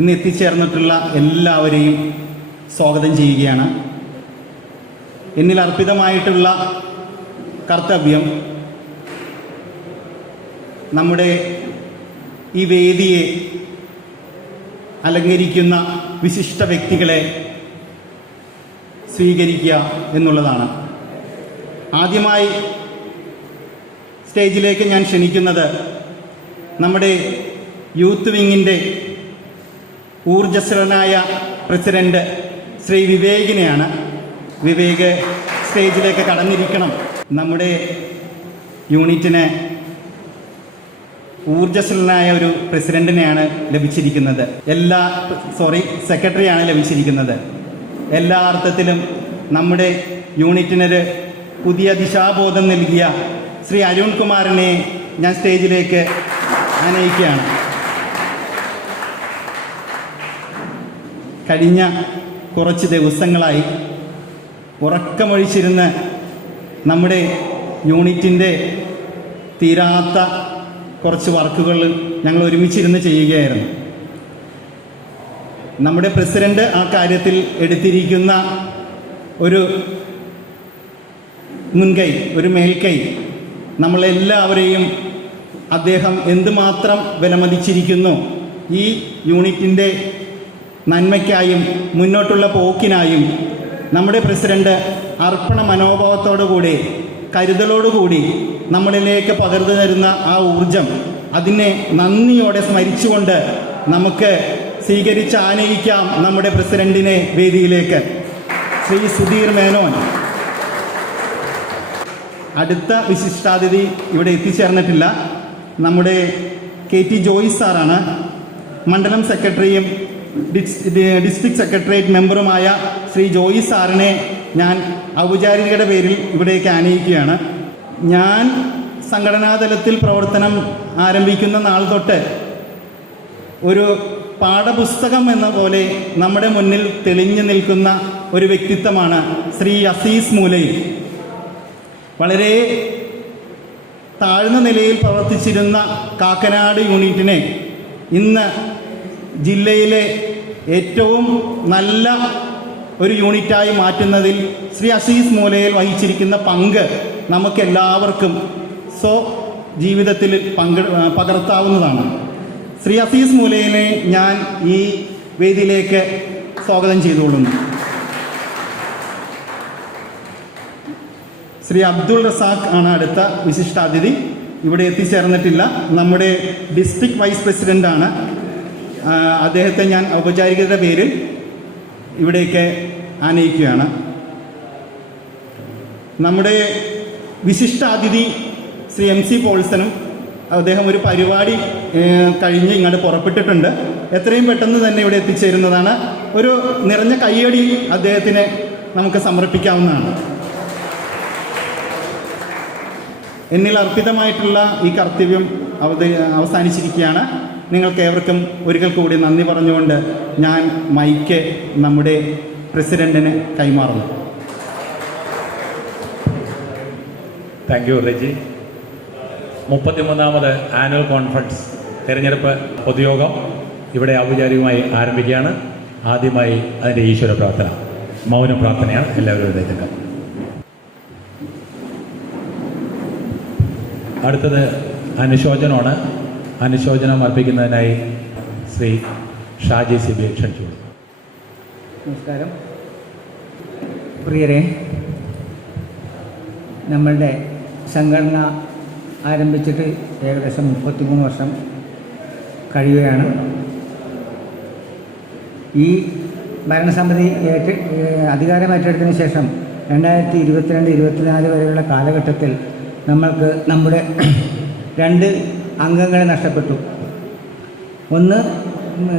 ഇന്ന് എത്തിച്ചേർന്നിട്ടുള്ള എല്ലാവരെയും സ്വാഗതം ചെയ്യുകയാണ്. എന്നിൽ അർപ്പിതമായിട്ടുള്ള കർത്തവ്യം നമ്മുടെ ഈ വേദിയെ അലങ്കരിക്കുന്ന വിശിഷ്ട വ്യക്തികളെ സ്വീകരിക്കുക എന്നുള്ളതാണ്. ആദ്യമായി സ്റ്റേജിലേക്ക് ഞാൻ ക്ഷണിക്കുന്നത് നമ്മുടെ യൂത്ത് വിങ്ങിൻ്റെ ഊർജ്ജസ്വലനായ പ്രസിഡന്റ് ശ്രീ വിവേകിനെയാണ്. വിവേക് സ്റ്റേജിലേക്ക് കടന്നിരിക്കണം. നമ്മുടെ യൂണിറ്റിന് ഊർജ്ജസ്വലനായ ഒരു പ്രസിഡന്റിനെയാണ് ലഭിച്ചിരിക്കുന്നത്. സെക്രട്ടറിയാണ് ലഭിച്ചിരിക്കുന്നത്. എല്ലാ അർത്ഥത്തിലും നമ്മുടെ യൂണിറ്റിനൊരു പുതിയ ദിശാബോധം നൽകിയ ശ്രീ അരുൺ കുമാറിനെ ഞാൻ സ്റ്റേജിലേക്ക് ആനയിക്കുകയാണ്. കഴിഞ്ഞ കുറച്ച് ദിവസങ്ങളായി ഉറക്കമൊഴിച്ചിരുന്ന് നമ്മുടെ യൂണിറ്റിൻ്റെ തീരാത്ത കുറച്ച് വർക്കുകൾ ഞങ്ങൾ ഒരുമിച്ചിരുന്ന് ചെയ്യുകയായിരുന്നു. നമ്മുടെ പ്രസിഡന്റ് ആ കാര്യത്തിൽ എടുത്തിരിക്കുന്ന ഒരു മുൻകൈ, ഒരു മേൽക്കൈ, നമ്മളെല്ലാവരെയും അദ്ദേഹം എന്തുമാത്രം വിലമതിച്ചിരിക്കുന്നു. ഈ യൂണിറ്റിൻ്റെ നന്മയ്ക്കായും മുന്നോട്ടുള്ള പോക്കിനായും നമ്മുടെ പ്രസിഡന്റ് അർപ്പണ മനോഭാവത്തോടുകൂടി, കരുതലോടുകൂടി നമ്മളിലേക്ക് പകർന്നു തരുന്ന ആ ഊർജം, അതിനെ നന്ദിയോടെ സ്മരിച്ചുകൊണ്ട് നമുക്ക് സ്വീകരിച്ച് ആനയിക്കാം നമ്മുടെ പ്രസിഡന്റിനെ വേദിയിലേക്ക്. ശ്രീ സുധീർ മേനോൻ. അടുത്ത വിശിഷ്ടാതിഥി ഇവിടെ എത്തിച്ചേർന്നിട്ടില്ല. നമ്മുടെ KT ജോയിസ് സാറാണ്. മണ്ഡലം സെക്രട്ടറിയും ഡിസ്ട്രിക്ട് സെക്രട്ടേറിയറ്റ് മെമ്പറുമായ ശ്രീ ജോയിസ് സാറിനെ ഞാൻ ഔപചാരികയുടെ പേരിൽ ഇവിടേക്ക് ആനയിക്കുകയാണ്. ഞാൻ സംഘടനാതലത്തിൽ പ്രവർത്തനം ആരംഭിക്കുന്ന നാൾ തൊട്ട് ഒരു പാഠപുസ്തകം എന്ന പോലെ നമ്മുടെ മുന്നിൽ തെളിഞ്ഞു നിൽക്കുന്ന ഒരു വ്യക്തിത്വമാണ് ശ്രീ അസീസ് മൂലയിൽ. വളരെ താഴ്ന്ന നിലയിൽ പ്രവർത്തിച്ചിരുന്ന കാക്കനാട് യൂണിറ്റിനെ ഇന്ന് ജില്ലയിലെ ഏറ്റവും നല്ല ഒരു യൂണിറ്റായി മാറ്റുന്നതിൽ ശ്രീ അസീസ് മൂലയിൽ വഹിച്ചിരിക്കുന്ന പങ്ക് നമുക്കെല്ലാവർക്കും ജീവിതത്തിൽ പകർത്താവുന്നതാണ്. ശ്രീ അസീസ് മൂലയിനെ ഞാൻ ഈ വേദിയിലേക്ക് സ്വാഗതം ചെയ്തുകൊള്ളുന്നു. ശ്രീ അബ്ദുൾ റസാഖ് ആണ് അടുത്ത വിശിഷ്ടാതിഥി. ഇവിടെ എത്തിച്ചേർന്നിട്ടില്ല. നമ്മുടെ ഡിസ്ട്രിക്ട് വൈസ് പ്രസിഡൻ്റാണ്. അദ്ദേഹത്തെ ഞാൻ ഔപചാരികതയുടെ പേരിൽ ഇവിടേക്ക് ആനയിക്കുകയാണ്. നമ്മുടെ വിശിഷ്ടാതിഥി ശ്രീ MC പോൾസനും അദ്ദേഹം ഒരു പരിപാടി കഴിഞ്ഞ് ഇങ്ങോട്ട് പുറപ്പെട്ടിട്ടുണ്ട്. എത്രയും പെട്ടെന്ന് തന്നെ ഇവിടെ എത്തിച്ചേരുന്നതാണ്. ഒരു നിറഞ്ഞ കയ്യടി അദ്ദേഹത്തിന് നമുക്ക് സമർപ്പിക്കാവുന്നതാണ്. എന്നിൽ അർപ്പിതമായിട്ടുള്ള ഈ കർത്തവ്യം അവസാനിച്ചിരിക്കുകയാണ്. നിങ്ങൾക്കേവർക്കും ഒരിക്കൽ കൂടി നന്ദി പറഞ്ഞുകൊണ്ട് ഞാൻ മൈക്ക് നമ്മുടെ പ്രസിഡന്റിന് കൈമാറുന്നു. Thank you Reji. 33ാമത് ആനുവൽ കോൺഫറൻസ് തെരഞ്ഞെടുപ്പ് പൊതുയോഗം ഇവിടെ ഔപചാരികമായി ആരംഭിക്കുകയാണ്. ആദ്യമായി അതിൻ്റെ ഈശ്വര പ്രാർത്ഥന, മൗന പ്രാർത്ഥനയാണ്. എല്ലാവരും എഴുന്നേൽക്കുക. അടുത്തത് അനുശോചനമാണ്. അനുശോചനം അർപ്പിക്കുന്നതിനായി ശ്രീ ഷാജി സിബി ക്ഷണിച്ചു. നമസ്കാരം പ്രിയരെ. നമ്മളുടെ സംഘടന ആരംഭിച്ചിട്ട് ഏകദേശം 33 വർഷം കഴിയുകയാണ്. ഈ ഭരണസമിതി അധികാരം ഏറ്റെടുത്തതിന് ശേഷം 2022-24 വരെയുള്ള കാലഘട്ടത്തിൽ നമ്മൾക്ക് നമ്മുടെ 2 അംഗങ്ങളെ നഷ്ടപ്പെട്ടു. ഒന്ന്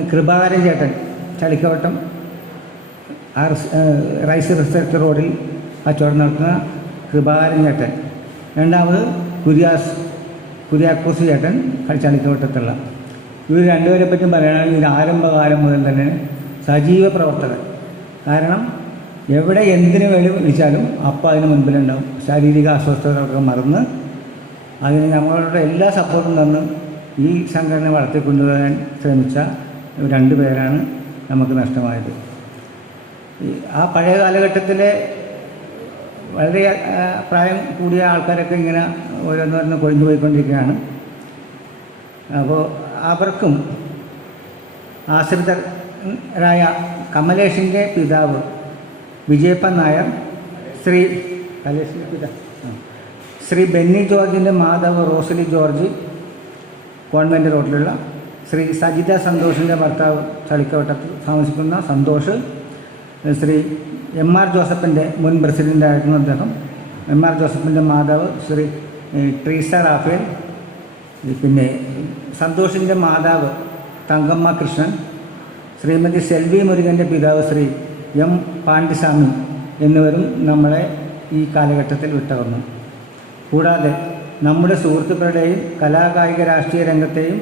കൃപാകരൻ ചേട്ടൻ, ചളിക്കവട്ടം റൈസ് റിസർച്ച് റോഡിൽ കച്ചവടം നടത്തുന്ന കൃപാകരൻ ചേട്ടൻ. രണ്ടാമത് കുര്യാക്കോസ് ചേട്ടൻ ചളിക്കവട്ടത്തുള്ള. ഇവർ രണ്ടുപേരെ പറ്റി പറയുകയാണെങ്കിൽ ഇത് ആരംഭകാലം മുതൽ തന്നെ സജീവ പ്രവർത്തകർ. കാരണം എവിടെ എന്തിനു വേണ്ടി വിളിച്ചാലും അപ്പം അതിന് മുൻപിലുണ്ടാവും. ശാരീരിക അസ്വസ്ഥതകളൊക്കെ മറന്ന് അതിന് നമ്മളുടെ എല്ലാ സപ്പോർട്ടും തന്ന് ഈ സംഘടന വളർത്തിക്കൊണ്ടുവരാൻ ശ്രമിച്ച 2 പേരാണ് നമുക്ക് നഷ്ടമായത്. ആ പഴയ കാലഘട്ടത്തിലെ വളരെ പ്രായം കൂടിയ ആൾക്കാരൊക്കെ ഇങ്ങനെ ഓരോന്നോരോന്ന് കൊഴിഞ്ഞു പോയിക്കൊണ്ടിരിക്കുകയാണ്. അപ്പോൾ അവർക്കും ആശ്രിതരായ കമലേഷിൻ്റെ പിതാവ് വിജയപ്പൻ നായർ, ശ്രീ ബെന്നി ജോർജിൻ്റെ മാതാവ് റോസലി ജോർജ്, കോൺവെൻ്റ് റോഡിലുള്ള ശ്രീ സജിത സന്തോഷിൻ്റെ ഭർത്താവ് ചളിക്കവട്ടത്ത് താമസിക്കുന്ന സന്തോഷ്, ശ്രീ M.R. ജോസഫിൻ്റെ മുൻ പ്രസിഡൻ്റായിരുന്നു അദ്ദേഹം, M.R. ജോസഫിൻ്റെ മാതാവ് ശ്രീ ട്രീസ റാഫേൽ, പിന്നെ സന്തോഷിൻ്റെ മാതാവ് തങ്കമ്മ കൃഷ്ണൻ, ശ്രീമതി സെൽവി മുരുകൻ്റെ പിതാവ് ശ്രീ M. പാണ്ഡിസ്വാമി എന്നിവരും നമ്മളെ ഈ കാലഘട്ടത്തിൽ വിട്ടകന്നു. കൂടാതെ നമ്മുടെ സുഹൃത്തുക്കളുടെയും കലാകായിക രാഷ്ട്രീയ രംഗത്തെയും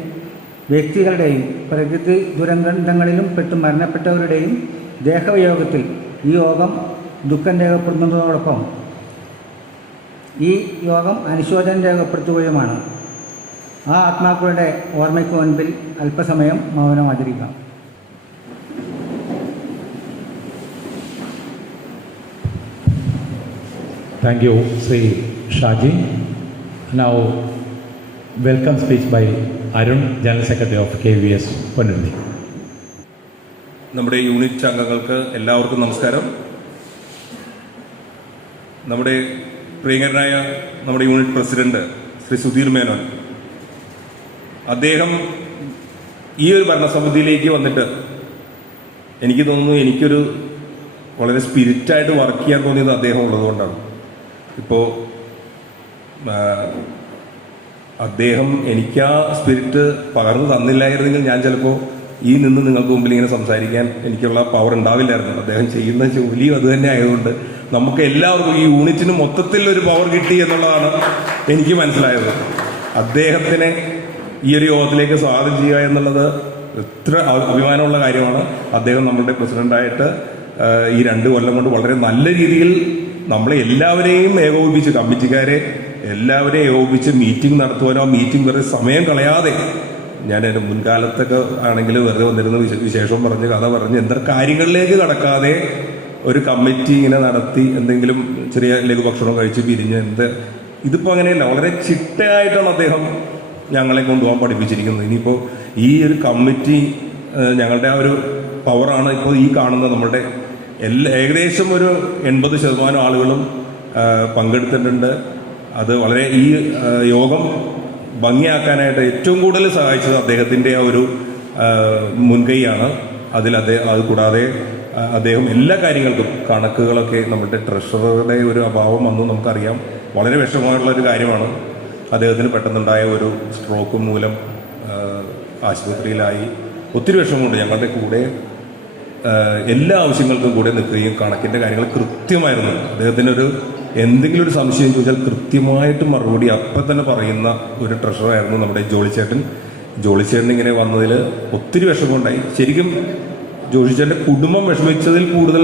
വ്യക്തികളുടെയും പ്രകൃതി ദുരന്തങ്ങളിലും പെട്ട് മരണപ്പെട്ടവരുടെയും ദേഹവിയോഗത്തിൽ ഈ യോഗം ദുഃഖം രേഖപ്പെടുത്തുന്നതോടൊപ്പം ഈ യോഗം അനുശോചനം രേഖപ്പെടുത്തുകയുമാണ്. ആ ആത്മാക്കളുടെ ഓർമ്മയ്ക്ക് മുൻപിൽ അല്പസമയം മൗനം ആചരിക്കാം. Thank you, Sri Shaji. Now, welcome speech by Arun, General Secretary of KVS Ponurni. നമ്മുടെ യൂണിറ്റ് അംഗങ്ങൾക്ക് എല്ലാവർക്കും നമസ്കാരം. നമ്മുടെ പ്രിയങ്കരനായ നമ്മുടെ യൂണിറ്റ് പ്രസിഡന്റ് ശ്രീ സുധീർ മേനോൻ, അദ്ദേഹം ഈ ഒരു ഭരണസമിതിയിലേക്ക് വന്നിട്ട് എനിക്ക് തോന്നുന്നു എനിക്കൊരു വളരെ സ്പിരിറ്റായിട്ട് വർക്ക് ചെയ്യാൻ തോന്നിയത് അദ്ദേഹം ഉള്ളതുകൊണ്ടാണ്. ഇപ്പോൾ അദ്ദേഹം എനിക്ക് ആ സ്പിരിറ്റ് പകർന്നു തന്നില്ലായിരുന്നെങ്കിൽ ഞാൻ ചിലപ്പോൾ ഈ നിന്ന് നിങ്ങൾക്ക് മുമ്പിൽ ഇങ്ങനെ സംസാരിക്കാൻ എനിക്കുള്ള പവർ ഉണ്ടാവില്ലായിരുന്നു. അദ്ദേഹം ചെയ്യുന്ന ജോലിയും അത് തന്നെ ആയതുകൊണ്ട് നമുക്ക് എല്ലാവർക്കും ഈ യൂണിറ്റിന് മൊത്തത്തിൽ ഒരു പവർ കിട്ടി എന്നുള്ളതാണ് എനിക്ക് മനസ്സിലായത്. അദ്ദേഹത്തിനെ ഈ ഒരു യോഗത്തിലേക്ക് സ്വാഗതം ചെയ്യുക എന്നുള്ളത് എത്ര അഭിമാനമുള്ള കാര്യമാണ്. അദ്ദേഹം നമ്മുടെ പ്രസിഡന്റായിട്ട് ഈ 2 കൊല്ലം കൊണ്ട് വളരെ നല്ല രീതിയിൽ നമ്മളെ എല്ലാവരെയും ഏകോപിപ്പിച്ച്, കമ്മിറ്റിക്കാരെ എല്ലാവരെയും ഏകോപിപ്പിച്ച് മീറ്റിംഗ് നടത്തുവാനോ, മീറ്റിംഗ് വെറുതെ സമയം കളയാതെ, ഞാൻ എൻ്റെ മുൻകാലത്തൊക്കെ ആണെങ്കിൽ വെറുതെ വന്നിരുന്ന വിശേഷം പറഞ്ഞ് കഥ പറഞ്ഞ് എന്തൊക്കെ കാര്യങ്ങളിലേക്ക് കടക്കാതെ ഒരു കമ്മിറ്റി ഇങ്ങനെ നടത്തി എന്തെങ്കിലും ചെറിയ ലഘുഭക്ഷണം കഴിച്ച് പിരിഞ്ഞ് ഇതിപ്പോൾ അങ്ങനെയല്ല, വളരെ ചിട്ടയായിട്ടാണ് അദ്ദേഹം ഞങ്ങളെ കൊണ്ടുപോകാൻ പഠിപ്പിച്ചിരിക്കുന്നത്. ഇനിയിപ്പോൾ ഈ ഒരു കമ്മിറ്റി ഞങ്ങളുടെ ആ ഒരു പവറാണ് ഇപ്പോൾ ഈ കാണുന്നത്. നമ്മളുടെ ഏകദേശം ഒരു 80% ആളുകളും പങ്കെടുത്തിട്ടുണ്ട്. അത് വളരെ ഈ യോഗം ഭംഗിയാക്കാനായിട്ട് ഏറ്റവും കൂടുതൽ സഹായിച്ചത് അദ്ദേഹത്തിൻ്റെ ആ ഒരു മുൻകൈയാണ്. അത് കൂടാതെ അദ്ദേഹം എല്ലാ കാര്യങ്ങൾക്കും കണക്കുകളൊക്കെ നമ്മുടെ ട്രഷററുടെ ഒരു അഭാവം വന്നു നമുക്കറിയാം. വളരെ വിഷമമായിട്ടുള്ള ഒരു കാര്യമാണ്. അദ്ദേഹത്തിന് പെട്ടെന്നുണ്ടായ ഒരു സ്ട്രോക്ക് മൂലം ആശുപത്രിയിലായി. ഒത്തിരി വിഷമമുണ്ട്. ഞങ്ങളുടെ കൂടെ എല്ലാ ആവശ്യങ്ങൾക്കും കൂടെ നിൽക്കുകയും കണക്കിൻ്റെ കാര്യങ്ങൾ കൃത്യമായിരുന്നു. അദ്ദേഹത്തിനൊരു എന്തെങ്കിലും ഒരു സംശയം ചോദിച്ചാൽ കൃത്യമായിട്ട് മറുപടി അപ്പം തന്നെ പറയുന്ന ഒരു ട്രഷറായിരുന്നു നമ്മുടെ ജോളിച്ചേട്ടൻ. ജോളിച്ചേട്ടൻ ഇങ്ങനെ വന്നതിൽ ഒത്തിരി വിഷമമുണ്ടായി. ശരിക്കും ജോഷിച്ചേട്ടൻ്റെ കുടുംബം വിഷമിച്ചതിൽ കൂടുതൽ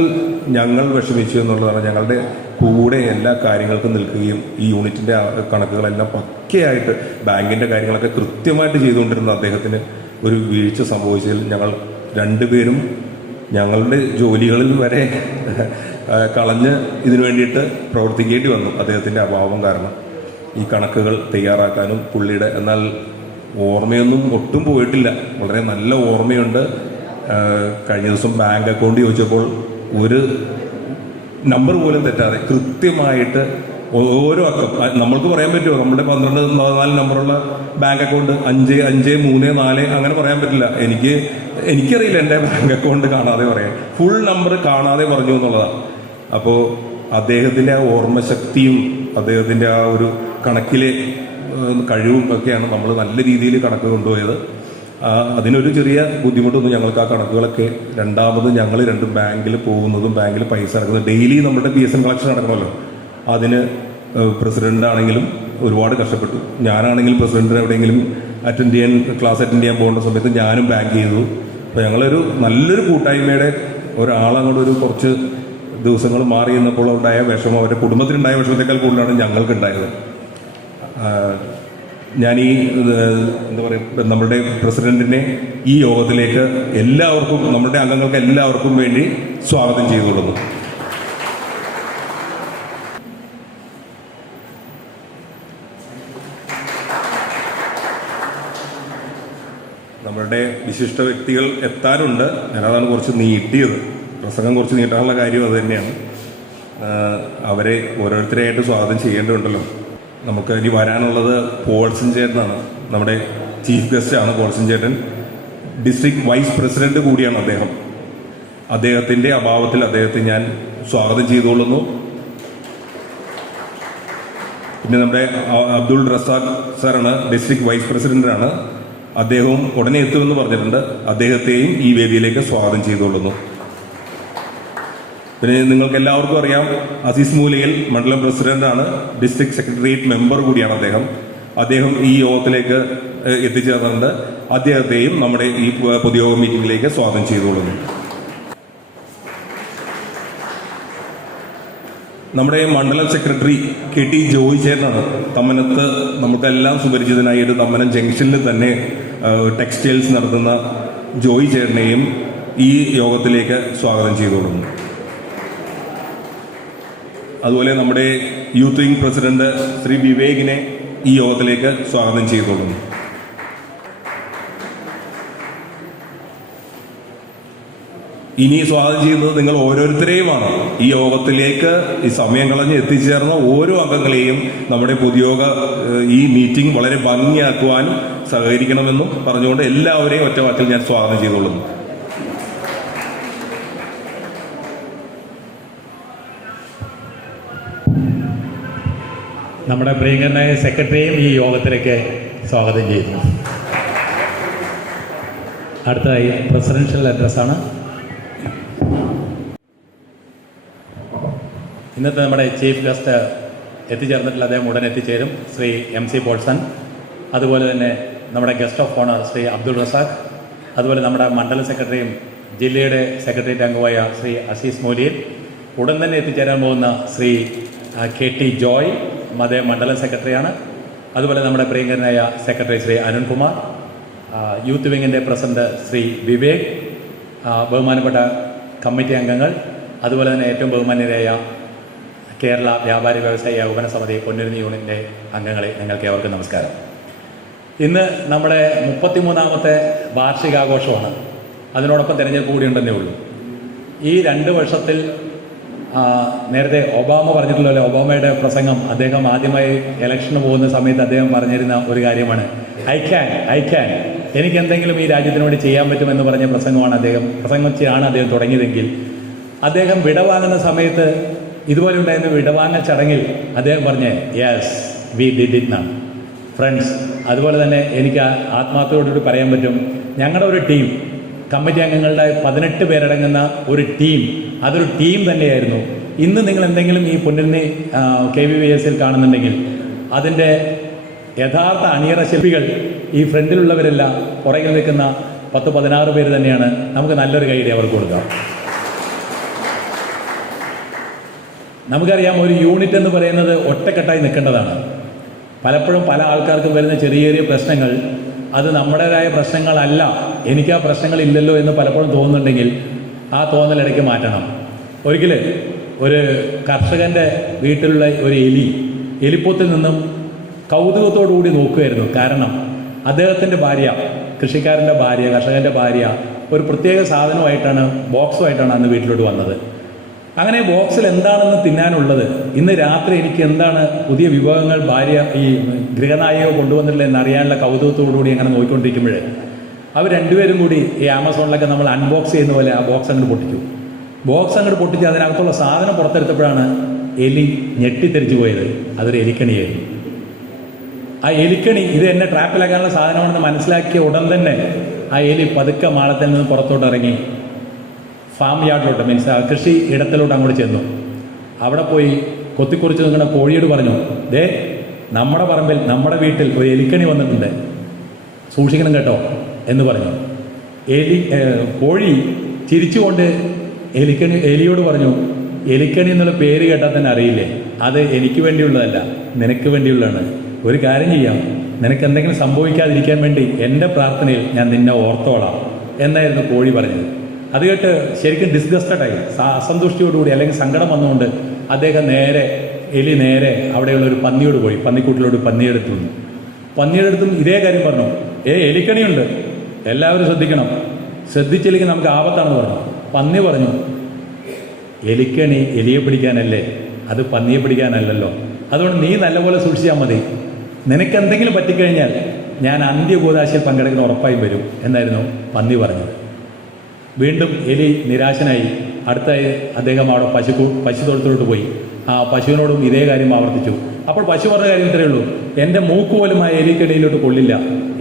ഞങ്ങൾ വിഷമിച്ചു എന്നുള്ളതാണ്. ഞങ്ങളുടെ കൂടെ എല്ലാ കാര്യങ്ങൾക്കും നിൽക്കുകയും ഈ യൂണിറ്റിൻ്റെ കണക്കുകളെല്ലാം പക്കയായിട്ട് ബാങ്കിൻ്റെ കാര്യങ്ങളൊക്കെ കൃത്യമായിട്ട് ചെയ്തുകൊണ്ടിരുന്ന അദ്ദേഹത്തിന് ഒരു വീഴ്ച സംഭവിച്ചതിൽ ഞങ്ങൾ 2 പേരും ഞങ്ങളുടെ ജോലികളിൽ വരെ കളഞ്ഞ് ഇതിനു വേണ്ടിയിട്ട് പ്രവർത്തിക്കേണ്ടി വന്നു അദ്ദേഹത്തിൻ്റെ അഭാവം കാരണം. ഈ കണക്കുകൾ തയ്യാറാക്കാനും പുള്ളിയുടെ, എന്നാൽ ഓർമ്മയൊന്നും ഒട്ടും പോയിട്ടില്ല, വളരെ നല്ല ഓർമ്മയുണ്ട്. കഴിഞ്ഞ ദിവസം ബാങ്ക് അക്കൗണ്ട് ചോദിച്ചപ്പോൾ ഒരു നമ്പർ പോലും തെറ്റാതെ കൃത്യമായിട്ട് ഓരോ അക്കം നമ്മൾക്ക് പറയാൻ പറ്റുമോ? നമ്മുടെ 12-14 നമ്പറുള്ള ബാങ്ക് അക്കൗണ്ട് 5, 5, 3, 4 അങ്ങനെ പറയാൻ പറ്റില്ല. എനിക്കറിയില്ല എൻ്റെ ബാങ്ക് അക്കൗണ്ട് കാണാതെ പറയാൻ. ഫുൾ നമ്പർ കാണാതെ പറഞ്ഞു എന്നുള്ളതാണ്. അപ്പോൾ അദ്ദേഹത്തിൻ്റെ ആ ഓർമ്മശക്തിയും അദ്ദേഹത്തിൻ്റെ ആ ഒരു കണക്കിലെ കഴിവും ഒക്കെയാണ് നമ്മൾ നല്ല രീതിയിൽ കണക്ക് കൊണ്ടുപോയത്. അതിനൊരു ചെറിയ ബുദ്ധിമുട്ടൊന്നും ഞങ്ങൾക്ക് ആ കണക്കുകളൊക്കെ രണ്ടാമത് ഞങ്ങൾ 2 ബാങ്കിൽ പോകുന്നതും ബാങ്കിൽ പൈസ അടക്കുന്നതും ഡെയിലി നമ്മുടെ PSN കളക്ഷൻ നടക്കണമല്ലോ, അതിന് പ്രസിഡന്റ് ആണെങ്കിലും ഒരുപാട് കഷ്ടപ്പെട്ടു. ഞാനാണെങ്കിൽ പ്രസിഡന്റിന് എവിടെയെങ്കിലും ക്ലാസ് അറ്റൻഡ് ചെയ്യാൻ പോകേണ്ട സമയത്ത് ഞാനും ബാങ്ക് ചെയ്തു. അപ്പോൾ ഞങ്ങളൊരു നല്ലൊരു കൂട്ടായ്മയുടെ ഒരാളങ്ങോട്ട് ഒരു കുറച്ച് ദിവസങ്ങൾ മാറി നിന്നപ്പോൾ ഉണ്ടായ വിഷമം അവരുടെ കുടുംബത്തിനുണ്ടായ വിഷമത്തെക്കാൾ കൂടുതലാണ് ഞങ്ങൾക്കുണ്ടായത്. ഞാൻ ഈ എന്താ പറയുക നമ്മുടെ പ്രസിഡന്റിനെ ഈ യോഗത്തിലേക്ക് എല്ലാവർക്കും, നമ്മുടെ അംഗങ്ങൾക്ക് എല്ലാവർക്കും വേണ്ടി സ്വാഗതം ചെയ്തുകൊള്ളുന്നു. നമ്മളുടെ വിശിഷ്ട വ്യക്തികൾ എത്താറുണ്ട്. ഞാനതാണ് കുറച്ച് നീട്ടിയത്. പ്രസംഗം കുറച്ച് നീട്ടാനുള്ള കാര്യം അത് തന്നെയാണ്. അവരെ ഓരോരുത്തരെയായിട്ട് സ്വാഗതം ചെയ്യേണ്ടതുണ്ടല്ലോ. നമുക്ക് ഇനി വരാനുള്ളത് പോൾസൺ ചേട്ടനാണ്. നമ്മുടെ ചീഫ് ഗസ്റ്റാണ് പോൾസൺ ചേട്ടൻ. ഡിസ്ട്രിക്ട് വൈസ് പ്രസിഡന്റ് കൂടിയാണ് അദ്ദേഹം. അദ്ദേഹത്തിൻ്റെ അഭാവത്തിൽ അദ്ദേഹത്തെ ഞാൻ സ്വാഗതം ചെയ്തുകൊള്ളുന്നു. പിന്നെ നമ്മുടെ അബ്ദുൾ റസാഖ് സാറാണ്, ഡിസ്ട്രിക്ട് വൈസ് പ്രസിഡന്റാണ്. അദ്ദേഹവും ഉടനെ എത്തുമെന്ന് പറഞ്ഞിട്ടുണ്ട്. അദ്ദേഹത്തെയും ഈ വേദിയിലേക്ക് സ്വാഗതം ചെയ്തുകൊള്ളുന്നു. പിന്നെ നിങ്ങൾക്ക് എല്ലാവർക്കും അറിയാം, അസീസ് മൂലയിൽ മണ്ഡലം പ്രസിഡന്റാണ്, ഡിസ്ട്രിക്ട് സെക്രട്ടേറിയറ്റ് മെമ്പർ കൂടിയാണ് അദ്ദേഹം ഈ യോഗത്തിലേക്ക് എത്തിച്ചേർന്നിട്ടുണ്ട്. അദ്ദേഹത്തെയും നമ്മുടെ ഈ പൊതുയോഗ മീറ്റിംഗിലേക്ക് സ്വാഗതം ചെയ്തുകൊള്ളുന്നു. നമ്മുടെ മണ്ഡലം സെക്രട്ടറി KT ജോയ് ചേട്ടനാണ്. തമ്മനത്ത് നമുക്കെല്ലാം സുപരിചിതനായിട്ട് തമ്മനം ജംഗ്ഷനിൽ തന്നെ ടെക്സ്റ്റൈൽസ് നടത്തുന്ന ജോയ് ചേട്ടനെയും ഈ യോഗത്തിലേക്ക് സ്വാഗതം ചെയ്തുകൊള്ളുന്നു. അതുപോലെ നമ്മുടെ യൂത്ത് വിംഗ് പ്രസിഡന്റ് ശ്രീ വിവേകിനെ ഈ യോഗത്തിലേക്ക് സ്വാഗതം ചെയ്തുകൊള്ളുന്നു. ഇനി സ്വാഗതം ചെയ്യുന്നത് നിങ്ങൾ ഓരോരുത്തരെയുമാണ്. ഈ യോഗത്തിലേക്ക് ഈ സമയം കളഞ്ഞ് എത്തിച്ചേർന്ന ഓരോ അംഗങ്ങളെയും നമ്മുടെ പൊതുയോഗ ഈ മീറ്റിംഗ് വളരെ ഭംഗിയാക്കുവാനും സഹകരിക്കണമെന്നും പറഞ്ഞുകൊണ്ട് എല്ലാവരെയും ഒറ്റവാക്കിൽ ഞാൻ സ്വാഗതം ചെയ്തുകൊള്ളുന്നു. നമ്മുടെ പ്രിയങ്കരനായ സെക്രട്ടറിയും ഈ യോഗത്തിലേക്ക് സ്വാഗതം ചെയ്യുന്നു. അടുത്തതായി പ്രസിഡൻഷ്യൽ അഡ്രസ്സാണ്. ഇന്നത്തെ നമ്മുടെ ചീഫ് ഗസ്റ്റ് എത്തിച്ചേർന്നിട്ടുള്ള അദ്ദേഹം ഉടൻ എത്തിച്ചേരും, ശ്രീ MC പോൾസൺ. അതുപോലെ തന്നെ നമ്മുടെ guest of owner Shri Abdul Razak. അതുപോലെ നമ്മുടെ മണ്ഡലം സെക്രട്ടറിയും ജില്ലയുടെ സെക്രട്ടേറിയറ്റ് അംഗമായ ശ്രീ അസീസ് മൂലിയിൽ. ഉടൻ തന്നെ എത്തിച്ചേരാൻ പോകുന്ന ശ്രീ KT ജോയ്, അദ്ദേഹം മണ്ഡലം സെക്രട്ടറിയാണ്. അതുപോലെ നമ്മുടെ പ്രിയങ്കരനായ സെക്രട്ടറി ശ്രീ അരുൺകുമാർ, യൂത്ത് വിങ്ങിൻ്റെ പ്രസിഡന്റ് ശ്രീ വിവേക്, ബഹുമാനപ്പെട്ട കമ്മിറ്റി അംഗങ്ങൾ, അതുപോലെ തന്നെ ഏറ്റവും ബഹുമാന്യരായ കേരള വ്യാപാരി വ്യവസായ ഏകോപന സമിതി പൊന്നുരുന്നി യൂണിറ്റിൻ്റെ അംഗങ്ങളെ, നിങ്ങൾക്ക് ഏവർക്കും നമസ്കാരം. ഇന്ന് നമ്മുടെ 33ാമത്തെ വാർഷികാഘോഷമാണ്. അതിനോടൊപ്പം തിരഞ്ഞെടുപ്പ് കൂടി ഉണ്ടെന്നേ ഉള്ളൂ. ഈ 2 വർഷത്തിൽ നേരത്തെ ഒബാമ പറഞ്ഞിട്ടുള്ളല്ലോ, ഒബാമയുടെ പ്രസംഗം, അദ്ദേഹം ആദ്യമായി ഇലക്ഷന് പോകുന്ന സമയത്ത് അദ്ദേഹം പറഞ്ഞിരുന്ന ഒരു കാര്യമാണ്, ഐ ക്യാൻ, എനിക്ക് എന്തെങ്കിലും ഈ രാജ്യത്തിന് വേണ്ടി ചെയ്യാൻ പറ്റുമെന്ന് പറഞ്ഞ പ്രസംഗിച്ചാണ് അദ്ദേഹം തുടങ്ങിയതെങ്കിൽ, അദ്ദേഹം വിടവാങ്ങുന്ന സമയത്ത് ഇതുപോലെ ഉണ്ടായിരുന്ന വിടവാങ്ങൽ ചടങ്ങിൽ അദ്ദേഹം പറഞ്ഞ് യെസ് വി ഡിഡ് ഇറ്റ് എന്നാണ്. ഫ്രണ്ട്സ്, അതുപോലെ തന്നെ എനിക്ക് ആത്മാർത്ഥതയോടുകൂടി പറയാൻ പറ്റും, ഞങ്ങളുടെ ഒരു ടീം, കമ്മിറ്റി അംഗങ്ങളുടെ 18 പേരടങ്ങുന്ന ഒരു ടീം, അതൊരു ടീം തന്നെയായിരുന്നു. ഇന്ന് നിങ്ങൾ എന്തെങ്കിലും ഈ പൊന്നുരുന്നി KVVS കാണുന്നുണ്ടെങ്കിൽ അതിൻ്റെ യഥാർത്ഥ അണിയറ ശില്പികൾ ഈ ഫ്രണ്ടിലുള്ളവരല്ല, പുറകിൽ നിൽക്കുന്ന 10-16 പേര് തന്നെയാണ്. നമുക്ക് നല്ലൊരു കൈയ്യടി അവർക്ക് കൊടുക്കാം. നമുക്കറിയാം, ഒരു യൂണിറ്റ് എന്ന് പറയുന്നത് ഒറ്റക്കെട്ടായി നിൽക്കേണ്ടതാണ്. പലപ്പോഴും പല ആൾക്കാർക്കും വരുന്ന ചെറിയ ചെറിയ പ്രശ്നങ്ങൾ അത് നമ്മുടേതായ പ്രശ്നങ്ങളല്ല, എനിക്ക് ആ പ്രശ്നങ്ങളില്ലല്ലോ എന്ന് പലപ്പോഴും തോന്നുന്നുണ്ടെങ്കിൽ ആ തോന്നലിടയ്ക്ക് മാറ്റണം. ഒരിക്കൽ ഒരു കർഷകൻ്റെ വീട്ടിലുള്ള ഒരു എലിപ്പൊത്തിൽ നിന്നും കൗതുകത്തോടുകൂടി നോക്കുകയായിരുന്നു. കാരണം അദ്ദേഹത്തിൻ്റെ ഭാര്യ, കൃഷിക്കാരൻ്റെ ഭാര്യ, കർഷകൻ്റെ ഭാര്യ ഒരു പ്രത്യേക സാധനമായിട്ടാണ്, ബോക്സുമായിട്ടാണ് അന്ന് വീട്ടിലോട്ട് വന്നത്. അങ്ങനെ ബോക്സിൽ എന്താണെന്ന് തിന്നാനുള്ളത്, ഇന്ന് രാത്രി എനിക്ക് എന്താണ് പുതിയ വിഭവങ്ങൾ ഭാര്യ ഈ ഗൃഹനായിക കൊണ്ടുവന്നിട്ടില്ല എന്നറിയാനുള്ള കൗതുകത്തോടുകൂടി അങ്ങനെ നോക്കിക്കൊണ്ടിരിക്കുമ്പോൾ അവർ രണ്ടുപേരും കൂടി ഈ ആമസോണിലൊക്കെ നമ്മൾ അൺബോക്സ് ചെയ്യുന്ന പോലെ ആ ബോക്സ് അങ്ങോട്ട് പൊട്ടിച്ചു. ബോക്സ് അങ്ങോട്ട് പൊട്ടിച്ച് അതിനകത്തുള്ള സാധനം പുറത്തെടുത്തപ്പോഴാണ് എലി ഞെട്ടിത്തെറിച്ചു പോയത്. അതൊരു എലിക്കണിയായിരുന്നു. ആ എലിക്കണി ഇത് എന്നെ ട്രാപ്പിലാക്കാനുള്ള സാധനമാണെന്ന് മനസ്സിലാക്കിയ ഉടൻ തന്നെ ആ എലി പതുക്കെ മാളത്തിൽ നിന്ന് പുറത്തോട്ട് ഇറങ്ങി ഫാം യാർഡിലോട്ട്, മീൻസ് കൃഷി ഇടത്തിലോട്ട് അങ്ങോട്ട് ചെന്നു. അവിടെ പോയി കൊത്തിക്കുറിച്ച് നിൽക്കുന്ന കോഴിയോട് പറഞ്ഞു, ദേ നമ്മുടെ പറമ്പിൽ, നമ്മുടെ വീട്ടിൽ ഒരു എലിക്കണി വന്നിട്ടുണ്ട്, സൂക്ഷിക്കണം കേട്ടോ എന്ന് പറഞ്ഞു. കോഴി ചിരിച്ചുകൊണ്ട് എലിയോട് പറഞ്ഞു, എലിക്കണി എന്നുള്ള പേര് കേട്ടാൽ തന്നെ അറിയില്ലേ, അത് എനിക്ക് വേണ്ടിയുള്ളതല്ല, നിനക്ക് വേണ്ടിയുള്ളതാണ്. ഒരു കാര്യം ചെയ്യാം, നിനക്ക് എന്തെങ്കിലും സംഭവിക്കാതിരിക്കാൻ വേണ്ടി എൻ്റെ പ്രാർത്ഥനയിൽ ഞാൻ നിന്നെ ഓർത്തോളാം എന്നായിരുന്നു കോഴി പറഞ്ഞത്. അത് കേട്ട് ശരിക്കും ഡിസ്ഗസ്റ്റഡായി, അസന്തുഷ്ടിയോടുകൂടി അല്ലെങ്കിൽ സങ്കടം വന്നുകൊണ്ട് അദ്ദേഹം എലി നേരെ അവിടെയുള്ള ഒരു പന്നിയോട് പോയി, പന്നിക്കൂട്ടിലോട് പന്നിയെടുത്തു വന്നു. പന്നിയെടുത്തും ഇതേ കാര്യം പറഞ്ഞു, എലിക്കണിയുണ്ട്, എല്ലാവരും ശ്രദ്ധിക്കണം, ശ്രദ്ധിച്ചില്ലെങ്കിൽ നമുക്ക് ആപത്താണെന്ന് പറഞ്ഞു. പന്നി പറഞ്ഞു, എലിക്കണി എലിയെ പിടിക്കാനല്ലേ, അത് പന്നിയെ പിടിക്കാനല്ലല്ലോ, അതുകൊണ്ട് നീ നല്ലപോലെ സൂക്ഷിച്ചാൽ മതി, നിനക്കെന്തെങ്കിലും പറ്റിക്കഴിഞ്ഞാൽ ഞാൻ അന്ത്യകൂദാശയിൽ പങ്കെടുക്കുന്ന ഉറപ്പായും വരും എന്നായിരുന്നു പന്നി പറഞ്ഞത്. വീണ്ടും എലി നിരാശനായി അടുത്തായി അദ്ദേഹം അവിടെ പശു തൊഴുത്തോട്ട് പോയി. ആ പശുവിനോടും ഇതേ കാര്യം ആവർത്തിച്ചു. അപ്പോൾ പശു പറഞ്ഞ കാര്യം ഇത്രയേ ഉള്ളൂ, എൻ്റെ മൂക്ക് പോലും ആ എലിക്കടിയിലോട്ട് കൊള്ളില്ല,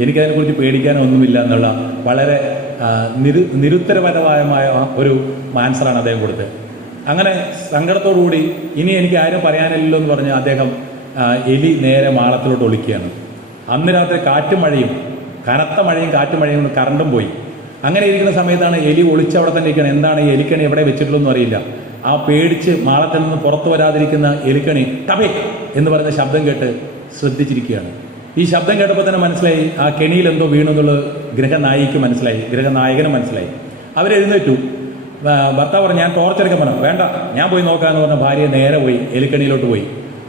എനിക്കതിനെക്കുറിച്ച് പേടിക്കാനൊന്നുമില്ല എന്നുള്ള വളരെ നിരുത്തരപരമായ ഒരു ആൻസറാണ് അദ്ദേഹം കൊടുത്തത്. അങ്ങനെ സങ്കടത്തോടുകൂടി ഇനി എനിക്ക് ആരും പറയാനില്ലല്ലോ എന്ന് പറഞ്ഞ് അദ്ദേഹം എലി നേരെ മാളത്തിലോട്ട് ഒളിക്കുകയാണ്. അന്ന് രാത്രി കാറ്റും മഴയും, കനത്ത മഴയും കാറ്റും മഴയും കൊണ്ട് കറണ്ടും പോയി. അങ്ങനെ ഇരിക്കുന്ന സമയത്താണ് എലി ഒളിച്ച് അവിടെ തന്നെ ഇരിക്കണം. എന്താണ് ഈ എലിക്കണി എവിടെ വെച്ചിട്ടുള്ളതെന്നും അറിയില്ല. ആ പേടിച്ച് മാളത്തിൽ നിന്ന് പുറത്തു വരാതിരിക്കുന്ന എലിക്കണി ടബേ എന്ന് പറയുന്ന ശബ്ദം കേട്ട് ശ്രദ്ധിച്ചിരിക്കുകയാണ്. ഈ ശബ്ദം കേട്ടപ്പോൾ തന്നെ മനസ്സിലായി ആ കെണിയിൽ എന്തോ വീണു എന്നുള്ളത് ഗൃഹനായിക്ക് മനസ്സിലായി, ഗൃഹനായകനും മനസ്സിലായി. അവരെഴുന്നേറ്റു. ഭർത്താവ് പറഞ്ഞു, ഞാൻ ടോർച്ചെടുക്കാൻ പറഞ്ഞു. വേണ്ട, ഞാൻ പോയി നോക്കാമെന്ന് പറഞ്ഞ ഭാര്യ നേരെ പോയി എലിക്കണിയിലോട്ട് പോയി.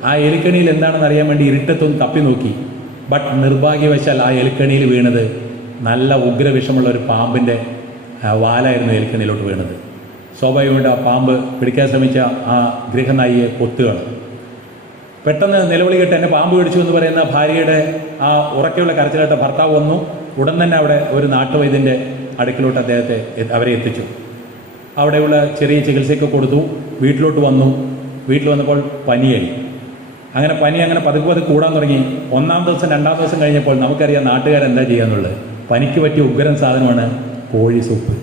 ആ എലിക്കണിയിൽ എന്താണെന്ന് അറിയാൻ വേണ്ടി ഇരുട്ടത്തൊന്ന് തപ്പി നോക്കി. ബട്ട് നിർഭാഗ്യവശാൽ ആ എലിക്കണിയിൽ വീണത് നല്ല ഉഗ്രവിഷമുള്ള ഒരു പാമ്പിൻ്റെ വാലായിരുന്നു എലിക്കണിയിലോട്ട് വീണത്. സ്വാഭാവികമായിട്ട് ആ പാമ്പ് പിടിക്കാൻ ശ്രമിച്ച ആ ഗൃഹനായിയെ കൊത്തുകയാണ്. പെട്ടെന്ന് നിലവിളി കേട്ട് എന്നെ പാമ്പ് പിടിച്ചു എന്ന് പറയുന്ന ഭാര്യയുടെ ആ ഉറക്കെയുള്ള കരച്ചിലായിട്ട് ഭർത്താവ് വന്നു. ഉടൻ തന്നെ അവിടെ ഒരു നാട്ടുവൈദ്യൻ്റെ അടുക്കിലോട്ട് അവരെ എത്തിച്ചു. അവിടെയുള്ള ചെറിയ ചികിത്സയൊക്കെ കൊടുത്തു. വീട്ടിലോട്ട് വന്നു. വീട്ടിൽ വന്നപ്പോൾ പനിയായി. അങ്ങനെ പതുക്കെ കൂടാൻ തുടങ്ങി. 1-ാം ദിവസം 2-ാം ദിവസം കഴിഞ്ഞപ്പോൾ നമുക്കറിയാം നാട്ടുകാരെന്താ ചെയ്യാന്നുള്ളത്. പനിക്ക് പറ്റിയ ഉഗ്രൻ സാധനമാണ് കോഴി സൂപ്പ്.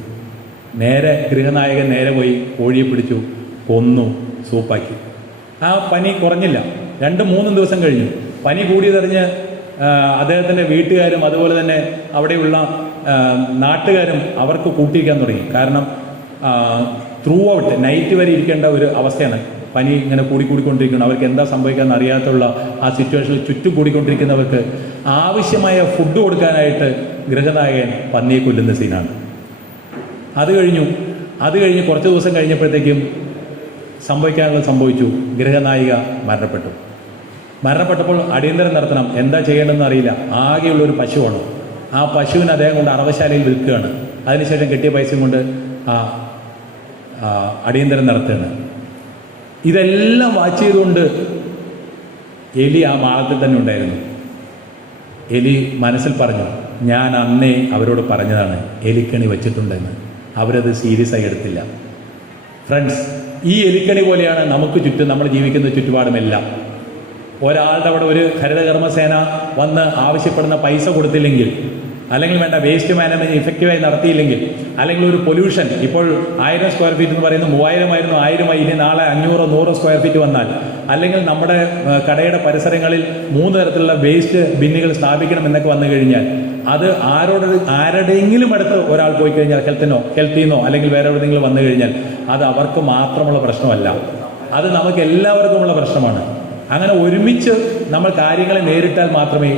നേരെ ഗൃഹനായകൻ നേരെ പോയി കോഴിയെ പിടിച്ചു, കൊന്നു, സൂപ്പാക്കി. ആ പനി കുറഞ്ഞില്ല. 2-3 ദിവസം കഴിഞ്ഞു. പനി കൂടിയതറിഞ്ഞ് അദ്ദേഹത്തിൻ്റെ വീട്ടുകാരും അതുപോലെ തന്നെ അവിടെയുള്ള നാട്ടുകാരും അവർക്ക് കൂട്ടിയിരിക്കാൻ തുടങ്ങി. കാരണം ത്രൂ ഔട്ട് നൈറ്റ് വരെ ഇരിക്കേണ്ട ഒരു അവസ്ഥയാണ്. പനി ഇങ്ങനെ കൂടിക്കൊണ്ടിരിക്കണം. അവർക്ക് എന്താ സംഭവിക്കാമെന്ന് അറിയാത്തുള്ള ആ സിറ്റുവേഷനിൽ ചുറ്റും കൂടിക്കൊണ്ടിരിക്കുന്നവർക്ക് ആവശ്യമായ ഫുഡ് കൊടുക്കാനായിട്ട് ഗൃഹനായകൻ പന്നിയെ കൊല്ലുന്ന സീനാണ്. അത് കഴിഞ്ഞ് കുറച്ച് ദിവസം കഴിഞ്ഞപ്പോഴത്തേക്കും സംഭവിക്കാനുള്ളത് സംഭവിച്ചു. ഗൃഹനായിക മരണപ്പെട്ടപ്പോൾ അടിയന്തരം നടത്തണം. എന്താ ചെയ്യേണ്ടതെന്ന് അറിയില്ല. ആകെയുള്ളൊരു പശുവാണ്. ആ പശുവിന് അദ്ദേഹം കൊണ്ട് അറവശാലയിൽ വിൽക്കുകയാണ്. അതിനുശേഷം കിട്ടിയ പൈസയും കൊണ്ട് അടിയന്തരം നടത്തുകയാണ്. ഇതെല്ലാം വാച്ച് ചെയ്തുകൊണ്ട് എലി ആ മാളത്തിൽ തന്നെ ഉണ്ടായിരുന്നു. എലി മനസ്സിൽ പറഞ്ഞു, ഞാൻ അന്നേ അവരോട് പറഞ്ഞതാണ് എലിക്കണി വെച്ചിട്ടുണ്ടെന്ന്. അവരത് സീരിയസ് ആയി എടുത്തില്ല. ഫ്രണ്ട്സ്, ഈ എലിക്കണി പോലെയാണ് നമുക്ക് ചുറ്റും നമ്മൾ ജീവിക്കുന്ന ചുറ്റുപാടുമെല്ലാം. ഒരാളുടെ അവിടെ ഒരു ഹരിതകർമ്മസേന വന്ന് ആവശ്യപ്പെടുന്ന പൈസ കൊടുത്തില്ലെങ്കിൽ, അല്ലെങ്കിൽ വേണ്ട വേസ്റ്റ് മാനേജ്മെൻറ്റ് ഇഫക്റ്റീവായി നടത്തിയില്ലെങ്കിൽ, അല്ലെങ്കിൽ ഒരു പൊല്യൂഷൻ ഇപ്പോൾ 1000 സ്ക്വയർ ഫീറ്റ് എന്ന് പറയുന്നത് 3000 ആയിരുന്നു, 1000 ഇനി നാളെ 500-100 സ്ക്വയർ ഫീറ്റ് വന്നാൽ, അല്ലെങ്കിൽ നമ്മുടെ കടയുടെ പരിസരങ്ങളിൽ 3 തരത്തിലുള്ള വേസ്റ്റ് ബിന്നുകൾ സ്ഥാപിക്കണം എന്നൊക്കെ വന്നു കഴിഞ്ഞാൽ, അത് ആരുടെയെങ്കിലും അടുത്ത് ഒരാൾ പോയി കഴിഞ്ഞാൽ ഹെൽത്തിന്നോ അല്ലെങ്കിൽ വേറെ എവിടെയെങ്കിലും വന്നു കഴിഞ്ഞാൽ അത് അവർക്ക് മാത്രമുള്ള പ്രശ്നമല്ല, അത് നമുക്ക് എല്ലാവർക്കുമുള്ള പ്രശ്നമാണ്. അങ്ങനെ ഒരുമിച്ച് നമ്മൾ കാര്യങ്ങളെ നേരിട്ടാൽ മാത്രമേ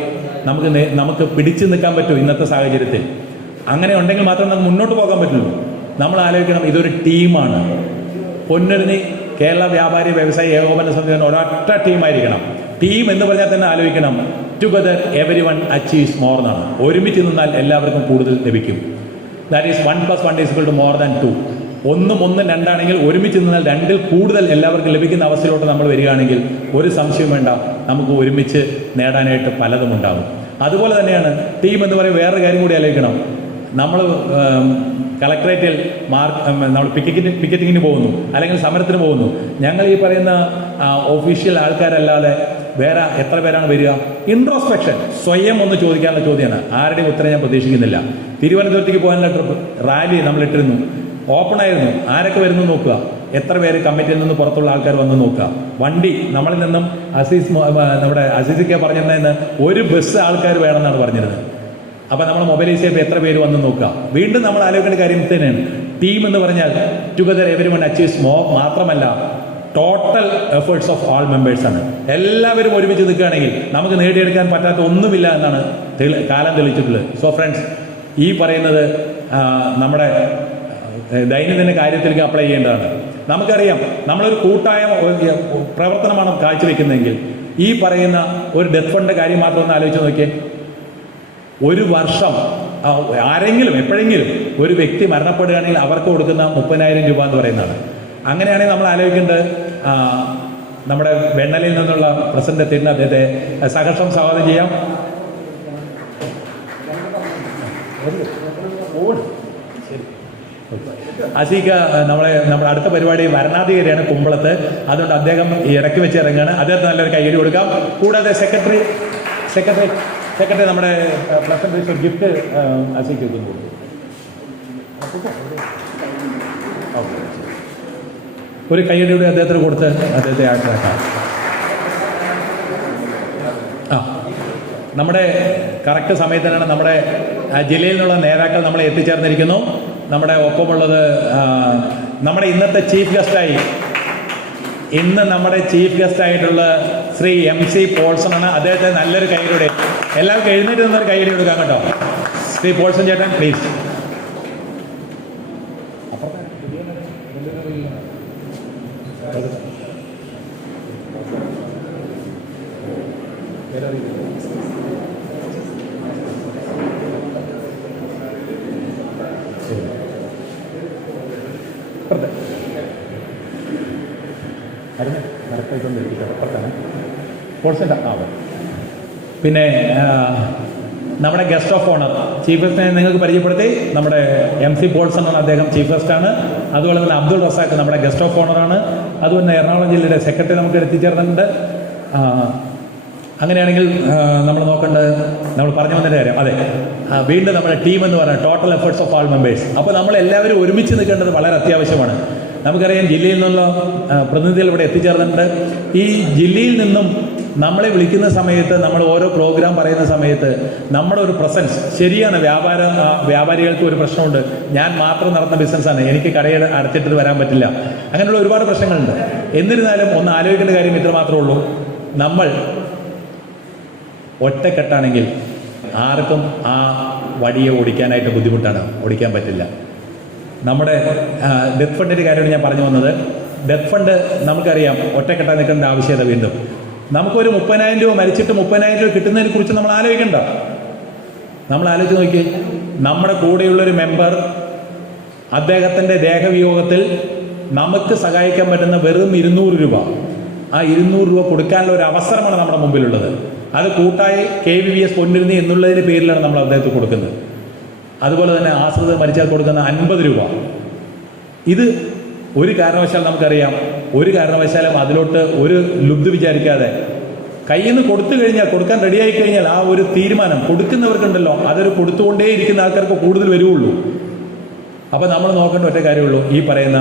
നമുക്ക് പിടിച്ചു നിൽക്കാൻ പറ്റൂ ഇന്നത്തെ സാഹചര്യത്തിൽ. അങ്ങനെ ഉണ്ടെങ്കിൽ മാത്രമേ നമുക്ക് മുന്നോട്ട് പോകാൻ പറ്റുള്ളൂ. നമ്മൾ ആലോചിക്കണം, ഇതൊരു ടീമാണ്. പൊന്നൊരുന്നി കേരള വ്യാപാരി വ്യവസായി ഏകോപന സമിതി ഒരൊറ്റ ടീമായിരിക്കണം. ടീം എന്ന് പറഞ്ഞാൽ തന്നെ ആലോചിക്കണം, ടുഗദർ എവരിവൺ അച്ചീവ്സ് മോർ എന്നാണ്. ഒരുമിച്ച് നിന്നാൽ എല്ലാവർക്കും കൂടുതൽ ലഭിക്കും. That is 1+1 = more than 2. 1 2 ഒരുമിച്ച് നിന്നാൽ 2-ൽ കൂടുതൽ എല്ലാവർക്കും ലഭിക്കുന്ന അവസ്ഥയിലോട്ട് നമ്മൾ വരികയാണെങ്കിൽ ഒരു സംശയം വേണ്ട, നമുക്ക് ഒരുമിച്ച് നേടാനായിട്ട് പലതും ഉണ്ടാകും. അതുപോലെ തന്നെയാണ് ടീം എന്ന് പറയുമ്പോൾ വേറൊരു കാര്യം കൂടി ആലോചിക്കണം. നമ്മൾ കളക്ടറേറ്റിൽ നമ്മൾ പിക്കറ്റിങ്ങിന് പോകുന്നു, അല്ലെങ്കിൽ സമരത്തിന് പോകുന്നു. ഞങ്ങൾ ഈ പറയുന്ന ഒഫീഷ്യൽ ആൾക്കാരല്ലാതെ വേറെ എത്ര പേരാണ് വരിക? ഇൻട്രോസ്പെക്ഷൻ, സ്വയം ഒന്ന് ചോദിക്കാനുള്ള ചോദ്യമാണ്. ആരുടെയും ഉത്തരം ഞാൻ പ്രതീക്ഷിക്കുന്നില്ല. തിരുവനന്തപുരത്തേക്ക് പോകാനുള്ള ട്രിപ്പ് റാലി നമ്മൾ ഇട്ടിരുന്നു, ഓപ്പൺ ആയിരുന്നു. ആരൊക്കെ വരുന്നു നോക്കുക, എത്ര പേര് കമ്മിറ്റിയിൽ നിന്ന് പുറത്തുള്ള ആൾക്കാർ വന്ന് നോക്കുക. വണ്ടി നമ്മളിൽ നിന്നും നമ്മുടെ അസീസിക്ക പറഞ്ഞിരുന്നതെന്ന് 1 ബസ് ആൾക്കാർ വേണമെന്നാണ് പറഞ്ഞിരുന്നത്. അപ്പം നമ്മൾ മൊബൈലൈസ് ചെയ്യുമ്പോൾ എത്ര പേര് വന്ന് നോക്കുക. വീണ്ടും നമ്മൾ ആലോചിക്കേണ്ട കാര്യം തന്നെയാണ്, ടീം എന്ന് പറഞ്ഞാൽ ടുഗദർ എവരിവൺ അച്ചീവ്സ് മോർ മാത്രമല്ല, ടോട്ടൽ എഫേർട്സ് ഓഫ് ആൾ മെമ്പേഴ്സാണ്. എല്ലാവരും ഒരുമിച്ച് നിൽക്കുകയാണെങ്കിൽ നമുക്ക് നേടിയെടുക്കാൻ പറ്റാത്ത ഒന്നുമില്ല എന്നാണ് കാലം തെളിയിച്ചിട്ടുള്ളത്. സോ ഫ്രണ്ട്സ്, ഈ പറയുന്നത് നമ്മുടെ ദൈനംദിന കാര്യത്തിലേക്ക് അപ്ലൈ ചെയ്യേണ്ടതാണ്. നമുക്കറിയാം, നമ്മളൊരു കൂട്ടായ പ്രവർത്തനമാണ് കാഴ്ചവെക്കുന്നതെങ്കിൽ ഈ പറയുന്ന ഒരു ഡെത്ത് ഫണ്ട് കാര്യം മാത്രം ഒന്ന് ആലോചിച്ച് നോക്കിയേ. ഒരു വർഷം ആരെങ്കിലും എപ്പോഴെങ്കിലും ഒരു വ്യക്തി മരണപ്പെടുകയാണെങ്കിൽ അവർക്ക് കൊടുക്കുന്ന 30,000 രൂപ എന്ന് പറയുന്നതാണ്. അങ്ങനെയാണെങ്കിൽ നമ്മൾ ആലോചിക്കേണ്ടത് നമ്മുടെ വെണ്ണലയിൽ നിന്നുള്ള പ്രസിഡന്റ് എത്തിയിരുന്ന അദ്ദേഹത്തെ സഹർഷം സ്വാഗതം ചെയ്യാം. അസീക്ക നമ്മുടെ അടുത്ത പരിപാടി വരണാധികാരിയാണ് കുമ്പളത്ത്. അതുകൊണ്ട് അദ്ദേഹം ഇടയ്ക്ക് വെച്ച് ഇറങ്ങുകയാണ്. അദ്ദേഹത്തിന് നല്ലൊരു കൈയ്യടി കൊടുക്കാം. കൂടാതെ സെക്രട്ടറി നമ്മുടെ പ്രസന്റ് ഒരു ഗിഫ്റ്റ് അസീക്ക് കൊടുക്കും. ഒരു കൈയ്യടിയുടെ അദ്ദേഹത്തിന് കൊടുത്ത് അദ്ദേഹത്തെ ആക്രാക്കാം. നമ്മുടെ കറക്റ്റ് സമയത്തിനാണ് നമ്മുടെ ജില്ലയിൽ നിന്നുള്ള നേതാക്കൾ നമ്മളെ എത്തിച്ചേർന്നിരിക്കുന്നു. നമ്മുടെ ഒപ്പമുള്ളത് നമ്മുടെ ഇന്നത്തെ ചീഫ് ഗസ്റ്റായിട്ടുള്ള ശ്രീ MC പോൾസൺ ആണ്. അദ്ദേഹത്തെ നല്ലൊരു കൈയ്യടി, എല്ലാവർക്കും എഴുന്നേറ്റ് നിന്നൊരു കൈയ്യടി കൊടുക്കാം കേട്ടോ. ശ്രീ പോൾസൺ ചേട്ടൻ പ്ലീസ്. പിന്നെ നമ്മുടെ ഗസ്റ്റ് ഓഫ് ഓണർ ചീഫ് ഗസ്റ്റിനെ നിങ്ങൾക്ക് പരിചയപ്പെടുത്തി. നമ്മുടെ MC പോൾസൺ ആണ്, അദ്ദേഹം ചീഫ് ഗസ്റ്റാണ്. അതുപോലെ തന്നെ അബ്ദുൾ റസാഖ് നമ്മുടെ ഗസ്റ്റ് ഓഫ് ഓണറാണ്. അതുപോലെ തന്നെ എറണാകുളം ജില്ലയുടെ സെക്രട്ടറി നമുക്ക് എത്തിച്ചേർന്നിട്ടുണ്ട്. അങ്ങനെയാണെങ്കിൽ നമ്മൾ നോക്കേണ്ടത്, നമ്മൾ പറഞ്ഞു വന്നതിൻ്റെ കാര്യം, അതെ, വീണ്ടും നമ്മുടെ ടീം എന്ന് പറയുന്നത് total efforts of all members. അപ്പോൾ നമ്മൾ എല്ലാവരും ഒരുമിച്ച് നിൽക്കേണ്ടത് വളരെ അത്യാവശ്യമാണ്. നമുക്കറിയാം, ജില്ലയിൽ നിന്നുള്ള പ്രതിനിധികൾ ഇവിടെ എത്തിച്ചേർന്നിട്ടുണ്ട്. ഈ ജില്ലയിൽ നിന്നും നമ്മളെ വിളിക്കുന്ന സമയത്ത്, നമ്മൾ ഓരോ പ്രോഗ്രാം പറയുന്ന സമയത്ത് നമ്മുടെ ഒരു പ്രസൻസ് ശരിയാണ്. വ്യാപാരികൾക്ക് ഒരു പ്രശ്നമുണ്ട്, ഞാൻ മാത്രം നടത്തുന്ന ബിസിനസ്സാണ്, എനിക്ക് കടയിൽ അടച്ചിട്ട് വരാൻ പറ്റില്ല, അങ്ങനെയുള്ള ഒരുപാട് പ്രശ്നങ്ങളുണ്ട്. എന്നിരുന്നാലും ഒന്ന് ആലോചിക്കേണ്ട കാര്യം ഇത്ര മാത്രമേ ഉള്ളൂ. നമ്മൾ ഒറ്റക്കെട്ടാണെങ്കിൽ ആർക്കും ആ വടിയെ ഓടിക്കാനായിട്ട് ബുദ്ധിമുട്ടാണ്, ഓടിക്കാൻ പറ്റില്ല. നമ്മുടെ ഡെത്ത് ഫണ്ടിൻ്റെ കാര്യമാണ് ഞാൻ പറഞ്ഞു വന്നത്. ഡെത്ത് ഫണ്ട് നമുക്കറിയാം, ഒറ്റക്കെട്ടാൻ നിൽക്കേണ്ട ആവശ്യകത. വീണ്ടും നമുക്കൊരു 30,000 രൂപ മരിച്ചിട്ട് 30,000 രൂപ കിട്ടുന്നതിനെ കുറിച്ച് നമ്മൾ ആലോചിക്കണ്ട. നമ്മൾ ആലോചിച്ച് നോക്കി, നമ്മുടെ കൂടെയുള്ളൊരു മെമ്പർ അദ്ദേഹത്തിൻ്റെ ദേഹവിയോഗത്തിൽ നമുക്ക് സഹായിക്കാൻ പറ്റുന്ന വെറും 200 രൂപ, ആ 200 രൂപ കൊടുക്കാനുള്ള ഒരു അവസരമാണ് നമ്മുടെ മുമ്പിലുള്ളത്. അത് കൂട്ടായി KVVS പൊന്നിരുന്നി എന്നുള്ളതിൻ്റെ പേരിലാണ് നമ്മൾ അദ്ദേഹത്തിന് കൊടുക്കുന്നത്. അതുപോലെ തന്നെ ആശ്രിതർ മരിച്ചാൽ കൊടുക്കുന്ന 50 രൂപ. ഇത് ഒരു കാരണവശാലും നമുക്കറിയാം, ഒരു കാരണവശാലും അതിലോട്ട് ഒരു ലുബ്ധ വിചാരിക്കാതെ കയ്യിൽ നിന്ന് കൊടുത്തു കഴിഞ്ഞാൽ, കൊടുക്കാൻ റെഡിയായി കഴിഞ്ഞാൽ ആ ഒരു തീരുമാനം കൊടുക്കുന്നവർക്കുണ്ടല്ലോ, അതൊരു കൊടുത്തുകൊണ്ടേ ഇരിക്കുന്ന ആൾക്കാർക്ക് കൂടുതൽ വരുള്ളൂ. അപ്പോൾ നമ്മൾ നോക്കേണ്ട ഒറ്റ കാര്യമുള്ളൂ, ഈ പറയുന്ന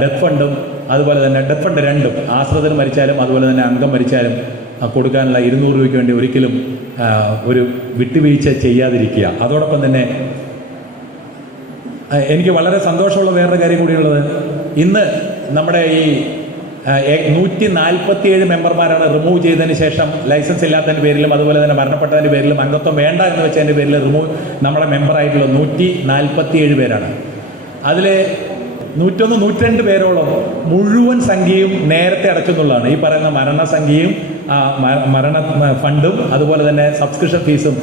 ഡെത്ത് ഫണ്ടും അതുപോലെ തന്നെ ഡെത്ത് ഫണ്ട് രണ്ടും, ആശ്രിതർ മരിച്ചാലും അതുപോലെ തന്നെ അംഗം മരിച്ചാലും കൊടുക്കാനുള്ള 200 രൂപയ്ക്ക് വേണ്ടി ഒരിക്കലും ഒരു വിട്ടുവീഴ്ച ചെയ്യാതിരിക്കുക. അതോടൊപ്പം തന്നെ എനിക്ക് വളരെ സന്തോഷമുള്ള വേറൊരു കാര്യം കൂടിയുള്ളത്, ഇന്ന് നമ്മുടെ ഈ 147 മെമ്പർമാരാണ് റിമൂവ് ചെയ്തതിന് ശേഷം ലൈസൻസ് ഇല്ലാത്തതിൻ്റെ പേരിലും അതുപോലെ തന്നെ മരണപ്പെട്ടതിൻ്റെ പേരിലും അംഗത്വം വേണ്ട എന്ന് വെച്ചതിൻ്റെ പേരിൽ നമ്മുടെ മെമ്പറായിട്ടുള്ള 147 പേരാണ്. അതിൽ 101, 102 പേരോളം മുഴുവൻ സംഖ്യയും നേരത്തെ അടച്ചെന്നുള്ളതാണ്. ഈ പറയുന്ന മരണസംഖ്യയും മരണ ഫണ്ടും അതുപോലെ തന്നെ സബ്സ്ക്രിപ്ഷൻ ഫീസും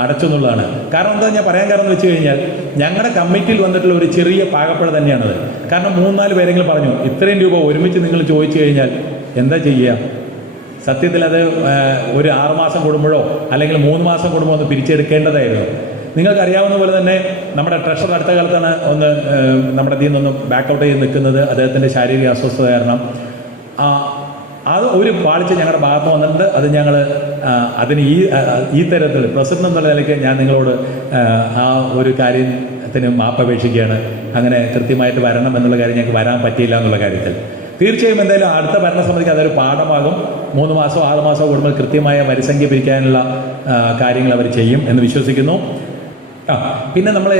അടച്ചെന്നുള്ളതാണ്. കാരണം എന്താ ഞാൻ പറയാൻ കാരണം എന്ന് വെച്ച് കഴിഞ്ഞാൽ, ഞങ്ങളുടെ കമ്മിറ്റിയിൽ വന്നിട്ടുള്ള ഒരു ചെറിയ പാകപ്പഴ തന്നെയാണത്. കാരണം 3-4 പേരെങ്കിലും പറഞ്ഞു, ഇത്രയും രൂപ ഒരുമിച്ച് നിങ്ങൾ ചോദിച്ചു കഴിഞ്ഞാൽ എന്താ ചെയ്യുക? സത്യത്തിൽ അത് ഒരു 6 മാസം കൂടുമ്പോഴോ അല്ലെങ്കിൽ 3 മാസം കൂടുമ്പോൾ ഒന്ന് പിരിച്ചെടുക്കേണ്ടതായിരുന്നു. നിങ്ങൾക്കറിയാവുന്ന പോലെ തന്നെ നമ്മുടെ ട്രഷറർ അടുത്ത കാലത്താണ് നമ്മുടെ ഇതിൽ നിന്നൊന്നും ബാക്കൗട്ട് ചെയ്ത് നിൽക്കുന്നത്. അദ്ദേഹത്തിൻ്റെ ശാരീരിക അസ്വസ്ഥത കാരണം അത് ഒരു പാളിച്ച ഞങ്ങളുടെ ഭാഗത്ത് വന്നിട്ടുണ്ട്. അത് ഞങ്ങൾ അതിന് ഈ തരത്തിൽ പ്രസിഡന്റ് എന്നുള്ള നിലയ്ക്ക് ഞാൻ നിങ്ങളോട് ആ ഒരു കാര്യത്തിന് മാപ്പപേക്ഷിക്കുകയാണ്. അങ്ങനെ കൃത്യമായിട്ട് വരണം എന്നുള്ള കാര്യം ഞങ്ങൾക്ക് വരാൻ പറ്റിയില്ല എന്നുള്ള കാര്യത്തിൽ. തീർച്ചയായും എന്തായാലും അടുത്ത ഭരണസമിതിക്ക് അതൊരു പാഠമാകും. 3 മാസമോ 6 മാസമോ കൂടുമ്പോൾ കൃത്യമായ വരിസംഖ്യ പിരിക്കാനുള്ള കാര്യങ്ങൾ അവർ ചെയ്യും എന്ന് വിശ്വസിക്കുന്നു. പിന്നെ നമ്മൾ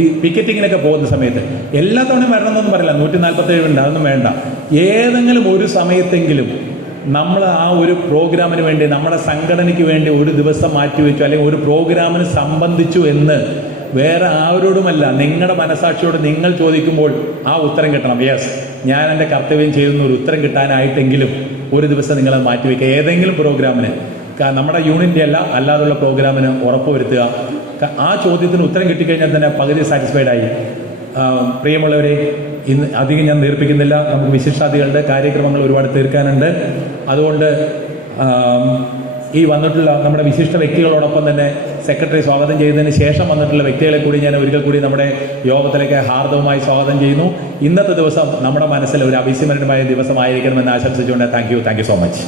ഈ പിക്കറ്റിങ്ങിനൊക്കെ പോകുന്ന സമയത്ത് എല്ലാ തവണയും വരണമെന്നൊന്നും പറയില്ല, 147 ഉണ്ട്, അതൊന്നും വേണ്ട. ഏതെങ്കിലും ഒരു സമയത്തെങ്കിലും നമ്മൾ ആ ഒരു പ്രോഗ്രാമിന് വേണ്ടി, നമ്മുടെ സംഘടനയ്ക്ക് വേണ്ടി ഒരു ദിവസം മാറ്റിവെച്ചു, അല്ലെങ്കിൽ ഒരു പ്രോഗ്രാമിന് സംബന്ധിച്ചു എന്ന് വേറെ ആരോടുമല്ല, നിങ്ങളുടെ മനസാക്ഷിയോട് നിങ്ങൾ ചോദിക്കുമ്പോൾ ആ ഉത്തരം കിട്ടണം. യെസ്, ഞാൻ എൻ്റെ കർത്തവ്യം ചെയ്യുന്ന ഒരു ഉത്തരം കിട്ടാനായിട്ടെങ്കിലും ഒരു ദിവസം നിങ്ങളത് മാറ്റിവെക്കുക. ഏതെങ്കിലും പ്രോഗ്രാമിന്, നമ്മുടെ യൂണിറ്റിൻ്റെ അല്ലാതുള്ള പ്രോഗ്രാമിന് ഉറപ്പുവരുത്തുക. ആ ചോദ്യത്തിന് ഉത്തരം കിട്ടിക്കഴിഞ്ഞാൽ തന്നെ പകുതി സാറ്റിസ്ഫൈഡ് ആയി. പ്രിയമുള്ളവരെ, ഇന്ന് അധികം ഞാൻ ദീർഘിപ്പിക്കുന്നില്ല. നമുക്ക് വിശിഷ്ടാതികളുടെ കാര്യക്രമങ്ങൾ ഒരുപാട് തീർക്കാനുണ്ട്. അതുകൊണ്ട് ഈ വന്നിട്ടുള്ള നമ്മുടെ വിശിഷ്ട വ്യക്തികളോടൊപ്പം തന്നെ സെക്രട്ടറി സ്വാഗതം ചെയ്തതിന് ശേഷം വന്നിട്ടുള്ള വ്യക്തികളെ കൂടി ഞാൻ ഒരിക്കൽ കൂടി നമ്മുടെ യോഗത്തിലേക്ക് ഹാർദവമായി സ്വാഗതം ചെയ്യുന്നു. ഇന്നത്തെ ദിവസം നമ്മുടെ മനസ്സിൽ ഒരു അവിസ്മരണീയമായ ദിവസമായിരിക്കണമെന്ന് ആശംസിച്ചുകൊണ്ട് താങ്ക് യു സോ മച്ച്.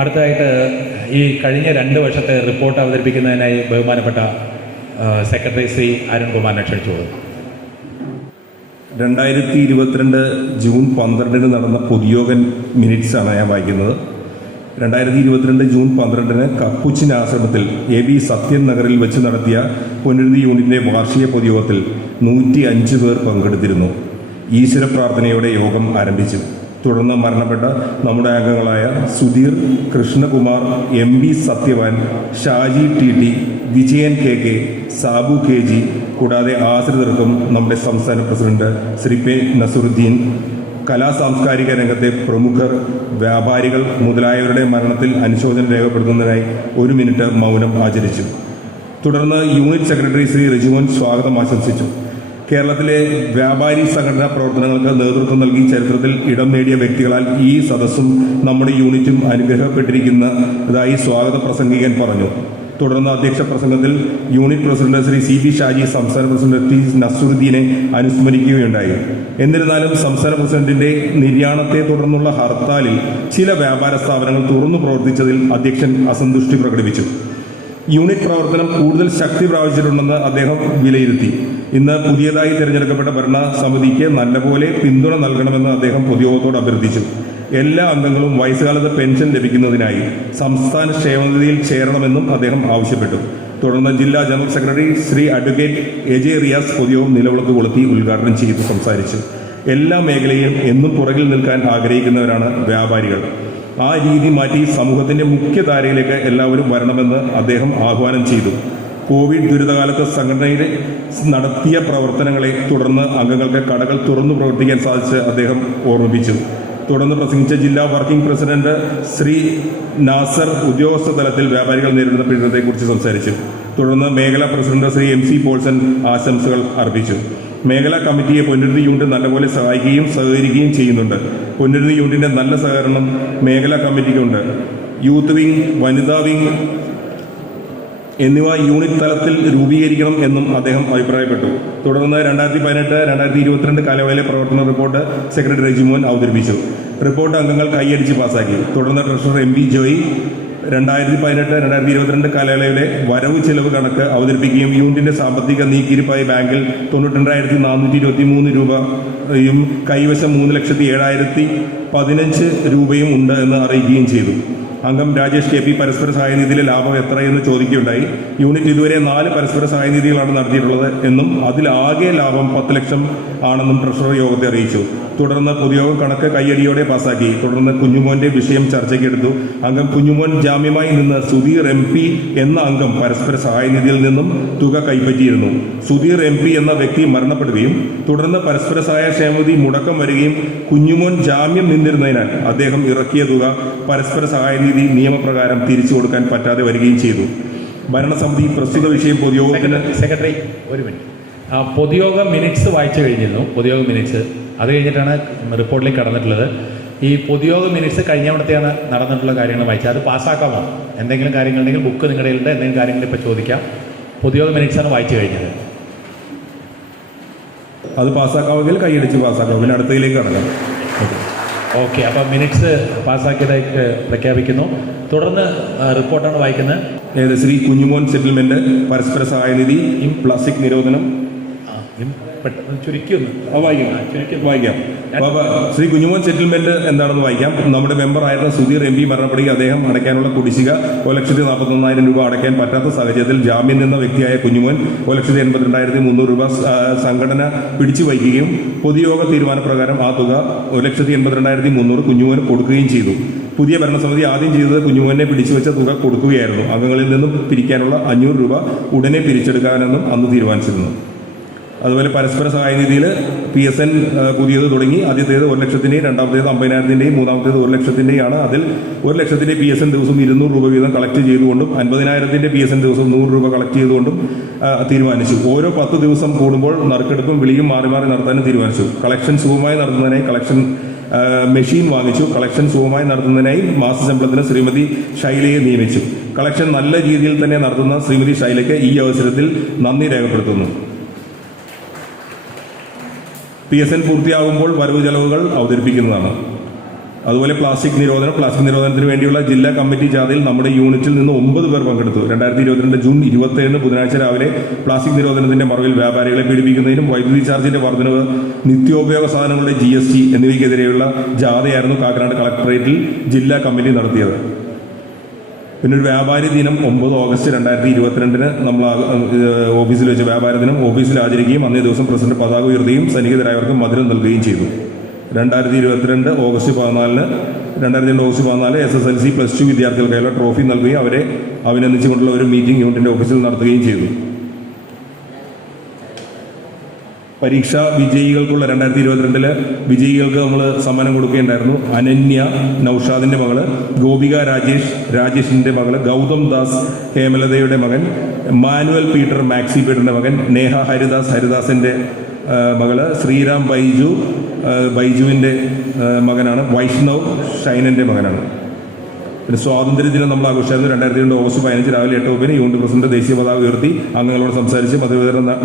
അടുത്തതായിട്ട് ഈ കഴിഞ്ഞ 2 വർഷത്തെ റിപ്പോർട്ട് അവതരിപ്പിക്കുന്നതിനായി ബഹുമാനപ്പെട്ട സെക്രട്ടറി ശ്രീ അരുൺകുമാറിനെ ക്ഷണിച്ചു കൊടുക്കും. 2022 ജൂൺ 12 നടന്ന പൊതുയോഗ മിനിറ്റ്സാണ് ഞാൻ വായിക്കുന്നത്. 2022 ജൂൺ 12 കപ്പുച്ചിൻ ആശ്രമത്തിൽ AB സത്യൻ നഗറിൽ വെച്ച് നടത്തിയ പുനരുദ്ധി യൂണിറ്റിന്റെ വാർഷിക പൊതുയോഗത്തിൽ 105 പേർ പങ്കെടുത്തിരുന്നു. ഈശ്വര പ്രാർത്ഥനയോടെ യോഗം ആരംഭിച്ചു. തുടർന്ന് മരണപ്പെട്ട നമ്മുടെ അംഗങ്ങളായ സുധീർ, കൃഷ്ണകുമാർ, MB സത്യവാൻ, Shaji TT, Vijayan KK, Sabu KG, കൂടാതെ ആശ്രിതർക്കും നമ്മുടെ സംസ്ഥാന പ്രസിഡന്റ് ശ്രീ P. നസറുദ്ദീൻ, കലാ സാംസ്കാരിക രംഗത്തെ പ്രമുഖർ, വ്യാപാരികൾ മുതലായവരുടെ മരണത്തിൽ അനുശോചനം രേഖപ്പെടുത്തുന്നതിനായി 1 മിനിറ്റ് മൗനം ആചരിച്ചു. തുടർന്ന് യൂണിറ്റ് സെക്രട്ടറി ശ്രീ റെജിമോൻ സ്വാഗതം ആശംസിച്ചു. കേരളത്തിലെ വ്യാപാരി സംഘടനാ പ്രവർത്തനങ്ങൾക്ക് നേതൃത്വം നൽകി ചരിത്രത്തിൽ ഇടം നേടിയ വ്യക്തികളാൽ ഈ സദസ്സും നമ്മുടെ യൂണിറ്റും അനുഗ്രഹപ്പെട്ടിരിക്കുന്നതായി സ്വാഗത പ്രസംഗികൻ പറഞ്ഞു. തുടർന്ന് അധ്യക്ഷ പ്രസംഗത്തിൽ unit president Shri CB Shaji സംസ്ഥാന പ്രസിഡന്റ് P. നസറുദ്ദീനെ അനുസ്മരിക്കുകയുണ്ടായി. എന്നിരുന്നാലും സംസ്ഥാന പ്രസിഡന്റിന്റെ നിര്യാണത്തെ തുടർന്നുള്ള ഹർത്താലിൽ ചില വ്യാപാര സ്ഥാപനങ്ങൾ തുറന്നു പ്രവർത്തിച്ചതിൽ അധ്യക്ഷൻ അസന്തുഷ്ടി പ്രകടിപ്പിച്ചു. യൂണിറ്റ് പ്രവർത്തനം കൂടുതൽ ശക്തി പ്രാപിച്ചിട്ടുണ്ടെന്ന് അദ്ദേഹം വിലയിരുത്തി. ഇന്ന് പുതിയതായി തിരഞ്ഞെടുക്കപ്പെട്ട ഭരണസമിതിക്ക് നല്ലപോലെ പിന്തുണ നൽകണമെന്ന് അദ്ദേഹം പൊതുയോഗത്തോട് അഭ്യർത്ഥിച്ചു. എല്ലാ അംഗങ്ങളും വയസ്സുകാലത്ത് പെൻഷൻ ലഭിക്കുന്നതിനായി സംസ്ഥാന ക്ഷേമനിധിയിൽ ചേരണമെന്നും അദ്ദേഹം ആവശ്യപ്പെട്ടു. തുടർന്ന് ജില്ലാ general secretary Shri advocate AJ Riyas പൊതുയോഗം നിലവിളക്ക് കൊളുത്തി ഉദ്ഘാടനം ചെയ്ത് സംസാരിച്ചു. എല്ലാ മേഖലയും എന്നും പുറകിൽ നിൽക്കാൻ ആഗ്രഹിക്കുന്നവരാണ് വ്യാപാരികൾ. ആ രീതി മാറ്റി സമൂഹത്തിന്റെ മുഖ്യധാരയിലേക്ക് എല്ലാവരും വരണമെന്ന് അദ്ദേഹം ആഹ്വാനം ചെയ്തു. കോവിഡ് ദുരിതകാലത്ത് സംഘടനയിൽ നടത്തിയ പ്രവർത്തനങ്ങളെ തുടർന്ന് അംഗങ്ങൾക്ക് കടകൾ തുറന്നു പ്രവർത്തിക്കാൻ സാധിച്ച് അദ്ദേഹം ഓർമ്മിപ്പിച്ചു. തുടർന്ന് പ്രസംഗിച്ച ജില്ലാ വർക്കിംഗ് പ്രസിഡന്റ് ശ്രീ നാസർ ഉദ്യോഗസ്ഥ തലത്തിൽ വ്യാപാരികൾ നേരിടുന്ന പീഡനത്തെക്കുറിച്ച് സംസാരിച്ചു. തുടർന്ന് മേഖലാ പ്രസിഡന്റ് ശ്രീ MC പോൾസൺ ആശംസകൾ അർപ്പിച്ചു. മേഖലാ കമ്മിറ്റിയെ പുനരുദ്ധി യൂണിറ്റ് നല്ലപോലെ സഹായിക്കുകയും സഹകരിക്കുകയും ചെയ്യുന്നുണ്ട്. പുനരുദ്ധി യൂണിറ്റിന്റെ നല്ല സഹകരണം മേഖലാ കമ്മിറ്റിക്കുണ്ട്. യൂത്ത് വിംഗ്, വനിതാ വിംഗ് എന്നിവ യൂണിറ്റ് തലത്തിൽ രൂപീകരിക്കണം എന്നും അദ്ദേഹം അഭിപ്രായപ്പെട്ടു. തുടർന്ന് 2018-2022 കാലയളവിലെ പ്രവർത്തന റിപ്പോർട്ട് സെക്രട്ടറി റെജിമോൻ അവതരിപ്പിച്ചു. റിപ്പോർട്ട് അംഗങ്ങൾ കൈയടിച്ച് പാസാക്കി. തുടർന്ന് ട്രഷറർ MB ജോയി 2018-2022 കാലയളവിലെ വരവ് ചെലവ് കണക്ക് അവതരിപ്പിക്കുകയും യൂണിറ്റിന്റെ സാമ്പത്തിക നീക്കിയിരിപ്പായി ബാങ്കിൽ 92,423 രൂപയും കൈവശം 3,07,015 രൂപയും ഉണ്ട് എന്ന് അറിയിക്കുകയും ചെയ്തു. അംഗം രാജേഷ് KP പരസ്പര സഹായനിധിയിലെ ലാഭം എത്രയെന്ന് ചോദിക്കുകയുണ്ടായി. യൂണിറ്റ് ഇതുവരെ 4 പരസ്പര സഹായനിധികളാണ് നടത്തിയിട്ടുള്ളത് എന്നും അതിൽ ആകെ ലാഭം 10 ലക്ഷം ആണെന്നും ട്രഷറർ യോഗത്തെ അറിയിച്ചു. തുടർന്ന് പൊതുയോഗം കണക്ക് കയ്യടിയോടെ പാസാക്കി. തുടർന്ന് കുഞ്ഞുമോന്റെ വിഷയം ചർച്ചയ്ക്കെടുത്തു. അംഗം കുഞ്ഞുമോൻ ജാമ്യമായി നിന്ന് സുധീർ MP എന്ന അംഗം പരസ്പര സഹായനിധിയിൽ നിന്നും തുക കൈപ്പറ്റിയിരുന്നു. സുധീർ MP എന്ന വ്യക്തി മരണപ്പെടുകയും തുടർന്ന് പരസ്പര സഹായ ക്ഷേമനിധി മുടക്കം വരികയും കുഞ്ഞുമോൻ ജാമ്യം നിന്നിരുന്നതിനാൽ അദ്ദേഹം ഇറക്കിയ തുക പരസ്പര സഹായനിധി നിയമപ്രകാരം തിരിച്ചു കൊടുക്കാൻ പറ്റാതെ വരികയും ചെയ്തു. ഭരണസമിതി പ്രസ്തുത വിഷയം പൊതുയോഗത്തിന് സെക്രട്ടറി ഒരു മിനിറ്റ്. പൊതുയോഗ മിനിറ്റ്സ് വായിച്ചു കഴിഞ്ഞിരുന്നു. പൊതുയോഗ മിനിറ്റ്സ് അത് കഴിഞ്ഞിട്ടാണ് റിപ്പോർട്ടിലേക്ക് കടന്നിട്ടുള്ളത്. ഈ പൊതുയോഗ മിനിറ്റ്സ് കഴിഞ്ഞവിടത്തെയാണ് നടന്നിട്ടുള്ള കാര്യങ്ങൾ വായിച്ചത്. അത് പാസ്സാക്കാമോ? എന്തെങ്കിലും കാര്യങ്ങളുണ്ടെങ്കിൽ ബുക്ക് നിങ്ങളുടെ ഉണ്ട്, എന്തെങ്കിലും കാര്യങ്ങൾ ഇപ്പോൾ ചോദിക്കാം. പൊതുയോഗ മിനിറ്റ്സാണ് വായിച്ചു കഴിഞ്ഞത്. അത് പാസ്സാക്കാമെങ്കിൽ കൈയടിച്ച് പാസ്സാക്കാം. പിന്നെ അടുത്തതിലേക്ക് കടക്കാം. ഓക്കെ, അപ്പം മിനിറ്റ്സ് പാസ്സാക്കിയതായിട്ട് പ്രഖ്യാപിക്കുന്നു. തുടർന്ന് റിപ്പോർട്ടാണ് വായിക്കുന്നത്. ശ്രീ കുഞ്ഞുമോൻ സെറ്റിൽമെന്റ്, പരസ്പര സഹായനിധി, പ്ലാസ്റ്റിക് നിരോധനം, പെട്ടെന്ന് ചുരുക്കിയൊന്ന് വായിക്കാം. ശ്രീ കുഞ്ഞുമോൻ സെറ്റിൽമെന്റ് എന്താണെന്ന് വായിക്കാം. നമ്മുടെ മെമ്പറായിരുന്ന സുധീർ MP മരണപ്പെടുകയും അദ്ദേഹം അടയ്ക്കാനുള്ള കുടിശ്ശിക 1,41,000 രൂപ അടയ്ക്കാൻ പറ്റാത്ത സാഹചര്യത്തിൽ ജാമ്യം നിന്ന വ്യക്തിയായ കുഞ്ഞുമോൻ 1,82,300 രൂപ സംഘടന പിടിച്ചു വയ്ക്കുകയും പൊതുയോഗ തീരുമാനപ്രകാരം ആ തുക 1,82,300 കുഞ്ഞുമോന് കൊടുക്കുകയും ചെയ്തു. പുതിയ ഭരണസമിതി ആദ്യം ചെയ്തത് കുഞ്ഞുമോനെ പിടിച്ചുവെച്ച തുക കൊടുക്കുകയായിരുന്നു. അംഗങ്ങളിൽ നിന്നും പിരിക്കാനുള്ള 500 രൂപ ഉടനെ പിരിച്ചെടുക്കാനെന്നും അന്ന് തീരുമാനിച്ചിരുന്നു. അതുപോലെ പരസ്പര സഹായ നിധിയിൽ PSN പുതിയത് തുടങ്ങി. ആദ്യത്തേത് 1,00,000, രണ്ടാമത്തേത് 50,000, മൂന്നാമത്തേത് 1,00,000 അതിൽ 1,00,000 PSN ദിവസം 200 രൂപ വീതം കളക്ട് ചെയ്തുകൊണ്ടും 50,000 PSN ദിവസം 100 രൂപ കളക്ട് ചെയ്തുകൊണ്ടും തീരുമാനിച്ചു. ഓരോ 10 ദിവസം കൂടുമ്പോൾ നറുക്കെടുപ്പും വിളിയും മാറി മാറി നടത്താനും തീരുമാനിച്ചു. കളക്ഷൻ സുഗമമായി നടത്തുന്നതിനായി കളക്ഷൻ മെഷീൻ വാങ്ങിച്ചു. കളക്ഷൻ സുഗമമായി നടത്തുന്നതിനായി മാസശമ്പളത്തിന് ശ്രീമതി ഷൈലയെ നിയമിച്ചു. കളക്ഷൻ നല്ല രീതിയിൽ തന്നെ നടത്തുന്ന ശ്രീമതി ഷൈലയ്ക്ക് ഈ അവസരത്തിൽ നന്ദി രേഖപ്പെടുത്തുന്നു. PSN പൂർത്തിയാകുമ്പോൾ വരവ് ചെലവുകൾ അവതരിപ്പിക്കുന്നതാണ്. അതുപോലെ പ്ലാസ്റ്റിക് നിരോധനത്തിന് വേണ്ടിയുള്ള ജില്ലാ കമ്മിറ്റി ജാഥയിൽ നമ്മുടെ യൂണിറ്റിൽ നിന്ന് 9 പേർ പങ്കെടുത്തു. 2022 ജൂൺ 27 ബുധനാഴ്ച രാവിലെ പ്ലാസ്റ്റിക് നിരോധനത്തിന്റെ മറവിൽ വ്യാപാരികളെ പീഡിപ്പിക്കുന്നതിനും വൈദ്യുതി ചാർജിന്റെ വർധനവ്, നിത്യോപയോഗ സാധനങ്ങളുടെ GST എന്നിവയ്ക്കെതിരെയുള്ള ജാഥയായിരുന്നു കാക്കനാട് കളക്ടറേറ്റിൽ ജില്ലാ കമ്മിറ്റി നടത്തിയത്. പിന്നെ ഒരു വ്യാപാരി ദിനം 9 ഓഗസ്റ്റ് 2022 നമ്മൾ ഓഫീസിൽ വെച്ച് വ്യാപാരി ദിനം ഓഫീസിൽ ആചരിക്കുകയും അന്നേ ദിവസം പ്രസിഡന്റ് പതാക ഉയർത്തുകയും സന്നിഹിതരായവർക്ക് മധുരം നൽകുകയും ചെയ്തു. 2022 ഓഗസ്റ്റ് 14 SSLC +2 വിദ്യാർത്ഥികൾക്കായുള്ള ട്രോഫി നൽകുകയും അവരെ അഭിനന്ദിച്ചുകൊണ്ടുള്ള ഒരു മീറ്റിംഗ് യൂണിറ്റിന്റെ ഓഫീസിൽ നടത്തുകയും ചെയ്തു. പരീക്ഷാ വിജയികൾക്കുള്ള 2022 വിജയികൾക്ക് നമ്മൾ സമ്മാനം കൊടുക്കുകയുണ്ടായിരുന്നു. അനന്യ നൌഷാദിന്റെ മകള്, ഗോപിക രാജേഷിന്റെ മകള്, ഗൗതം ദാസ് ഹേമലതയുടെ മകൻ, മാനുവൽ പീറ്റർ മാക്സി പീറ്ററിന്റെ മകൻ, നേഹ ഹരിദാസിന്റെ മകള്, ശ്രീറാം ബൈജുവിന്റെ മകനാണ്, വൈഷ്ണവ് ഷൈനന്റെ മകനാണ്. പിന്നെ സ്വാതന്ത്ര്യദിനം നമ്മൾ ആഘോഷിച്ചായിരുന്നു. 2002 ഓഗസ്റ്റ് 15 രാവിലെ 8:00 യൂണിറ്റ് പ്രസിഡന്റ് ദേശീയ പതാക ഉയർത്തി അംഗങ്ങളോട് സംസാരിച്ച്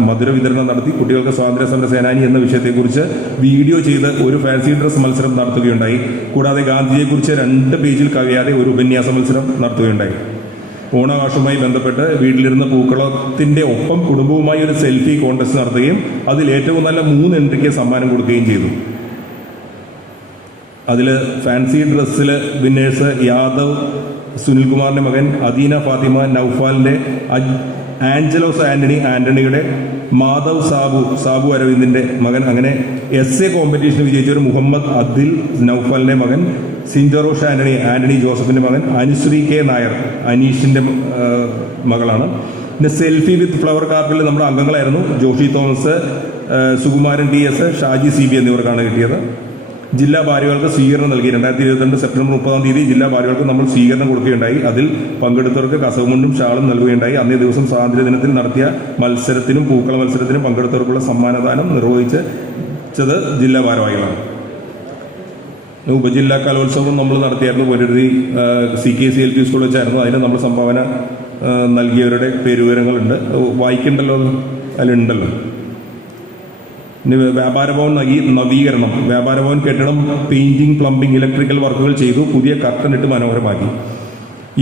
മധുര വിതരണം നടത്തി. കുട്ടികൾക്ക് സ്വാതന്ത്ര്യ സമര സേനാനി എന്ന വിഷയത്തെക്കുറിച്ച് വീഡിയോ ചെയ്ത് ഒരു ഫാൻസി ഡ്രസ് മത്സരം നടത്തുകയുണ്ടായി. കൂടാതെ ഗാന്ധിജിയെക്കുറിച്ച് 2 പേജിൽ കവിയാതെ ഒരു ഉപന്യാസ മത്സരം നടത്തുകയുണ്ടായി. ഓണാഘോഷവുമായി ബന്ധപ്പെട്ട് വീട്ടിലിരുന്ന പൂക്കളത്തിന്റെ ഒപ്പം കുടുംബവുമായി ഒരു സെൽഫി കോൺടെസ്റ്റ് നടത്തുകയും അതിൽ ഏറ്റവും നല്ല 3 എൻട്രിക്ക് സമ്മാനം കൊടുക്കുകയും ചെയ്തു. അതിൽ ഫാൻസി ഡ്രസ്സിൽ വിന്നേഴ്സ് യാദവ് സുനിൽകുമാറിന്റെ മകൻ, അദീന ഫാത്തിമ നൌഫാലിന്റെ, ആഞ്ചലോസ് ആന്റണിയുടെ, മാധവ് സാബു അരവിന്ദിന്റെ മകൻ. അങ്ങനെ essay കോമ്പറ്റീഷന് വിജയിച്ചവർ മുഹമ്മദ് അദിൽ നൌഫാലിന്റെ മകൻ, സിൻജറോഷ് ആന്റണി ജോസഫിന്റെ മകൻ, അനുശ്രീ K നായർ അനീഷിന്റെ മകളാണ്. പിന്നെ സെൽഫി വിത്ത് ഫ്ലവർ കാർട്ടിൽ നമ്മുടെ അംഗങ്ങളായിരുന്നു ജോഷി തോമസ്, സുകുമാരൻ TS, ഷാജി CB എന്നിവർക്കാണ് കിട്ടിയത്. ജില്ലാ ഭാര്യകൾക്ക് സ്വീകരണം നൽകി. 2022 സെപ്റ്റംബർ 30 ജില്ലാ ഭാര്യകൾക്ക് നമ്മൾ സ്വീകരണം കൊടുക്കുകയുണ്ടായി. അതിൽ പങ്കെടുത്തവർക്ക് കസവുമുണ്ടും ഷാളും നൽകുകയുണ്ടായി. അന്നേ ദിവസം സ്വാതന്ത്ര്യ ദിനത്തിൽ നടത്തിയ മത്സരത്തിനും പൂക്കള മത്സരത്തിനും പങ്കെടുത്തവർക്കുള്ള സമ്മാനദാനം നിർവഹിച്ചത് ജില്ലാ ഭാരവാഹികളാണ്. ഉപജില്ലാ കലോത്സവം നമ്മൾ നടത്തിയായിരുന്നു. പൊരുതി CKC LP സ്കൂൾ വെച്ചായിരുന്നു. അതിന് നമ്മൾ സംഭാവന നൽകിയവരുടെ പേരുവിവരങ്ങളുണ്ട്. വായിക്കണ്ടല്ലോ, അതിലുണ്ടല്ലോ. പിന്നെ വ്യാപാരഭവൻ നവീകരണം. വ്യാപാരഭവൻ കെട്ടിടം പെയിന്റിംഗ്, പ്ലംബിംഗ്, ഇലക്ട്രിക്കൽ വർക്കുകൾ ചെയ്തു. പുതിയ കർട്ടൻ ഇട്ട് മനോഹരമാക്കി.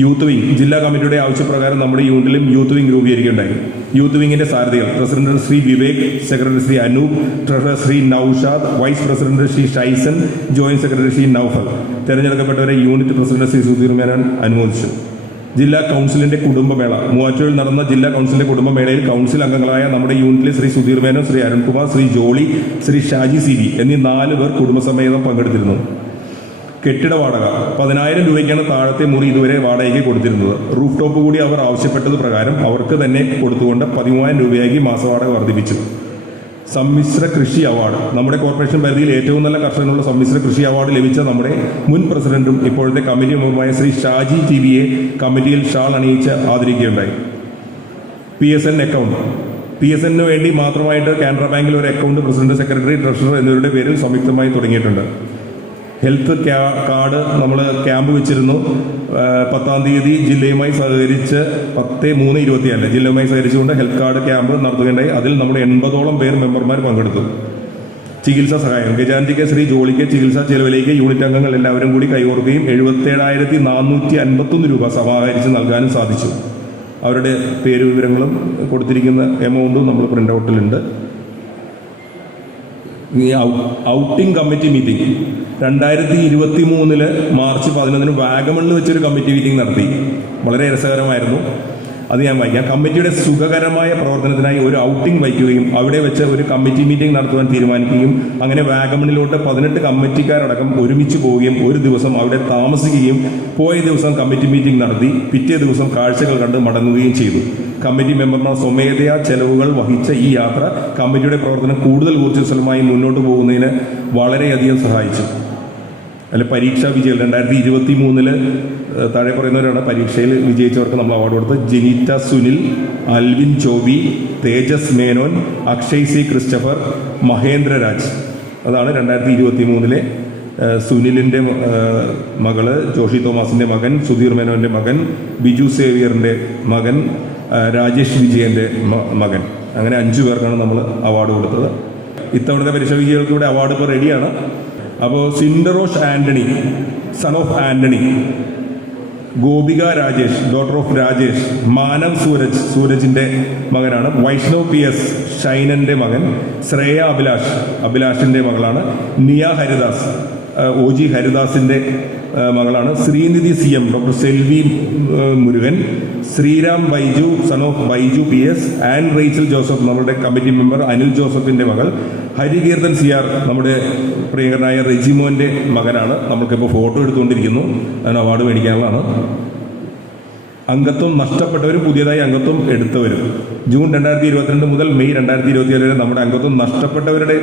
യൂത്ത് വിംഗ് ജില്ലാ കമ്മിറ്റിയുടെ ആവശ്യപ്രകാരം നമ്മുടെ യൂണിറ്റിലും യൂത്ത് വിംഗ് രൂപീകരിക്കുകയുണ്ടായി. യൂത്ത് വിംഗിന്റെ സാരഥികൾ: president Shri Vivek, secretary Shri Anoop, treasurer Shri Naushad, vice president Shri Shaison, joint secretary Shri Naufal. തെരഞ്ഞെടുക്കപ്പെട്ടവരെ യൂണിറ്റ് പ്രസിഡന്റ് ശ്രീ സുധീർ മേനോൻ അനുമോദിച്ചു. ജില്ലാ കൗൺസിലിന്റെ കുടുംബമേള. മൂവാറ്റുപുഴയിൽ നടന്ന ജില്ലാ കൗൺസിലിന്റെ കുടുംബമേളയിൽ കൗൺസിൽ അംഗങ്ങളായ നമ്മുടെ യൂണിറ്റിലെ ശ്രീ സുധീർ മേനോൻ, ശ്രീ അരുൺകുമാർ, ശ്രീ ജോളി, ശ്രീ ഷാജി CB എന്നീ 4 പേർ കുടുംബസമേതം പങ്കെടുത്തിരുന്നു. കെട്ടിട വാടക 10,000 രൂപയ്ക്കാണ് താഴത്തെ മുറി ഇതുവരെ വാടകയ്ക്ക് കൊടുത്തിരുന്നത്. റൂഫ് ടോപ്പ് കൂടി അവർ ആവശ്യപ്പെട്ടത് പ്രകാരം അവർക്ക് തന്നെ കൊടുത്തുകൊണ്ട് 13,000 രൂപയാക്കി മാസവാടക വർദ്ധിപ്പിച്ചു. സമ്മിശ്ര കൃഷി അവാർഡ്. നമ്മുടെ കോർപ്പറേഷൻ പരിധിയിൽ ഏറ്റവും നല്ല കർഷകനുള്ള സമ്മിശ്ര കൃഷി അവാർഡ് ലഭിച്ച നമ്മുടെ മുൻ പ്രസിഡന്റും ഇപ്പോഴത്തെ കമ്മിറ്റി അംഗവുമായ ശ്രീ ഷാജി TVയെ കമ്മിറ്റിയിൽ ഷാൾ അണിയിച്ച് ആദരിക്കുകയുണ്ടായി. PSN account. PSNന് വേണ്ടി മാത്രമായിട്ട് കാനറ ബാങ്കിൽ ഒരു അക്കൗണ്ട് പ്രസിഡന്റ്, സെക്രട്ടറി, ട്രഷറർ എന്നിവരുടെ പേരിൽ സംയുക്തമായി തുടങ്ങിയിട്ടുണ്ട്. ഹെൽത്ത് കാർഡ് നമ്മൾ ക്യാമ്പ് വെച്ചിരുന്നു. 10-ാം തീയതി ജില്ലയുമായി സഹകരിച്ച് 10/3/24 ജില്ലയുമായി സഹകരിച്ചുകൊണ്ട് ഹെൽത്ത് കാർഡ് ക്യാമ്പ് നടത്തുകയുണ്ടായി. അതിൽ നമ്മുടെ 80ഓളം പേർ മെമ്പർമാർ പങ്കെടുത്തു. ചികിത്സാ സഹായം. ഗജാന്തിക്ക് ശ്രീ ജോളിക്ക് ചികിത്സാ ചെലവിലേക്ക് യൂണിറ്റ് അംഗങ്ങൾ എല്ലാവരും കൂടി കൈകോർക്കുകയും 77,451 രൂപ സമാഹരിച്ച് നൽകാനും സാധിച്ചു. അവരുടെ പേര് വിവരങ്ങളും കൊടുത്തിരിക്കുന്ന എമൗണ്ടും നമ്മൾ പ്രിന്റ് ഔട്ടിലുണ്ട്. ഈ ഔട്ടിംഗ് കമ്മിറ്റി മീറ്റിംഗ് 2023 മാർച്ച് 11 വാഗമണിൽ വെച്ചൊരു കമ്മിറ്റി മീറ്റിംഗ് നടത്തി. വളരെ രസകരമായിരുന്നു. അത് ഞാൻ വായിക്കാം. കമ്മിറ്റിയുടെ സുഖകരമായ പ്രവർത്തനത്തിനായി ഒരു ഔട്ടിംഗ് വയ്ക്കുകയും അവിടെ വെച്ച് ഒരു കമ്മിറ്റി മീറ്റിംഗ് നടത്തുവാൻ തീരുമാനിക്കുകയും അങ്ങനെ വാഗമണിലോട്ട് 18 കമ്മിറ്റിക്കാരടക്കം ഒരുമിച്ച് പോവുകയും ഒരു ദിവസം അവിടെ താമസിക്കുകയും പോയ ദിവസം കമ്മിറ്റി മീറ്റിംഗ് നടത്തി പിറ്റേ ദിവസം കാഴ്ചകൾ കണ്ട് മടങ്ങുകയും ചെയ്തു. കമ്മിറ്റി മെമ്പർമാർ സ്വമേധയാ ചെലവുകൾ വഹിച്ച ഈ യാത്ര കമ്മിറ്റിയുടെ പ്രവർത്തനം കൂടുതൽ ഊർജ്ജസ്വലമായി മുന്നോട്ട് പോകുന്നതിന് വളരെയധികം സഹായിച്ചു. അല്ലെ പരീക്ഷാ വിജയം 2023 താഴെ പറയുന്നവരാണ് പരീക്ഷയിൽ വിജയിച്ചവർക്ക് നമ്മൾ അവാർഡ് കൊടുത്തത്. ജെനീറ്റ സുനിൽ, അൽവിൻ ചോബി, തേജസ് മേനോൻ, അക്ഷയ് സി ക്രിസ്റ്റഫർ, മഹേന്ദ്ര രാജ്. അതാണ് 2023 സുനിലിൻ്റെ മകള്, ജോഷി തോമസിൻ്റെ മകൻ, സുധീർ മേനോൻ്റെ മകൻ, ബിജു സേവിയറിൻ്റെ മകൻ, രാജേഷ് വിജയൻ്റെ മകൻ. അങ്ങനെ 5 പേർക്കാണ് നമ്മൾ അവാർഡ് കൊടുത്തത്. ഇത്തവണത്തെ പരീക്ഷാ വിജയികൾക്ക് ഇവിടെ അവാർഡ് ഇപ്പോൾ റെഡിയാണ്. അപ്പോൾ Sindarosh Antony, son of Antony, Gopika Rajesh, daughter of Rajesh, Manav Sooraj, സൂരജിൻ്റെ മകനാണ്, വൈഷ്ണവ് PS, ഷൈനൻ്റെ മകൻ, ശ്രേയ അഭിലാഷ്, അഭിലാഷിൻ്റെ മകളാണ്, നിയ ഹരിദാസ്, OG ഹരിദാസിൻ്റെ മകളാണ്, Sreenidhi CM, doctor Selvi Murugan, Sreeram Baiju, son of Baiju PS, Ann Rachel Joseph, നമ്മുടെ കമ്മിറ്റി മെമ്പർ അനിൽ ജോസഫിൻ്റെ മകൾ, ഹരികീർത്തൻ CR, നമ്മുടെ പ്രിയങ്കരനായ റെജിമോൻ്റെ മകനാണ്. നമ്മൾക്കിപ്പോൾ ഫോട്ടോ എടുത്തുകൊണ്ടിരിക്കുന്നു. അതിന് അവാർഡ് മേടിക്കാനുള്ളതാണ്. അംഗത്വം നഷ്ടപ്പെട്ടവരും പുതിയതായി അംഗത്വം എടുത്തവരും ജൂൺ 2022 മുതൽ മെയ് 2027 വരെ നമ്മുടെ അംഗത്വം നഷ്ടപ്പെട്ടവരുടെ,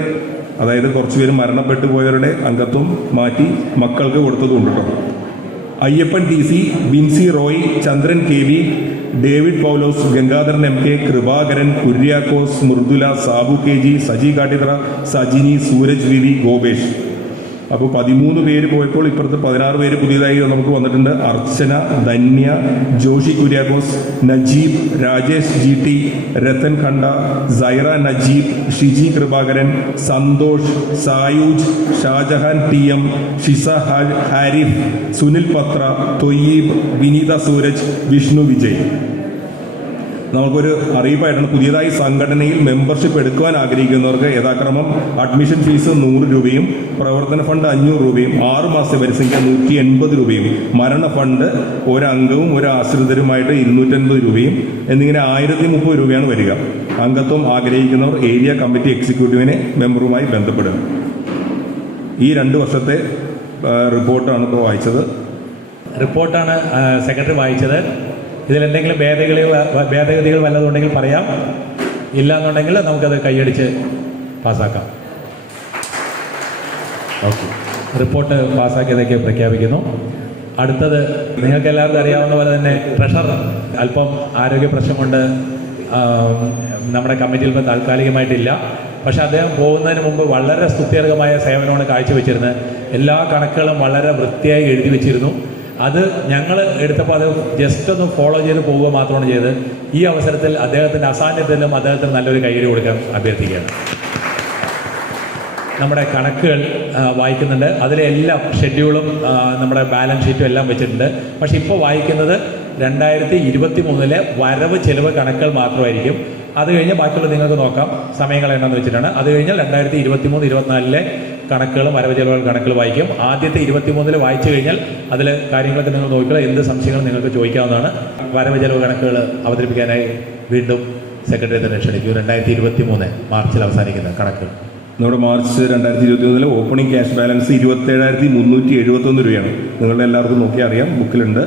അതായത് കുറച്ചുപേര് മരണപ്പെട്ടു പോയവരുടെ അംഗത്വം മാറ്റി മക്കൾക്ക് കൊടുത്തതുകൊണ്ട് കേട്ടോ. Ayyappan TC, Binsy Roy, Chandran KV, David Paulose, Gangadharan MK, Kripakaran, Kuriakose, Mridula, Sabu KG, Saji Kattithra, Sajini, Sooraj VV, Gopesh. അപ്പോൾ 13 പേര് പോയപ്പോൾ ഇപ്പുറത്ത് 16 പേര് പുതിയതായി നമുക്ക് വന്നിട്ടുണ്ട്. അർച്ചന, ധന്യ, ജോഷി കുര്യാക്കോസ്, നജീബ്, രാജേഷ് GT, രത്തൻ ഖണ്ട, സൈറ നജീബ്, ഷിജി കൃപാകരൻ, സന്തോഷ്, സായൂജ്, ഷാജഹാൻ TM, ഷിസ ഹാരിഫ്, സുനിൽ പത്ര, തൊയ്യീബ്, വിനീത സൂരജ്, വിഷ്ണു വിജയ്. നമുക്കൊരു അറിയിപ്പായിട്ടാണ്, പുതിയതായി സംഘടനയിൽ മെമ്പർഷിപ്പ് എടുക്കുവാൻ ആഗ്രഹിക്കുന്നവർക്ക് യഥാക്രമം അഡ്മിഷൻ ഫീസ് 100 രൂപയും പ്രവർത്തന ഫണ്ട് 500 രൂപയും 6 മാസത്തെ പരിസംഖ്യ 180 രൂപയും മരണ ഫണ്ട് ഒരംഗവും ഒരു ആശ്രിതരുമായിട്ട് 250 രൂപയും എന്നിങ്ങനെ 1030 രൂപയാണ് വരിക. അംഗത്വം ആഗ്രഹിക്കുന്നവർ ഏരിയ കമ്മിറ്റി എക്സിക്യൂട്ടീവിനെ മെമ്പറുമായി ബന്ധപ്പെടുക. ഈ 2 വർഷത്തെ റിപ്പോർട്ടാണ് ഇപ്പോൾ വായിച്ചത്. റിപ്പോർട്ടാണ് സെക്രട്ടറി വായിച്ചത്. ഇതിലെന്തെങ്കിലും ഭേദഗതികൾ വല്ലതുണ്ടെങ്കിൽ പറയാം. ഇല്ല എന്നുണ്ടെങ്കിൽ നമുക്കത് കൈയടിച്ച് പാസ്സാക്കാം. ഓക്കെ, റിപ്പോർട്ട് പാസ്സാക്കിയതൊക്കെ പ്രഖ്യാപിക്കുന്നു. അടുത്തത് നിങ്ങൾക്ക് എല്ലാവർക്കും അറിയാവുന്ന പോലെ തന്നെ ട്രഷറർ അല്പം ആരോഗ്യ പ്രശ്നം കൊണ്ട് നമ്മുടെ കമ്മിറ്റിയിൽ ഇപ്പോൾ താൽക്കാലികമായിട്ടില്ല. പക്ഷെ അദ്ദേഹം പോകുന്നതിന് മുമ്പ് വളരെ സ്തുത്യർഹമായ സേവനമാണ് കാഴ്ചവെച്ചിരുന്നത്. എല്ലാ കണക്കുകളും വളരെ വൃത്തിയായി എഴുതി വെച്ചിരുന്നു. അത് ഞങ്ങൾ എടുത്തപ്പോൾ അത് ജസ്റ്റ് ഒന്ന് ഫോളോ ചെയ്ത് പോവുക മാത്രമാണ് ചെയ്തത്. ഈ അവസരത്തിൽ അദ്ദേഹത്തിൻ്റെ അസാന്നിധ്യത്തിലും അദ്ദേഹത്തിന് നല്ലൊരു കൈയ്യടി കൊടുക്കാൻ അഭ്യർത്ഥിക്കുകയാണ്. നമ്മുടെ കണക്കുകൾ വായിക്കുന്നുണ്ട്. അതിലെല്ലാം ഷെഡ്യൂളും നമ്മുടെ ബാലൻസ് ഷീറ്റും എല്ലാം വെച്ചിട്ടുണ്ട്. പക്ഷേ ഇപ്പോൾ വായിക്കുന്നത് 2023 വരവ് ചെലവ് കണക്കുകൾ മാത്രമായിരിക്കും. അത് കഴിഞ്ഞ് ബാക്കിയുള്ള നിങ്ങൾക്ക് നോക്കാം, സമയങ്ങൾ എണ്ണമെന്ന് വെച്ചിട്ടാണ്. അത് കഴിഞ്ഞാൽ 2023-24 കണക്കുകളും വരവ് ചെലവുകൾ കണക്കുകൾ വായിക്കും. ആദ്യത്തെ 23 വായിച്ചു കഴിഞ്ഞാൽ അതിൽ കാര്യങ്ങളൊക്കെ നിങ്ങൾ നോക്കുക. എന്ത് സംശയങ്ങളും നിങ്ങൾക്ക് ചോദിക്കാവുന്നതാണ്. വരവ് ചെലവ് കണക്കുകൾ അവതരിപ്പിക്കാനായി വീണ്ടും സെക്രട്ടറി തന്നെ ക്ഷണിക്കൂ. 2023 മാർച്ചിൽ അവസാനിക്കുന്ന കണക്കുകൾ. നമ്മുടെ മാർച്ച് 2023 ഓപ്പണിംഗ് ക്യാഷ് ബാലൻസ് 27,371 രൂപയാണ്. നിങ്ങളുടെ എല്ലാവർക്കും നോക്കിയാൽ അറിയാം, ബുക്കിലുണ്ട്.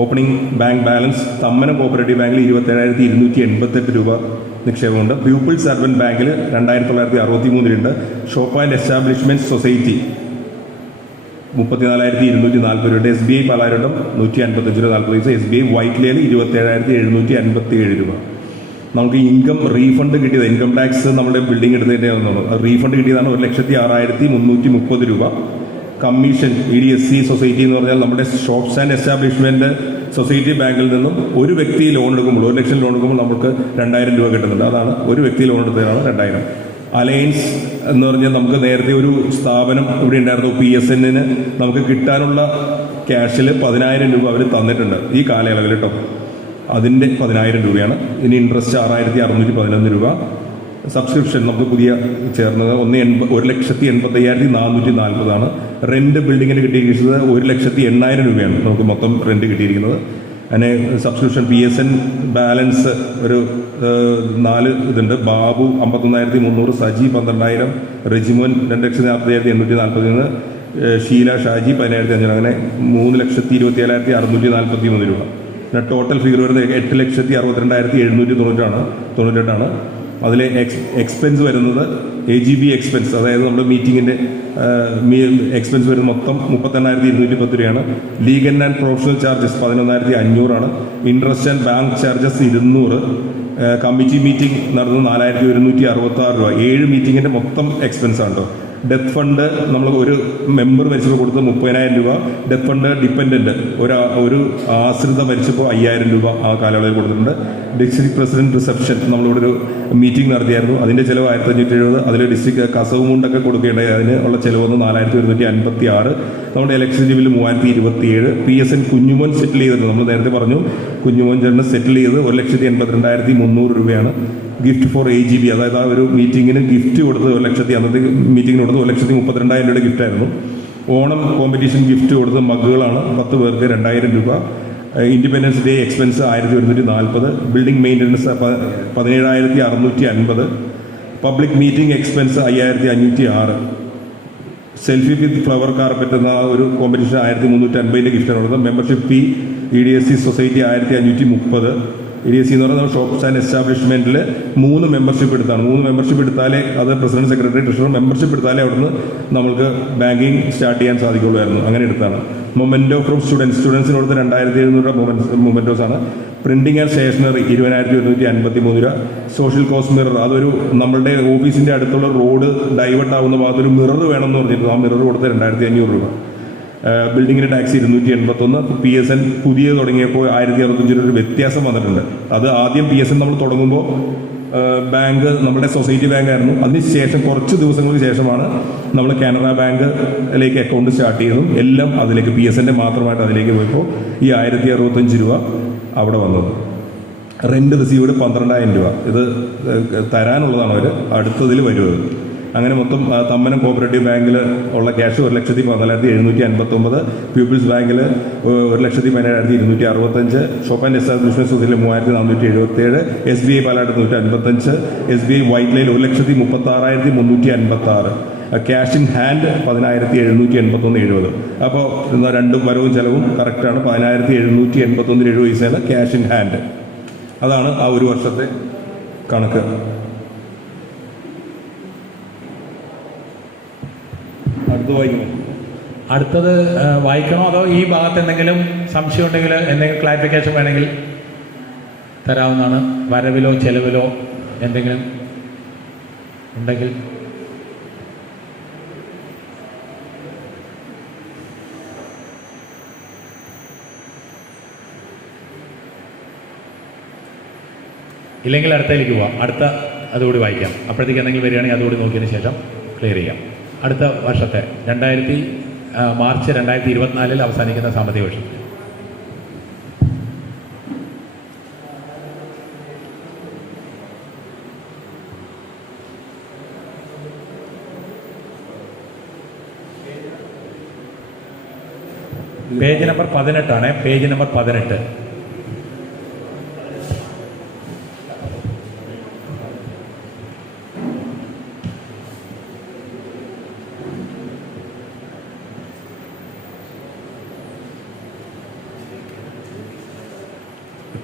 Opening bank balance Thammanam cooperative ബാങ്കിൽ 27,288 രൂപ നിക്ഷേപമുണ്ട്. പീപ്പിൾസ് അർബൻ ബാങ്കിൽ 2,963 രൂപയുണ്ട്. ഷോപ്പ് ആൻഡ് എസ്റ്റാബ്ലിഷ്മെൻറ്റ് സൊസൈറ്റി 34,240 രൂപയുണ്ട്. SBI പാലാരിവട്ടം 155 രൂപ 40 പൈസ. SBI വൈറ്റ്ലയിൽ 27,777 രൂപ. നമുക്ക് ഇൻകം റീഫണ്ട് കിട്ടിയത്, ഇൻകം ടാക്സ് നമ്മുടെ ബിൽഡിംഗ് എടുത്തതിൻ്റെ റീഫണ്ട് കിട്ടിയതാണ് 1,06,330 രൂപ. കമ്മീഷൻ EDSC സൊസൈറ്റി എന്ന് പറഞ്ഞാൽ നമ്മുടെ ഷോപ്സ് ആൻഡ് എസ്റ്റാബ്ലിഷ്മെൻറ്റ് സൊസൈറ്റി ബാങ്കിൽ നിന്നും ഒരു വ്യക്തി ലോൺ എടുക്കുമ്പോൾ 1 ലക്ഷം ലോൺ എടുക്കുമ്പോൾ നമുക്ക് 2,000 രൂപ കിട്ടുന്നുണ്ട്. അതാണ് ഒരു വ്യക്തി ലോൺ എടുത്തതാണ് 2,000. അലയൻസ് എന്ന് പറഞ്ഞാൽ നമുക്ക് നേരത്തെ ഒരു സ്ഥാപനം ഇവിടെ ഉണ്ടായിരുന്നു, PSN-ന് നമുക്ക് കിട്ടാനുള്ള ക്യാഷിൽ 10,000 രൂപ അവർ തന്നിട്ടുണ്ട് ഈ കാലയളവിൽ കേട്ടോ. അതിൻ്റെ 10,000 രൂപയാണ്. ഇനി ഇൻട്രസ്റ്റ് 6,611 രൂപ. സബ്സ്ക്രിപ്ഷൻ നമുക്ക് പുതിയ ചേർന്നത് 1,85,440 റെന്റ് ബിൽഡിങ്ങിന് കിട്ടിയിരിക്കുന്നത് 1,08,000 രൂപയാണ് നമുക്ക് മൊത്തം റെന്റ് കിട്ടിയിരിക്കുന്നത്. അങ്ങനെ സബ്സ്ക്രിപ്ഷൻ PSN ബാലൻസ് ഒരു 4 ഇതുണ്ട്. ബാബു 51,300, സജി 12,000, റെജിമോൻ 2,40,841, ഷീല ഷാജി 10,500, അങ്ങനെ 3,27,643 രൂപ. പിന്നെ ടോട്ടൽ ഫിഗർ വരുന്നത് 8,62,798 അതിലെ എക്സ്പെൻസ് വരുന്നത് AGB എക്സ്പെൻസ്, അതായത് നമ്മുടെ മീറ്റിങ്ങിൻ്റെ എക്സ്പെൻസ് വരുന്നത് മൊത്തം 38,210 രൂപയാണ്. Legal and professional charges 11,500, interest and bank charges 200, committee meeting നടന്നത് 4,166 രൂപ. 7 മീറ്റിങ്ങിൻ്റെ മൊത്തം എക്സ്പെൻസ് ആണ് കേട്ടോ. ഡെത്ത് ഫണ്ട് നമ്മൾ ഒരു മെമ്പർ മരിച്ചപ്പോൾ കൊടുത്തത് 30,000 രൂപ. ഡെത്ത് ഫണ്ട് ഡിപ്പെൻഡൻറ്റ് ഒരു ആശ്രിത മരിച്ചപ്പോൾ 5,000 രൂപ ആ കാലയളവിൽ കൊടുത്തിട്ടുണ്ട്. ഡിസ്ട്രിക്ട് പ്രസിഡന്റ് റിസപ്ഷൻ നമ്മളിവിടെ ഒരു മീറ്റിംഗ് നടത്തിയായിരുന്നു, അതിൻ്റെ ചിലവ് 1,570. അതിൽ ഡിസ്ട്രിക്ട് കസവുമുണ്ടൊക്കെ കൊടുക്കേണ്ടത്, അതിന് ഉള്ള ചിലവ് വന്ന് 4,156. നമ്മുടെ ഇലക്ട്രിസിറ്റി ബില്ല് 3,027. PSN കുഞ്ഞുമോൻ സെറ്റിൽ ചെയ്തിട്ടുണ്ട്, നമ്മൾ നേരത്തെ പറഞ്ഞു കുഞ്ഞുമോൻ ചേട്ടന് സെറ്റിൽ ചെയ്ത് 1,82,300 രൂപയാണ്. ഗിഫ്റ്റ് ഫോർ AGB, അതായത് ആ ഒരു മീറ്റിങ്ങിന് ഗിഫ്റ്റ് കൊടുത്തത് 1,00,000, അന്നത്തെ മീറ്റിങ്ങിന് കൊടുത്തത് 1,32,000 രൂപയുടെ ഗിഫ്റ്റായിരുന്നു. ഓണം കോമ്പറ്റീഷൻ ഗിഫ്റ്റ് കൊടുത്തത് മഗ്ഗുകളാണ്, 10 പേർക്ക് 2,000 രൂപ. Independence day expense 1,140. Building maintenance 17,650. Public meeting expense 5,506. Selfie with flower carpet എന്ന ഒരു കോമ്പറ്റീഷൻ 1,350 ഗിഫ്റ്റാണ് കൊടുത്തത്. മെമ്പർഷിപ്പ് ഫീ EDSC സൊസൈറ്റി 1,530. EDSC എന്ന് പറയുന്നത് ഷോപ്സ് ആൻഡ് എസ്റ്റാബ്ലിഷ്മെൻറ്റിൽ 3 മെമ്പർഷിപ്പ് എടുത്താണ്. 3 മെമ്പർഷിപ്പ് എടുത്താലേ അത് പ്രസിഡന്റ്, സെക്രട്ടറി, ട്രഷറർ മെമ്പർഷിപ്പ് എടുത്താലേ അവിടുന്ന് നമുക്ക് ബാങ്കിങ് സ്റ്റാർട്ട് ചെയ്യാൻ സാധിക്കുള്ളായിരുന്നു. അങ്ങനെ എടുത്താണ്. മൊമെൻറ്റോ ഫ്രം സ്റ്റുഡൻസിന് കൊടുത്ത് 2,700 രൂപ മൊമെൻറ്റോസ് ആണ്. പ്രിന്റിംഗ് ആൻഡ് സ്റ്റേഷനറി 20,153 രൂപ. സോഷ്യൽ കോസ്റ്റ് മിറർ, അതൊരു നമ്മളുടെ ഓഫീസിൻ്റെ അടുത്തുള്ള റോഡ് ഡൈവേർട്ട് ആവുന്ന ഭാഗത്തൊരു മിറർ വേണമെന്ന് പറഞ്ഞിരുന്നു, ആ മിറർ കൊടുത്ത് 2,500 രൂപ. ബിൽഡിങ്ങിന് ടാക്സ് 281. PSN പുതിയ തുടങ്ങിയപ്പോൾ 1,065 രൂപ വ്യത്യാസം വന്നിട്ടുണ്ട്. അത് ആദ്യം PSN നമ്മൾ തുടങ്ങുമ്പോൾ ബാങ്ക് നമ്മുടെ സൊസൈറ്റി ബാങ്കായിരുന്നു. അതിനുശേഷം കുറച്ച് ദിവസങ്ങൾക്ക് ശേഷമാണ് നമ്മൾ കാനറ ബാങ്കിലേക്ക് അക്കൗണ്ട് സ്റ്റാർട്ട് ചെയ്തതും എല്ലാം അതിലേക്ക് PSNൻ്റെ മാത്രമായിട്ട് അതിലേക്ക് പോയപ്പോൾ ഈ 1,065 രൂപ അവിടെ വന്നത്. റെന്റ് റിസീവ്ഡ് 12,000 രൂപ. ഇത് തരാനുള്ളതാണ് അവർ, അടുത്തതിൽ വരുന്നത്. അങ്ങനെ മൊത്തം തമ്മനം കോപ്പറേറ്റീവ് ബാങ്കിൽ ഉള്ള ക്യാഷ് 1,14,759. പീപ്പിൾസ് ബാങ്കിൽ 1,17,265. ഷോപ്പ് ആൻഡ് എസ്റ്റാബ്ലിഷ്മെന്റ് സൊസൈറ്റിയിൽ 3,477. SBI Palat 155. SBI white line 1,36,356. Cash in hand 10,781.70. അപ്പോൾ രണ്ടും വരവും ചെലവും കറക്റ്റാണ്. 10,781.70 പൈസയാണ് ക്യാഷ് ഇൻ ഹാൻഡ്. അതാണ് ആ ഒരു വർഷത്തെ കണക്ക്. അടുത്തത് വായിക്കണോ അതോ ഈ ഭാഗത്ത് എന്തെങ്കിലും സംശയം ഉണ്ടെങ്കിൽ എന്തെങ്കിലും ക്ലാരിഫിക്കേഷൻ വേണമെങ്കിൽ തരാവുന്നതാണ്. വരവിലോ ചെലവിലോ എന്തെങ്കിലും ഉണ്ടെങ്കിൽ. ഇല്ലെങ്കിൽ അടുത്തതിലേക്ക് പോവാം. അടുത്ത അതുകൂടി വായിക്കാം. അപ്പോഴത്തേക്ക് എന്തെങ്കിലും വരികയാണെങ്കിൽ അതുകൂടി നോക്കിയതിന് ശേഷം ക്ലിയർ ചെയ്യാം. അടുത്ത വർഷത്തെ മാർച്ച് 2024 അവസാനിക്കുന്ന സാമ്പത്തിക വർഷം. പേജ് നമ്പർ 18 ആണ്. Page number 18.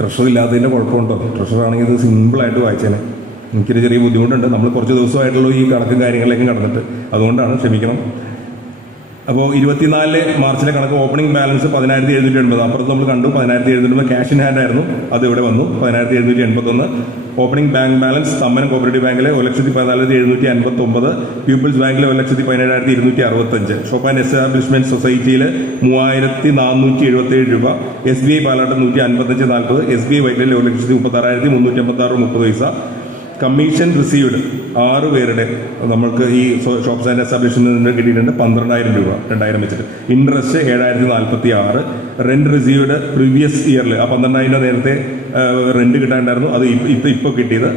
ട്രഷർ ഇല്ലാത്തതിൻ്റെ കുഴപ്പമുണ്ടോ? ട്രഷറാണെങ്കിൽ ഇത് സിമ്പിളായിട്ട് വായിച്ചേനെ. എനിക്കൊരു ചെറിയ ബുദ്ധിമുട്ടുണ്ട്. നമ്മൾ കുറച്ച് ദിവസമായിട്ടുള്ള ഈ കണക്കും കാര്യങ്ങളിലേക്കും കടന്നിട്ട്, അതുകൊണ്ടാണ്, ക്ഷമിക്കണം. അപ്പോൾ 24 മാർച്ചിലെ കണക്ക് ഓപ്പണിംഗ് ബാലൻസ് 10,780. അപ്പുറത്ത് നമ്മൾ കണ്ടു 10,780 ക്യാഷ് ഇൻ ഹാൻഡ് ആയിരുന്നു, അത് ഇവിടെ വന്നു 10,781. Opening bank balance Thammanam cooperative ബാങ്കിൽ 1,14,759. പീപ്പിൾസ് ബാങ്കിൽ 1,17,265. ഷോപ്പ് ആൻഡ് എസ്റ്റാബ്ലിഷ്മെന്റ് സൊസൈറ്റിയിൽ 3,477 രൂപ. SBI പാലാട്ട് 155.40. SBI വൈറ്റിൽ 1,36,356.30 പൈസ. കമ്മീഷൻ റിസീവ്ഡ് 6 പേരുടെ നമ്മൾക്ക് ഈ ഷോപ്സ് ആൻഡ് എസ്റ്റാബ്ലിഷ്മെന്റിന് കിട്ടിയിട്ടുണ്ട് 12,000 രൂപ, 2,000 വെച്ചിട്ട്. ഇൻട്രസ്റ്റ് 7,046. റെന്റ് റിസീവ്ഡ് പ്രീവിയസ് ഇയറിൽ ആ 12,000 നേരത്തെ റെന്റ് കിട്ടാണ്ടായിരുന്നു, അത് ഇപ്പോൾ കിട്ടിയത്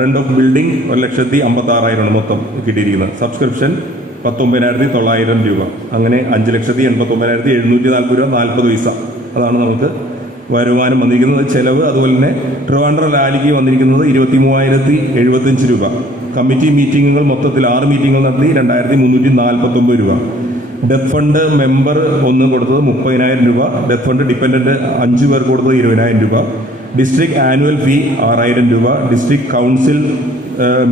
റെന്റ് ഓഫ് ബിൽഡിംഗ് 1,56,000 മൊത്തം കിട്ടിയിരിക്കുന്നത്. സബ്സ്ക്രിപ്ഷൻ 19,900 രൂപ. അങ്ങനെ 5,89,740 രൂപ 40 പൈസ. അതാണ് നമുക്ക് വരുമാനം വന്നിരിക്കുന്നത്. ചെലവ് അതുപോലെ തന്നെ ട്രിവാൻഡ്രം റാലിക്ക് വന്നിരിക്കുന്നത് 23,075 രൂപ. കമ്മിറ്റി മീറ്റിങ്ങുകൾ മൊത്തത്തിൽ 6 മീറ്റിങ്ങുകൾ നടത്തി 2,349 രൂപ. ഡെത്ത് ഫണ്ട് മെമ്പർ 1 കൊടുത്തത് 30,000 രൂപ. ഡെത്ത് ഫണ്ട് ഡിപ്പെൻഡന്റ് 5 പേർക്ക് കൊടുത്തത് 20,000 രൂപ. ഡിസ്ട്രിക്ട് ആനുവൽ ഫീ 6,000 രൂപ. ഡിസ്ട്രിക്ട് കൗൺസിൽ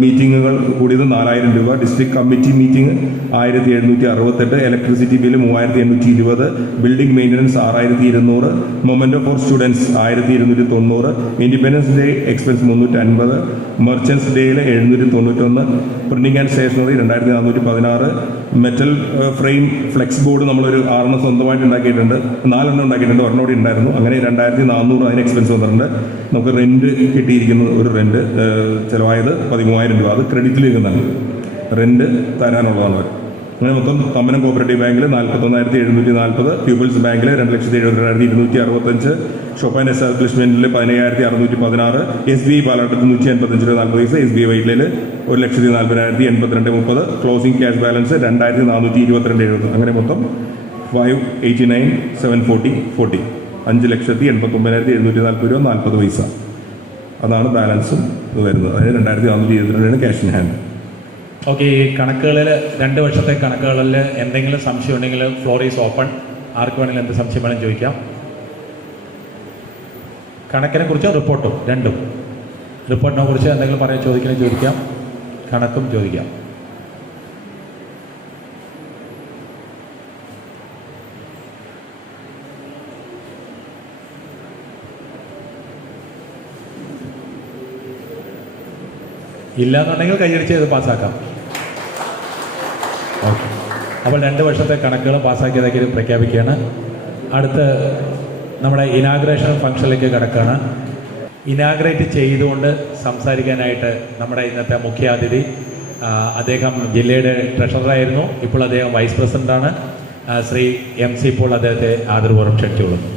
മീറ്റിങ്ങുകൾ കൂടിയത് 4,000 രൂപ. District committee meeting 1,768. Electricity bill 3,820. Building maintenance 6,200. Memento for students 1,290. Independence day expense 350. Merchants ഡേയിൽ 791. Printing and stationery 2,416. Metal frame flex board നമ്മളൊരു 6 സ്വന്തമായിട്ട് ഉണ്ടാക്കിയിട്ടുണ്ട്. 4 ഉണ്ടാക്കിയിട്ടുണ്ട്, ഒരെണ്ണോടെ ഉണ്ടായിരുന്നു. അങ്ങനെ 2,400 അതിന് എക്സ്പെൻസ് വന്നിട്ടുണ്ട്. നമുക്ക് റെന്റ് കിട്ടിയിരിക്കുന്നത് ഒരു റെന്റ് ചിലവായത് 13,000 രൂപ. അത് ക്രെഡിറ്റിൽ നിൽക്കുന്നതാണ്, റെന്റ് തരാനുള്ളതാണ് അവർ. അങ്ങനെ മൊത്തം തമ്മനം കോപ്പറേറ്റീവ് ബാങ്കിൽ 41,740. പീപ്പിൾസ് ബാങ്കിൽ 2,72,265. ഷോപ്പ് ആൻഡ് എസ്റ്റാബ്ലിഷ്മെന്റിൽ 15,616. SBI പാലാട്ടത്തിൽ 185 രൂപ 40 പൈസ. SBI വൈറ്റിൽ 1,40,082 ക്ലോസിംഗ് ക്യാഷ് ബാലൻസ് 2,422 അങ്ങനെ മൊത്തം 589,740 5,89,740 രൂപ 40 പൈസ. അതാണ് ബാലൻസും വരുന്നത്. അതിന് 2,422 ക്യാഷ് ഇൻ ഹാൻഡ്. ഓക്കെ, ഈ കണക്കുകളിൽ 2 വർഷത്തെ കണക്കുകളിൽ എന്തെങ്കിലും സംശയം ഉണ്ടെങ്കിൽ ഫ്ലോർ ഈസ് ഓപ്പൺ. ആർക്ക് വേണമെങ്കിലും എന്ത് സംശയം വേണമെങ്കിലും ചോദിക്കാം. കണക്കിനെ കുറിച്ച് റിപ്പോർട്ടും രണ്ടും. റിപ്പോർട്ടിനെ കുറിച്ച് എന്തെങ്കിലും ചോദിക്കാം, കണക്കും ചോദിക്കാം. ഇല്ലാന്നുണ്ടെങ്കിൽ കൈയടിച്ച് ഇത് പാസ്സാക്കാം. ഓക്കെ, അപ്പോൾ 2 വർഷത്തെ കണക്കുകൾ പാസ്സാക്കിയതൊക്കെ പ്രഖ്യാപിക്കുകയാണ്. അടുത്ത് നമ്മുടെ ഇനാഗ്രേഷൻ ഫംഗ്ഷനിലേക്ക് കിടക്കുകയാണ്. ഇനാഗ്രേറ്റ് ചെയ്തുകൊണ്ട് സംസാരിക്കാനായിട്ട് നമ്മുടെ ഇന്നത്തെ മുഖ്യാതിഥി, അദ്ദേഹം ജില്ലയുടെ ട്രഷററായിരുന്നു, ഇപ്പോൾ അദ്ദേഹം വൈസ് പ്രസിഡന്റാണ്, ശ്രീ MC പോൾ. അദ്ദേഹത്തെ ആദരപൂർവ്വം ക്ഷണിച്ചുകൊള്ളുന്നു.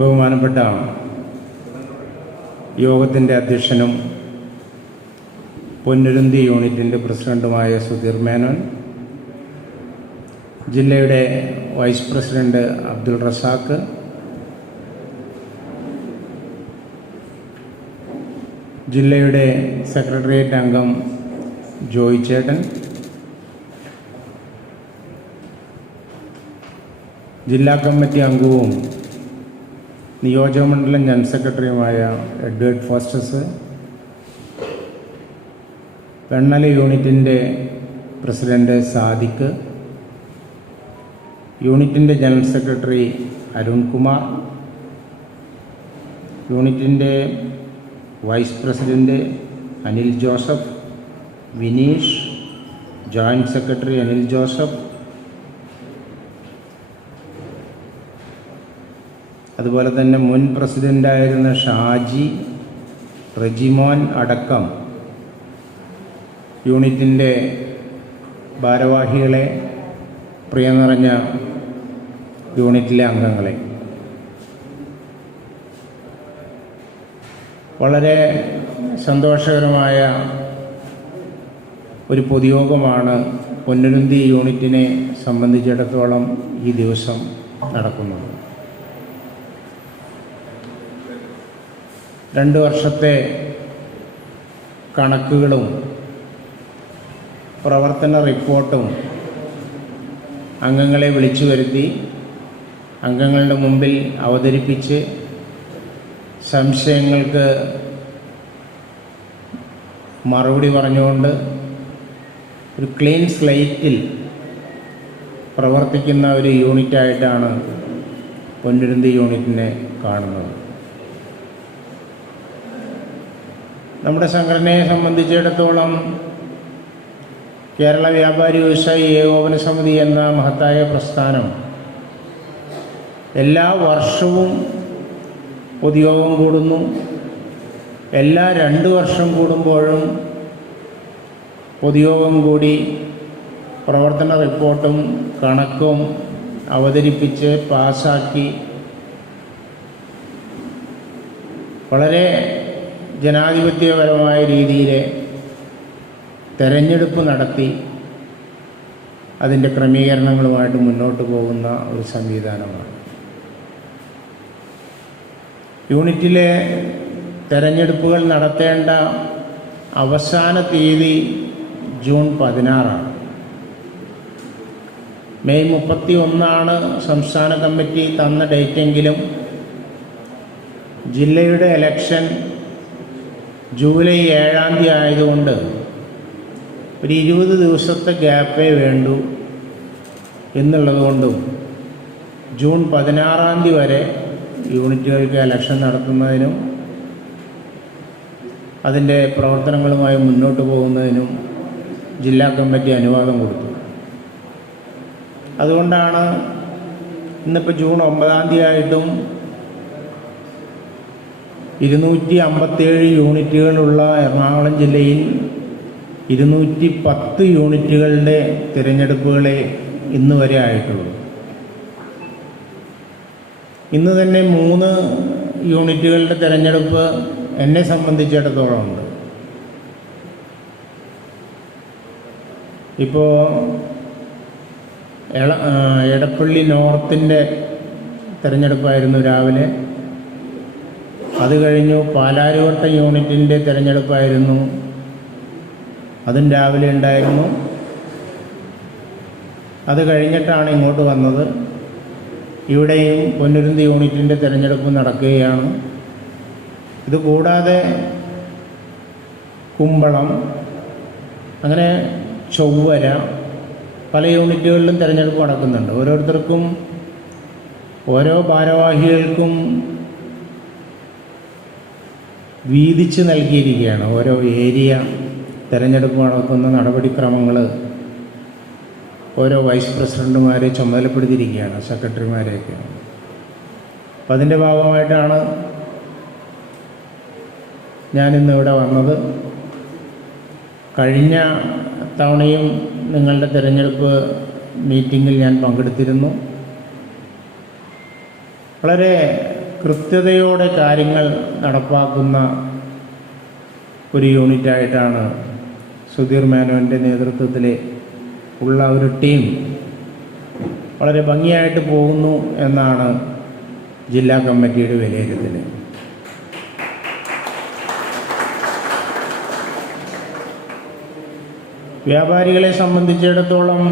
ബഹുമാനപ്പെട്ട യോഗത്തിൻ്റെ അധ്യക്ഷനും പൊന്നുരുന്തി യൂണിറ്റിൻ്റെ പ്രസിഡൻറ്റുമായ സുധീർ മേനോൻ, ജില്ലയുടെ വൈസ് പ്രസിഡന്റ് അബ്ദുൾ റസാഖ്, ജില്ലയുടെ സെക്രട്ടേറിയറ്റ് അംഗം ജോയി ചേട്ടൻ, ജില്ലാ കമ്മിറ്റി അംഗവും നിയോജകമണ്ഡലം ജനറൽ സെക്രട്ടറിയുമായ എഡ്വേർഡ് ഫോസ്റ്റസ്, വെണ്ണല യൂണിറ്റിൻ്റെ പ്രസിഡന്റ് സാദിഖ്, യൂണിറ്റിൻ്റെ ജനറൽ സെക്രട്ടറി അരുൺകുമാർ, യൂണിറ്റിൻ്റെ vice president Anil Joseph, Vineesh, joint secretary Anil Joseph, അതുപോലെ തന്നെ മുൻ പ്രസിഡൻ്റായിരുന്ന ഷാജി, റെജിമോൻ അടക്കം യൂണിറ്റിൻ്റെ ഭാരവാഹികളെ, പ്രിയ നിറഞ്ഞ യൂണിറ്റിലെ അംഗങ്ങളെ, വളരെ സന്തോഷകരമായ ഒരു പൊതുയോഗമാണ് പൊന്നുരുന്തി യൂണിറ്റിനെ സംബന്ധിച്ചിടത്തോളം ഈ ദിവസം നടക്കുന്നത്. 2 വർഷത്തെ കണക്കുകളും പ്രവർത്തന റിപ്പോർട്ടും അംഗങ്ങളെ വിളിച്ചു വരുത്തി അംഗങ്ങളുടെ മുമ്പിൽ അവതരിപ്പിച്ച് സംശയങ്ങൾക്ക് മറുപടി പറഞ്ഞുകൊണ്ട് ഒരു ക്ലീൻ സ്ലേറ്റിൽ പ്രവർത്തിക്കുന്ന ഒരു യൂണിറ്റായിട്ടാണ് പൊന്നുരുന്തി യൂണിറ്റിനെ കാണുന്നത്. നമ്മുടെ സംഘടനയെ സംബന്ധിച്ചിടത്തോളം കേരള വ്യാപാരി വ്യവസായി ഏകോപന സമിതി എന്ന മഹത്തായ പ്രസ്ഥാനം എല്ലാ വർഷവും പൊതുയോഗം കൂടുന്നു. എല്ലാ 2 വർഷം കൂടുമ്പോഴും പൊതുയോഗം കൂടി പ്രവർത്തന റിപ്പോർട്ടും കണക്കും അവതരിപ്പിച്ച് പാസാക്കി വളരെ ജനാധിപത്യപരമായ രീതിയിൽ തെരഞ്ഞെടുപ്പ് നടത്തി അതിൻ്റെ ക്രമീകരണങ്ങളുമായിട്ട് മുന്നോട്ട് പോകുന്ന ഒരു സംവിധാനമാണ്. യൂണിറ്റിലെ തെരഞ്ഞെടുപ്പുകൾ നടത്തേണ്ട അവസാന തീയതി ജൂൺ 16 മെയ് 31 സംസ്ഥാന കമ്മിറ്റി തന്ന ഡേറ്റെങ്കിലും ജില്ലയുടെ ഇലക്ഷൻ ജൂലൈ 7 ആയതുകൊണ്ട് ഒരു 20 ദിവസത്തെ ഗ്യാപ്പേ വേണ്ടൂ എന്നുള്ളതുകൊണ്ടും ജൂൺ 16 വരെ യൂണിറ്റുകൾക്ക് ഇലക്ഷൻ നടത്തുന്നതിനും അതിൻ്റെ പ്രവർത്തനങ്ങളുമായി മുന്നോട്ട് പോകുന്നതിനും ജില്ലാ കമ്മിറ്റി അനുവാദം കൊടുത്തു. അതുകൊണ്ടാണ് ഇന്നിപ്പോൾ ജൂൺ 9 ആയിട്ടും 257 യൂണിറ്റുകളുള്ള എറണാകുളം ജില്ലയിൽ 210 യൂണിറ്റുകളുടെ തിരഞ്ഞെടുപ്പുകളെ ഇന്ന് വരെ ആയിട്ടുള്ളൂ. ഇന്ന് തന്നെ 3 യൂണിറ്റുകളുടെ തിരഞ്ഞെടുപ്പ് എന്നെ സംബന്ധിച്ചിടത്തോളം ഉണ്ട്. ഇപ്പോൾ എടപ്പള്ളി നോർത്തിൻ്റെ തിരഞ്ഞെടുപ്പായിരുന്നു രാവിലെ. അത് കഴിഞ്ഞു പാലാരിവട്ടം യൂണിറ്റിൻ്റെ തിരഞ്ഞെടുപ്പായിരുന്നു, അതും രാവിലെ ഉണ്ടായിരുന്നു. അത് കഴിഞ്ഞിട്ടാണ് ഇങ്ങോട്ട് വന്നത്. ഇവിടെയും പൊന്നുരുന്തി യൂണിറ്റിൻ്റെ തിരഞ്ഞെടുപ്പ് നടക്കുകയാണ്. ഇത് കൂടാതെ കുമ്പളം, അങ്ങനെ ചൊവ്വര, പല യൂണിറ്റുകളിലും തിരഞ്ഞെടുപ്പ് നടക്കുന്നുണ്ട്. ഓരോരുത്തർക്കും ഓരോ ഭാരവാഹികൾക്കും വീതിച്ച് നൽകിയിരിക്കുകയാണ്. ഓരോ ഏരിയ തിരഞ്ഞെടുപ്പ് നടക്കുന്ന നടപടിക്രമങ്ങൾ ഓരോ വൈസ് പ്രസിഡന്റുമാരെ ചുമതലപ്പെടുത്തിയിരിക്കുകയാണ്, സെക്രട്ടറിമാരെയൊക്കെ. അപ്പം അതിൻ്റെ ഭാഗമായിട്ടാണ് ഞാനിന്നിവിടെ വന്നത്. കഴിഞ്ഞ തവണയും നിങ്ങളുടെ തിരഞ്ഞെടുപ്പ് മീറ്റിങ്ങിൽ ഞാൻ പങ്കെടുത്തിരുന്നു. വളരെ കൃത്യതയോടെ കാര്യങ്ങൾ നടപ്പാക്കുന്ന ഒരു യൂണിറ്റായിട്ടാണ് സുധീർ മേനോൻ്റെ നേതൃത്വത്തിൽ ഉള്ള ഒരു ടീം വളരെ ഭംഗിയായിട്ട് പോകുന്നു എന്നാണ് ജില്ലാ കമ്മിറ്റിയുടെ വിലയിരുത്തൽ. വ്യാപാരികളെ സംബന്ധിച്ചിടത്തോളം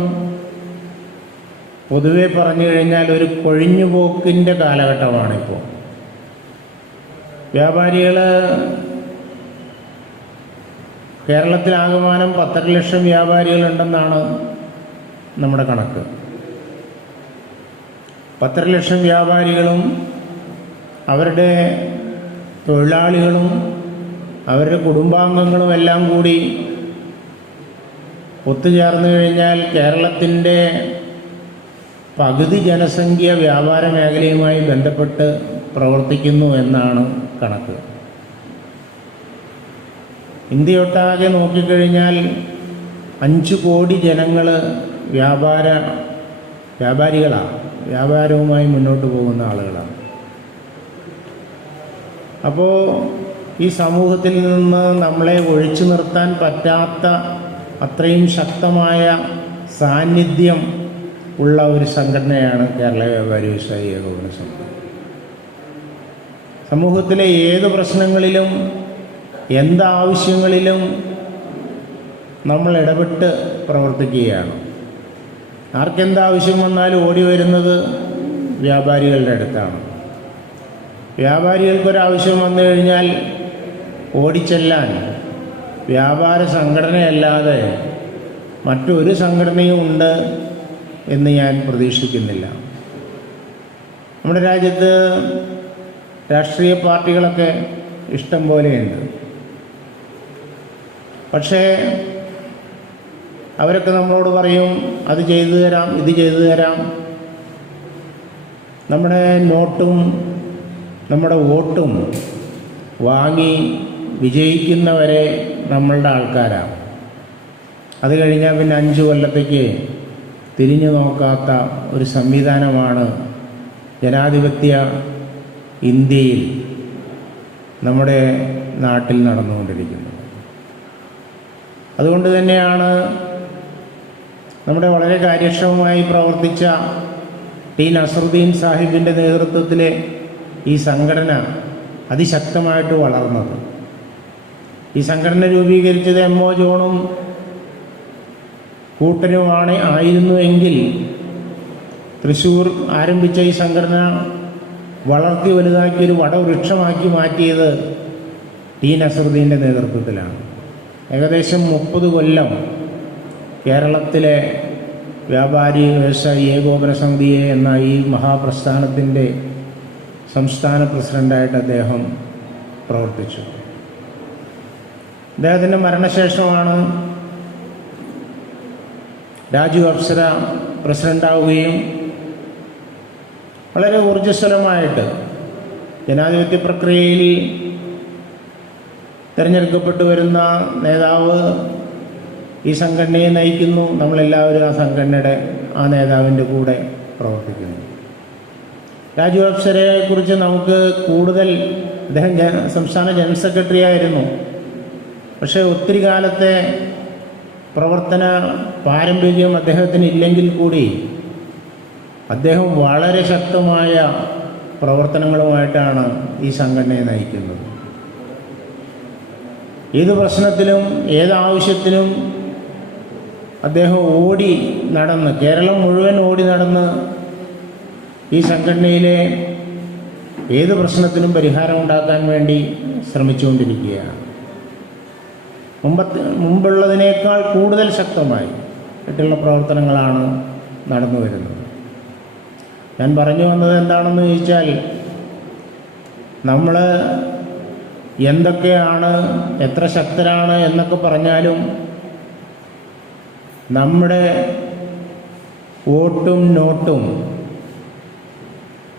പൊതുവെ പറഞ്ഞു കഴിഞ്ഞാൽ ഒരു കൊഴിഞ്ഞുപോക്കിൻ്റെ കാലഘട്ടമാണിപ്പോൾ. വ്യാപാരികൾ കേരളത്തിലാകമാനം 10 ലക്ഷം വ്യാപാരികളുണ്ടെന്നാണ് നമ്മുടെ കണക്ക്. 10 ലക്ഷം വ്യാപാരികളും അവരുടെ തൊഴിലാളികളും അവരുടെ കുടുംബാംഗങ്ങളും എല്ലാം കൂടി ഒത്തുചേർന്ന് കഴിഞ്ഞാൽ കേരളത്തിൻ്റെ പകുതി ജനസംഖ്യ വ്യാപാര മേഖലയുമായി ബന്ധപ്പെട്ട് പ്രവർത്തിക്കുന്നു എന്നാണ് കണക്ക്. ഇന്ത്യയൊട്ടാകെ നോക്കിക്കഴിഞ്ഞാൽ 5 കോടി ജനങ്ങൾ വ്യാപാരികളാണ്, വ്യാപാരവുമായി മുന്നോട്ട് പോകുന്ന ആളുകളാണ്. അപ്പോൾ ഈ സമൂഹത്തിൽ നിന്ന് നമ്മളെ ഒഴിച്ചു നിർത്താൻ പറ്റാത്ത അത്രയും ശക്തമായ സാന്നിധ്യം ഉള്ള ഒരു സംഘടനയാണ് കേരള വ്യാപാരി വ്യവസായി ഏകോപന സമിതി. സമൂഹത്തിലെ ഏത് പ്രശ്നങ്ങളിലും എന്താവശ്യങ്ങളിലും നമ്മൾ ഇടപെട്ട് പ്രവർത്തിക്കുകയാണ്. ആർക്കെന്താവശ്യം വന്നാലും ഓടി വരുന്നത് വ്യാപാരികളുടെ അടുത്താണ്. വ്യാപാരികൾക്കൊരാവശ്യം വന്നു കഴിഞ്ഞാൽ ഓടിച്ചെല്ലാൻ വ്യാപാര സംഘടനയല്ലാതെ മറ്റൊരു സംഘടനയും ഉണ്ട് എന്ന് ഞാൻ പ്രതീക്ഷിക്കുന്നില്ല. നമ്മുടെ രാജ്യത്ത് രാഷ്ട്രീയ പാർട്ടികളൊക്കെ ഇഷ്ടം പോലെയുണ്ട്. പക്ഷേ അവരൊക്കെ നമ്മളോട് പറയും അത് ചെയ്തു തരാം, ഇത് ചെയ്തു തരാം. നമ്മുടെ നോട്ടും നമ്മുടെ വോട്ടും വാങ്ങി വിജയിക്കുന്നവരെ നമ്മളുടെ ആൾക്കാരാണ്. അത് കഴിഞ്ഞാൽ പിന്നെ 5 കൊല്ലത്തേക്ക് തിരിഞ്ഞു നോക്കാത്ത ഒരു സംവിധാനമാണ് ജനാധിപത്യ ഇന്ത്യയിൽ നമ്മുടെ നാട്ടിൽ നടന്നുകൊണ്ടിരിക്കുന്നത്. അതുകൊണ്ട് തന്നെയാണ് നമ്മുടെ വളരെ കാര്യക്ഷമമായി പ്രവർത്തിച്ച ടി നസറുദ്ദീൻ സാഹിബിൻ്റെ നേതൃത്വത്തിലെ ഈ സംഘടന അതിശക്തമായിട്ട് വളർന്നത്. ഈ സംഘടന രൂപീകരിച്ചത് എം.ഒ. ജോണും കൂട്ടനുമാണ് ആയിരുന്നുവെങ്കിൽ തൃശ്ശൂർ ആരംഭിച്ച ഈ സംഘടന വളർത്തി വലുതാക്കിയൊരു വടവൃക്ഷമാക്കി മാറ്റിയത് ടി നസറുദ്ദീൻ്റെ നേതൃത്വത്തിലാണ്. ഏകദേശം 30 കൊല്ലം കേരളത്തിലെ വ്യാപാരി വ്യവസായി ഏകോപന സമിതി എന്ന ഈ മഹാപ്രസ്ഥാനത്തിൻ്റെ സംസ്ഥാന പ്രസിഡൻ്റായിട്ട് അദ്ദേഹം പ്രവർത്തിച്ചു. അദ്ദേഹത്തിൻ്റെ മരണശേഷമാണ് രാജു അപ്സര പ്രസിഡൻ്റാവുകയും വളരെ ഊർജ്ജസ്വലമായിട്ട് ജനാധിപത്യ പ്രക്രിയയിൽ തിരഞ്ഞെടുക്കപ്പെട്ടു വരുന്ന നേതാവ് ഈ സംഘടനയെ നയിക്കുന്നു. നമ്മളെല്ലാവരും ആ സംഘടനയുടെ ആ നേതാവിൻ്റെ കൂടെ പ്രവർത്തിക്കുന്നു. രാജു അപ്സരയെക്കുറിച്ച് നമുക്ക് കൂടുതൽ, അദ്ദേഹം സംസ്ഥാന ജനറൽ സെക്രട്ടറി ആയിരുന്നു. പക്ഷേ ഒത്തിരി കാലത്തെ പ്രവർത്തന പാരമ്പര്യം അദ്ദേഹത്തിന് ഇല്ലെങ്കിൽ കൂടി അദ്ദേഹം വളരെ ശക്തമായ പ്രവർത്തനങ്ങളുമായിട്ടാണ് ഈ സംഘടനയെ നയിക്കുന്നത്. ഏത് പ്രശ്നത്തിലും ഏതാവശ്യത്തിനും അദ്ദേഹം ഓടി നടന്ന്, കേരളം മുഴുവൻ ഓടി നടന്ന് ഈ സംഘടനയിലെ ഏത് പ്രശ്നത്തിനും പരിഹാരം ഉണ്ടാക്കാൻ വേണ്ടി ശ്രമിച്ചുകൊണ്ടിരിക്കുകയാണ്. മുമ്പുള്ളതിനേക്കാൾ കൂടുതൽ ശക്തമായി ആയിട്ടുള്ള പ്രവർത്തനങ്ങളാണ് നടന്നു വരുന്നത്. ഞാൻ പറഞ്ഞു വന്നത് എന്താണെന്ന് ചോദിച്ചാൽ, നമ്മൾ എന്തൊക്കെയാണ്, എത്ര ശക്തരാണ് എന്നൊക്കെ പറഞ്ഞാലും നമ്മുടെ വോട്ടും നോട്ടും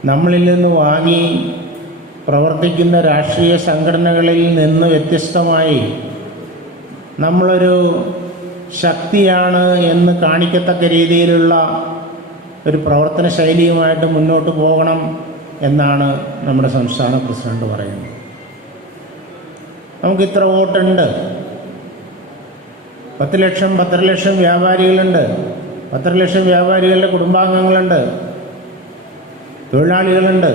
നമ്മളിൽ നിന്ന് വാങ്ങി പ്രവർത്തിക്കുന്ന രാഷ്ട്രീയ സംഘടനകളിൽ നിന്ന് വ്യത്യസ്തമായി നമ്മളൊരു ശക്തിയാണ് എന്ന് കാണിക്കത്തക്ക രീതിയിലുള്ള ഒരു പ്രവർത്തന ശൈലിയുമായിട്ട് മുന്നോട്ട് പോകണം എന്നാണ് നമ്മുടെ സംസ്ഥാന പ്രസിഡന്റ് പറയുന്നത്. നമുക്കിത്ര വോട്ടുണ്ട്, 10 ലക്ഷം 10.5 ലക്ഷം വ്യാപാരികളുണ്ട്, 10 ലക്ഷം വ്യാപാരികളുടെ കുടുംബാംഗങ്ങളുണ്ട്, തൊഴിലാളികളുണ്ട്.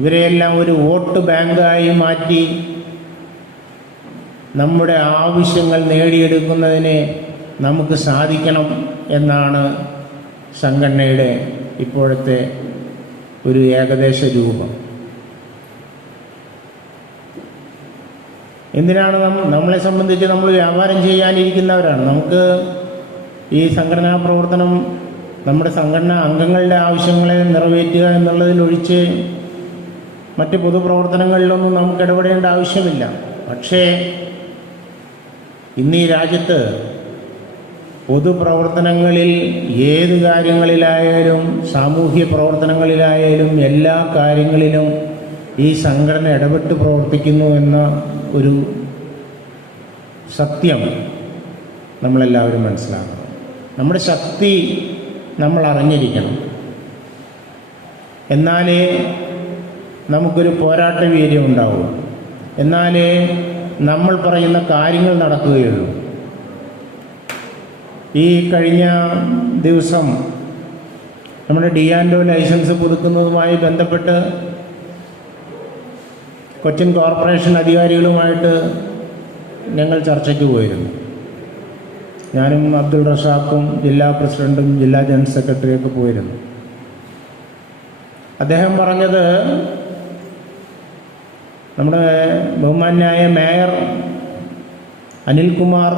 ഇവരെയെല്ലാം ഒരു വോട്ട് ബാങ്കായി മാറ്റി നമ്മുടെ ആവശ്യങ്ങൾ നേടിയെടുക്കുന്നതിന് നമുക്ക് സാധിക്കണം എന്നാണ് സംഘടനയുടെ ഇപ്പോഴത്തെ ഒരു ഏകദേശ രൂപം. എന്തിനാണ് നമ്മളെ സംബന്ധിച്ച് നമ്മൾ വ്യാപാരം ചെയ്യാനിരിക്കുന്നവരാണ്. നമുക്ക് ഈ സംഘടനാ പ്രവർത്തനം, നമ്മുടെ സംഘടനാ അംഗങ്ങളുടെ ആവശ്യങ്ങളെ നിറവേറ്റുക എന്നുള്ളതിലൊഴിച്ച് മറ്റ് പൊതുപ്രവർത്തനങ്ങളിലൊന്നും നമുക്ക് ഇടപെടേണ്ട ആവശ്യമില്ല. പക്ഷേ ഇന്ന് ഈ രാജ്യത്ത് പൊതുപ്രവർത്തനങ്ങളിൽ ഏത് കാര്യങ്ങളിലായാലും സാമൂഹ്യ പ്രവർത്തനങ്ങളിലായാലും എല്ലാ കാര്യങ്ങളിലും ഈ സംഘടന ഇടപെട്ട് പ്രവർത്തിക്കുന്നു എന്ന ഒരു സത്യം നമ്മളെല്ലാവരും മനസ്സിലാക്കണം. നമ്മുടെ ശക്തി നമ്മൾ അറിഞ്ഞിരിക്കണം. എന്നാലേ നമുക്കൊരു പോരാട്ട വീര്യം ഉണ്ടാവും. എന്നാലേ നമ്മൾ പറയുന്ന കാര്യങ്ങൾ നടക്കുകയുള്ളൂ. ഈ കഴിഞ്ഞ ദിവസം നമ്മുടെ ഡിയാൻഡോ ലൈസൻസ് പുതുക്കുന്നതുമായി ബന്ധപ്പെട്ട് കൊച്ചിൻ കോർപ്പറേഷൻ അധികാരികളുമായിട്ട് ഞങ്ങൾ ചർച്ചയ്ക്ക് പോയിരുന്നു. ഞാനും അബ്ദുൾ റസാഖും ജില്ലാ പ്രസിഡൻറ്റും ജില്ലാ ജനറൽ സെക്രട്ടറിയൊക്കെ പോയിരുന്നു. അദ്ദേഹം പറഞ്ഞത്, നമ്മുടെ ബഹുമാന്യായ മേയർ അനിൽകുമാർ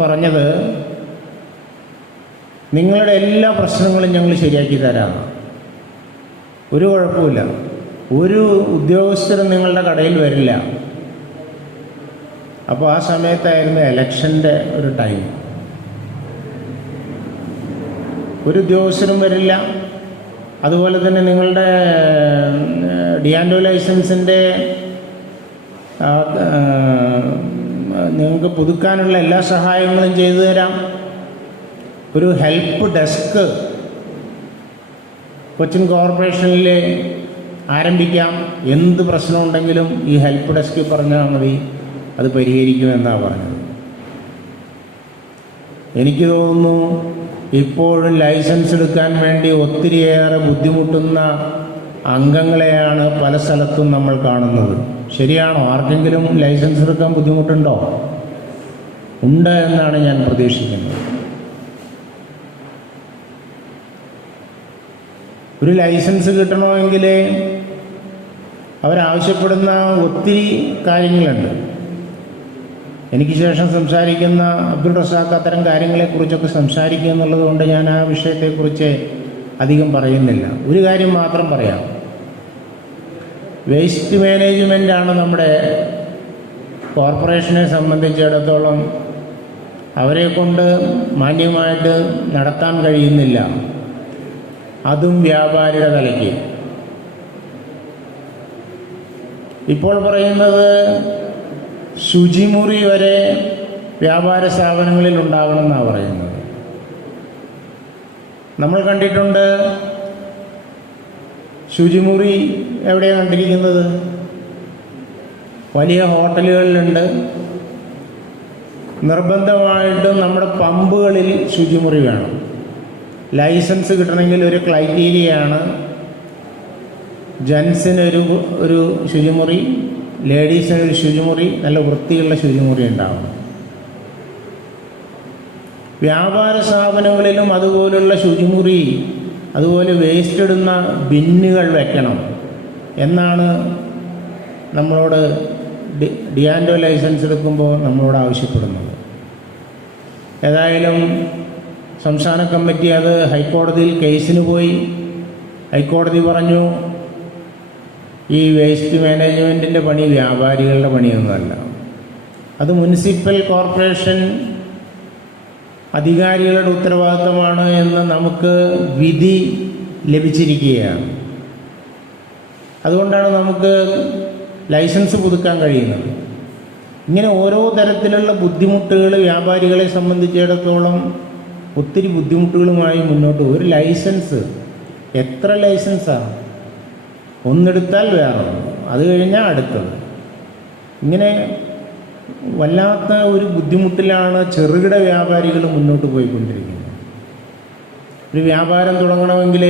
പറഞ്ഞത്, നിങ്ങളുടെ എല്ലാ പ്രശ്നങ്ങളും ഞങ്ങൾ ശരിയാക്കി തരാം, ഒരു കുഴപ്പമില്ല, ഒരു ഉദ്യോഗസ്ഥരും നിങ്ങളുടെ കടയിൽ വരില്ല. അപ്പോൾ ആ സമയത്തായിരുന്നു ഇലക്ഷൻ്റെ ഒരു ടൈം. ഒരു ഉദ്യോഗസ്ഥരും വരില്ല. അതുപോലെ തന്നെ നിങ്ങളുടെ ഡിയാൻഡോ ലൈസൻസിൻ്റെ നിങ്ങൾക്ക് പുതുക്കാനുള്ള എല്ലാ സഹായങ്ങളും ചെയ്തു തരാം. ഒരു ഹെൽപ്പ് ഡെസ്ക് കൊച്ചിൻ കോർപ്പറേഷനിൽ ആരംഭിക്കാം. എന്ത് പ്രശ്നമുണ്ടെങ്കിലും ഈ ഹെൽപ്പ് ഡെസ്കിൽ പറഞ്ഞാൽ മതി, അത് പരിഹരിക്കുമെന്നാണ് പറഞ്ഞത്. എനിക്ക് തോന്നുന്നു ഇപ്പോഴും ലൈസൻസ് എടുക്കാൻ വേണ്ടി ഒത്തിരിയേറെ ബുദ്ധിമുട്ടുന്ന അംഗങ്ങളെയാണ് പല സ്ഥലത്തും നമ്മൾ കാണുന്നത്. ശരിയാണോ? ആർക്കെങ്കിലും ലൈസൻസ് എടുക്കാൻ ബുദ്ധിമുട്ടുണ്ടോ? ഉണ്ട് എന്നാണ് ഞാൻ പ്രതീക്ഷിക്കുന്നത്. ഒരു ലൈസൻസ് കിട്ടണമെങ്കിൽ അവരാവശ്യപ്പെടുന്ന ഒത്തിരി കാര്യങ്ങളുണ്ട്. എനിക്ക് ശേഷം സംസാരിക്കുന്ന അബ്ദുൾ റസാഖ് അത്തരം കാര്യങ്ങളെക്കുറിച്ചൊക്കെ സംസാരിക്കുക എന്നുള്ളത് കൊണ്ട് ഞാൻ ആ വിഷയത്തെക്കുറിച്ച് അധികം പറയുന്നില്ല. ഒരു കാര്യം മാത്രം പറയാം. വേസ്റ്റ് മാനേജ്മെൻറ്റാണ് നമ്മുടെ കോർപ്പറേഷനെ സംബന്ധിച്ചിടത്തോളം അവരെ കൊണ്ട് മാന്യമായിട്ട് നടത്താൻ കഴിയുന്നില്ല. അതും വ്യാപാരിയുടെ തലയ്ക്ക്. ഇപ്പോൾ പറയുന്നത് ശുചിമുറി വരെ വ്യാപാര സ്ഥാപനങ്ങളിൽ ഉണ്ടാകണമെന്നാണ് പറയുന്നത്. നമ്മൾ കണ്ടിട്ടുണ്ട് ശുചിമുറി എവിടെയാണ് കണ്ടിരിക്കുന്നത്? വലിയ ഹോട്ടലുകളിലുണ്ട്. നിർബന്ധമായിട്ടും നമ്മുടെ പമ്പുകളിൽ ശുചിമുറി വേണം. ലൈസൻസ് കിട്ടണമെങ്കിൽ ഒരു ക്രൈറ്റീരിയയാണ് ജെൻസിനൊരു ശുചിമുറി, ലേഡീസിനൊരു ശുചിമുറി, നല്ല വൃത്തിയുള്ള ശുചിമുറി ഉണ്ടാവണം. വ്യാപാര സ്ഥാപനങ്ങളിലും അതുപോലുള്ള ശുചിമുറി, അതുപോലെ വേസ്റ്റ് ഇടുന്ന ബിന്നുകൾ വെക്കണം എന്നാണ് നമ്മളോട് ഡിയാൻഡോ ലൈസൻസ് എടുക്കുമ്പോൾ നമ്മളോട് ആവശ്യപ്പെടുന്നത്. ഏതായാലും സംസ്ഥാന കമ്മിറ്റി അത് ഹൈക്കോടതിയിൽ കേസിന് പോയി. ഹൈക്കോടതി പറഞ്ഞു ഈ വേസ്റ്റ് മാനേജ്മെൻറ്റിൻ്റെ പണി വ്യാപാരികളുടെ പണിയൊന്നുമല്ല, അത് മുനിസിപ്പൽ കോർപ്പറേഷൻ അധികാരികളുടെ ഉത്തരവാദിത്തമാണ് എന്ന് നമുക്ക് വിധി ലഭിച്ചിരിക്കുകയാണ്. അതുകൊണ്ടാണ് നമുക്ക് ലൈസൻസ് പുതുക്കാൻ കഴിയുന്നത്. ഇങ്ങനെ ഓരോ തരത്തിലുള്ള ബുദ്ധിമുട്ടുകൾ വ്യാപാരികളെ സംബന്ധിച്ചിടത്തോളം ഒത്തിരി ബുദ്ധിമുട്ടുകളുമായി മുന്നോട്ട് പോകും. ഒരു ലൈസൻസ്, എത്ര ലൈസൻസാണ്? ഒന്നെടുത്താൽ വേറെ, അത് കഴിഞ്ഞാൽ അടുത്തത്. ഇങ്ങനെ വല്ലാത്ത ഒരു ബുദ്ധിമുട്ടിലാണ് ചെറുകിട വ്യാപാരികൾ മുന്നോട്ട് പോയിക്കൊണ്ടിരിക്കുന്നത്. ഒരു വ്യാപാരം തുടങ്ങണമെങ്കിൽ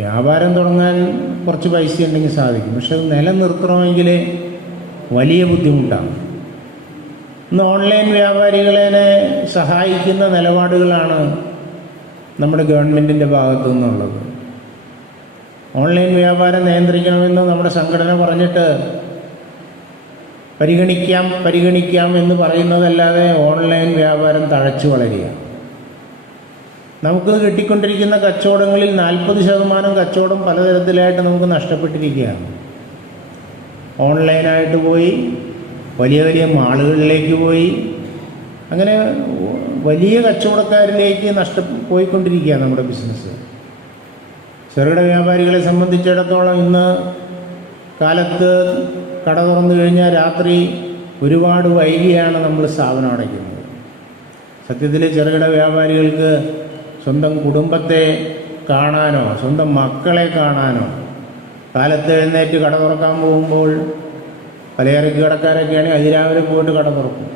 വ്യാപാരം തുടങ്ങാൻ കുറച്ച് പൈസ ഉണ്ടെങ്കിൽ സാധിക്കും, പക്ഷെ അത് നിലനിർത്തണമെങ്കിൽ വലിയ ബുദ്ധിമുട്ടാണ്. ഇന്ന് ഓൺലൈൻ വ്യാപാരികളെ സഹായിക്കുന്ന നിലപാടുകളാണ് നമ്മുടെ ഗവൺമെൻറ്റിൻ്റെ ഭാഗത്തു നിന്നുള്ളത്. ഓൺലൈൻ വ്യാപാരം നിയന്ത്രിക്കണമെന്ന് നമ്മുടെ സംഘടന പറഞ്ഞിട്ട് പരിഗണിക്കാം എന്ന് പറയുന്നതല്ലാതെ ഓൺലൈൻ വ്യാപാരം തഴച്ചു വളരുക. നമുക്ക് കിട്ടിക്കൊണ്ടിരിക്കുന്ന കച്ചവടങ്ങളിൽ 40% കച്ചവടം പലതരത്തിലായിട്ട് നമുക്ക് നഷ്ടപ്പെട്ടിരിക്കുകയാണ്. ഓൺലൈനായിട്ട് പോയി, വലിയ വലിയ മാളുകളിലേക്ക് പോയി, അങ്ങനെ വലിയ കച്ചവടക്കാരിലേക്ക് പോയിക്കൊണ്ടിരിക്കുകയാണ് നമ്മുടെ ബിസിനസ്. ചെറുകിട വ്യാപാരികളെ സംബന്ധിച്ചിടത്തോളം ഇന്ന് കാലത്ത് കട തുറന്നു കഴിഞ്ഞാൽ രാത്രി ഒരുപാട് വൈകിയാണ് നമ്മൾ സ്ഥാപനം അടയ്ക്കുന്നത്. സത്യത്തിൽ ചെറുകിട വ്യാപാരികൾക്ക് സ്വന്തം കുടുംബത്തെ കാണാനോ സ്വന്തം മക്കളെ കാണാനോ കാലത്ത് എഴുന്നേറ്റ് കട തുറക്കാൻ പോകുമ്പോൾ പലചരക്ക് കടക്കാരൊക്കെയാണെങ്കിൽ അതിരാവിലെ പോയിട്ട് കട തുറക്കും.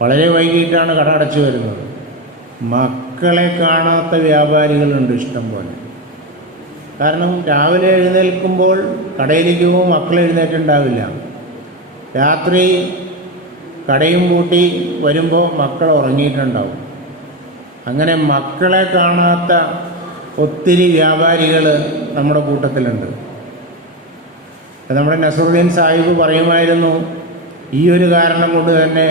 വളരെ വൈകിട്ടാണ് കട അടച്ചു വരുന്നത്. മക്കളെ കാണാത്ത വ്യാപാരികളുണ്ട് ഇഷ്ടം പോലെ. കാരണം രാവിലെ എഴുന്നേൽക്കുമ്പോൾ കടയിലേക്ക് പോകുമ്പോൾ മക്കൾ എഴുന്നേറ്റുണ്ടാവില്ല. രാത്രി കടയും പൂട്ടി വരുമ്പോൾ മക്കൾ ഉറങ്ങിയിട്ടുണ്ടാവും. അങ്ങനെ മക്കളെ കാണാത്ത ഒത്തിരി വ്യാപാരികൾ നമ്മുടെ കൂട്ടത്തിലുണ്ട്. നമ്മുടെ നസറുദ്ദീൻ സാഹിബ് പറയുമായിരുന്നു, ഈ ഒരു കാരണം കൊണ്ട് തന്നെ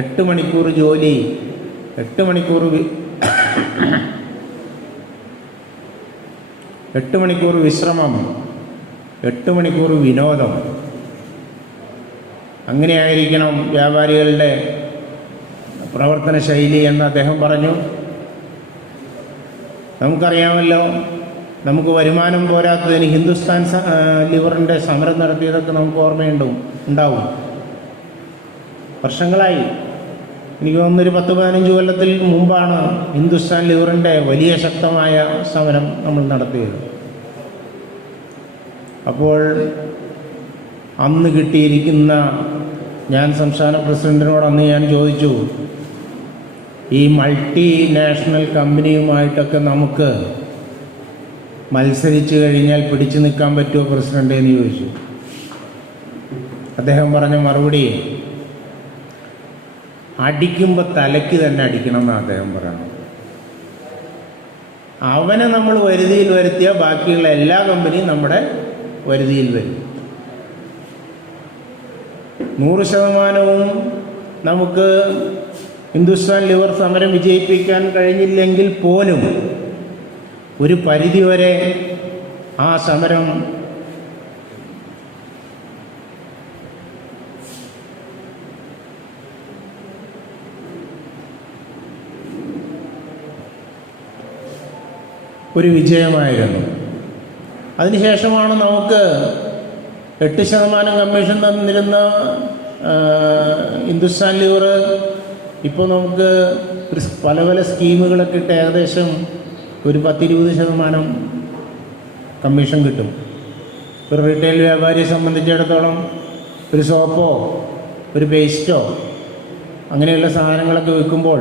8 മണിക്കൂർ ജോലി, 8 മണിക്കൂർ 8 മണിക്കൂർ വിശ്രമം, 8 മണിക്കൂർ വിനോദം. അങ്ങനെയായിരിക്കണം വ്യാപാരികളുടെ പ്രവർത്തന ശൈലി എന്ന് അദ്ദേഹം പറഞ്ഞു. നമുക്കറിയാമല്ലോ, നമുക്ക് വരുമാനം പോരാത്തതിന് ഹിന്ദുസ്ഥാൻ ലിവറിൻ്റെ സമരം നടത്തിയതൊക്കെ നമുക്ക് ഉണ്ടാവും. വർഷങ്ങളായി, എനിക്ക് തോന്നുന്നൊരു 10-15 കൊല്ലത്തിൽ മുമ്പാണ് ഹിന്ദുസ്ഥാൻ ലിവറിൻ്റെ വലിയ ശക്തമായ സമരം നമ്മൾ നടത്തിയത്. അപ്പോൾ അന്ന് കിട്ടിയിരിക്കുന്ന, ഞാൻ സംസ്ഥാന പ്രസിഡന്റിനോട് അന്ന് ഞാൻ ചോദിച്ചു, ഈ മൾട്ടി നാഷണൽ കമ്പനിയുമായിട്ടൊക്കെ നമുക്ക് മത്സരിച്ച് കഴിഞ്ഞാൽ പിടിച്ചു നിൽക്കാൻ പറ്റുമോ പ്രസിഡന്റ് എന്ന് ചോദിച്ചു. അദ്ദേഹം പറഞ്ഞ മറുപടി, അടിക്കുമ്പോൾ തലയ്ക്ക് തന്നെ അടിക്കണം എന്നാണ് അദ്ദേഹം പറയുന്നത്. അവനെ നമ്മൾ വരുതിയിൽ വരുത്തിയാൽ ബാക്കിയുള്ള എല്ലാ കമ്പനിയും നമ്മുടെ വരുതിയിൽ വരും. 100% നമുക്ക് ഹിന്ദുസ്ഥാൻ ലിവർ സമരം വിജയിപ്പിക്കാൻ കഴിഞ്ഞില്ലെങ്കിൽ പോലും ഒരു പരിധിവരെ ആ സമരം ഒരു വിജയമായിരുന്നു. അതിനുശേഷമാണ് നമുക്ക് 8% കമ്മീഷൻ തന്നിരുന്ന ഹിന്ദുസ്ഥാൻ ലിവർ ഇപ്പോൾ നമുക്ക് പല പല സ്കീമുകളൊക്കെ ഇട്ട് ഏകദേശം ഒരു 10-20% കമ്മീഷൻ കിട്ടും. ഒരു റീറ്റെയിൽ വ്യാപാരിയെ സംബന്ധിച്ചിടത്തോളം ഒരു സോപ്പോ ഒരു പേസ്റ്റോ അങ്ങനെയുള്ള സാധനങ്ങളൊക്കെ വിൽക്കുമ്പോൾ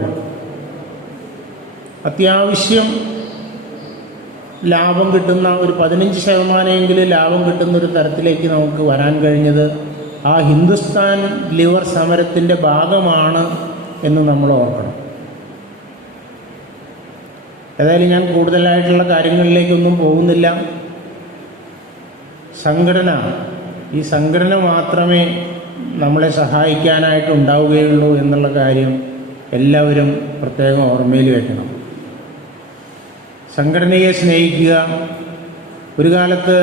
അത്യാവശ്യം ലാഭം കിട്ടുന്ന ഒരു 15% ലാഭം കിട്ടുന്ന ഒരു തരത്തിലേക്ക് നമുക്ക് വരാൻ കഴിഞ്ഞത് ആ ഹിന്ദുസ്ഥാൻ ലിവർ സമരത്തിൻ്റെ ഭാഗമാണ് എന്ന് നമ്മൾ ഓർക്കണം. ഏതായാലും ഞാൻ കൂടുതലായിട്ടുള്ള കാര്യങ്ങളിലേക്കൊന്നും പോകുന്നില്ല. ഈ സംഘടന മാത്രമേ നമ്മളെ സഹായിക്കാനായിട്ടുണ്ടാവുകയുള്ളൂ എന്നുള്ള കാര്യം എല്ലാവരും പ്രത്യേകം ഓർമ്മയിൽ വയ്ക്കണം. സംഘടനയെ സ്നേഹിക്കുക. ഒരു കാലത്ത്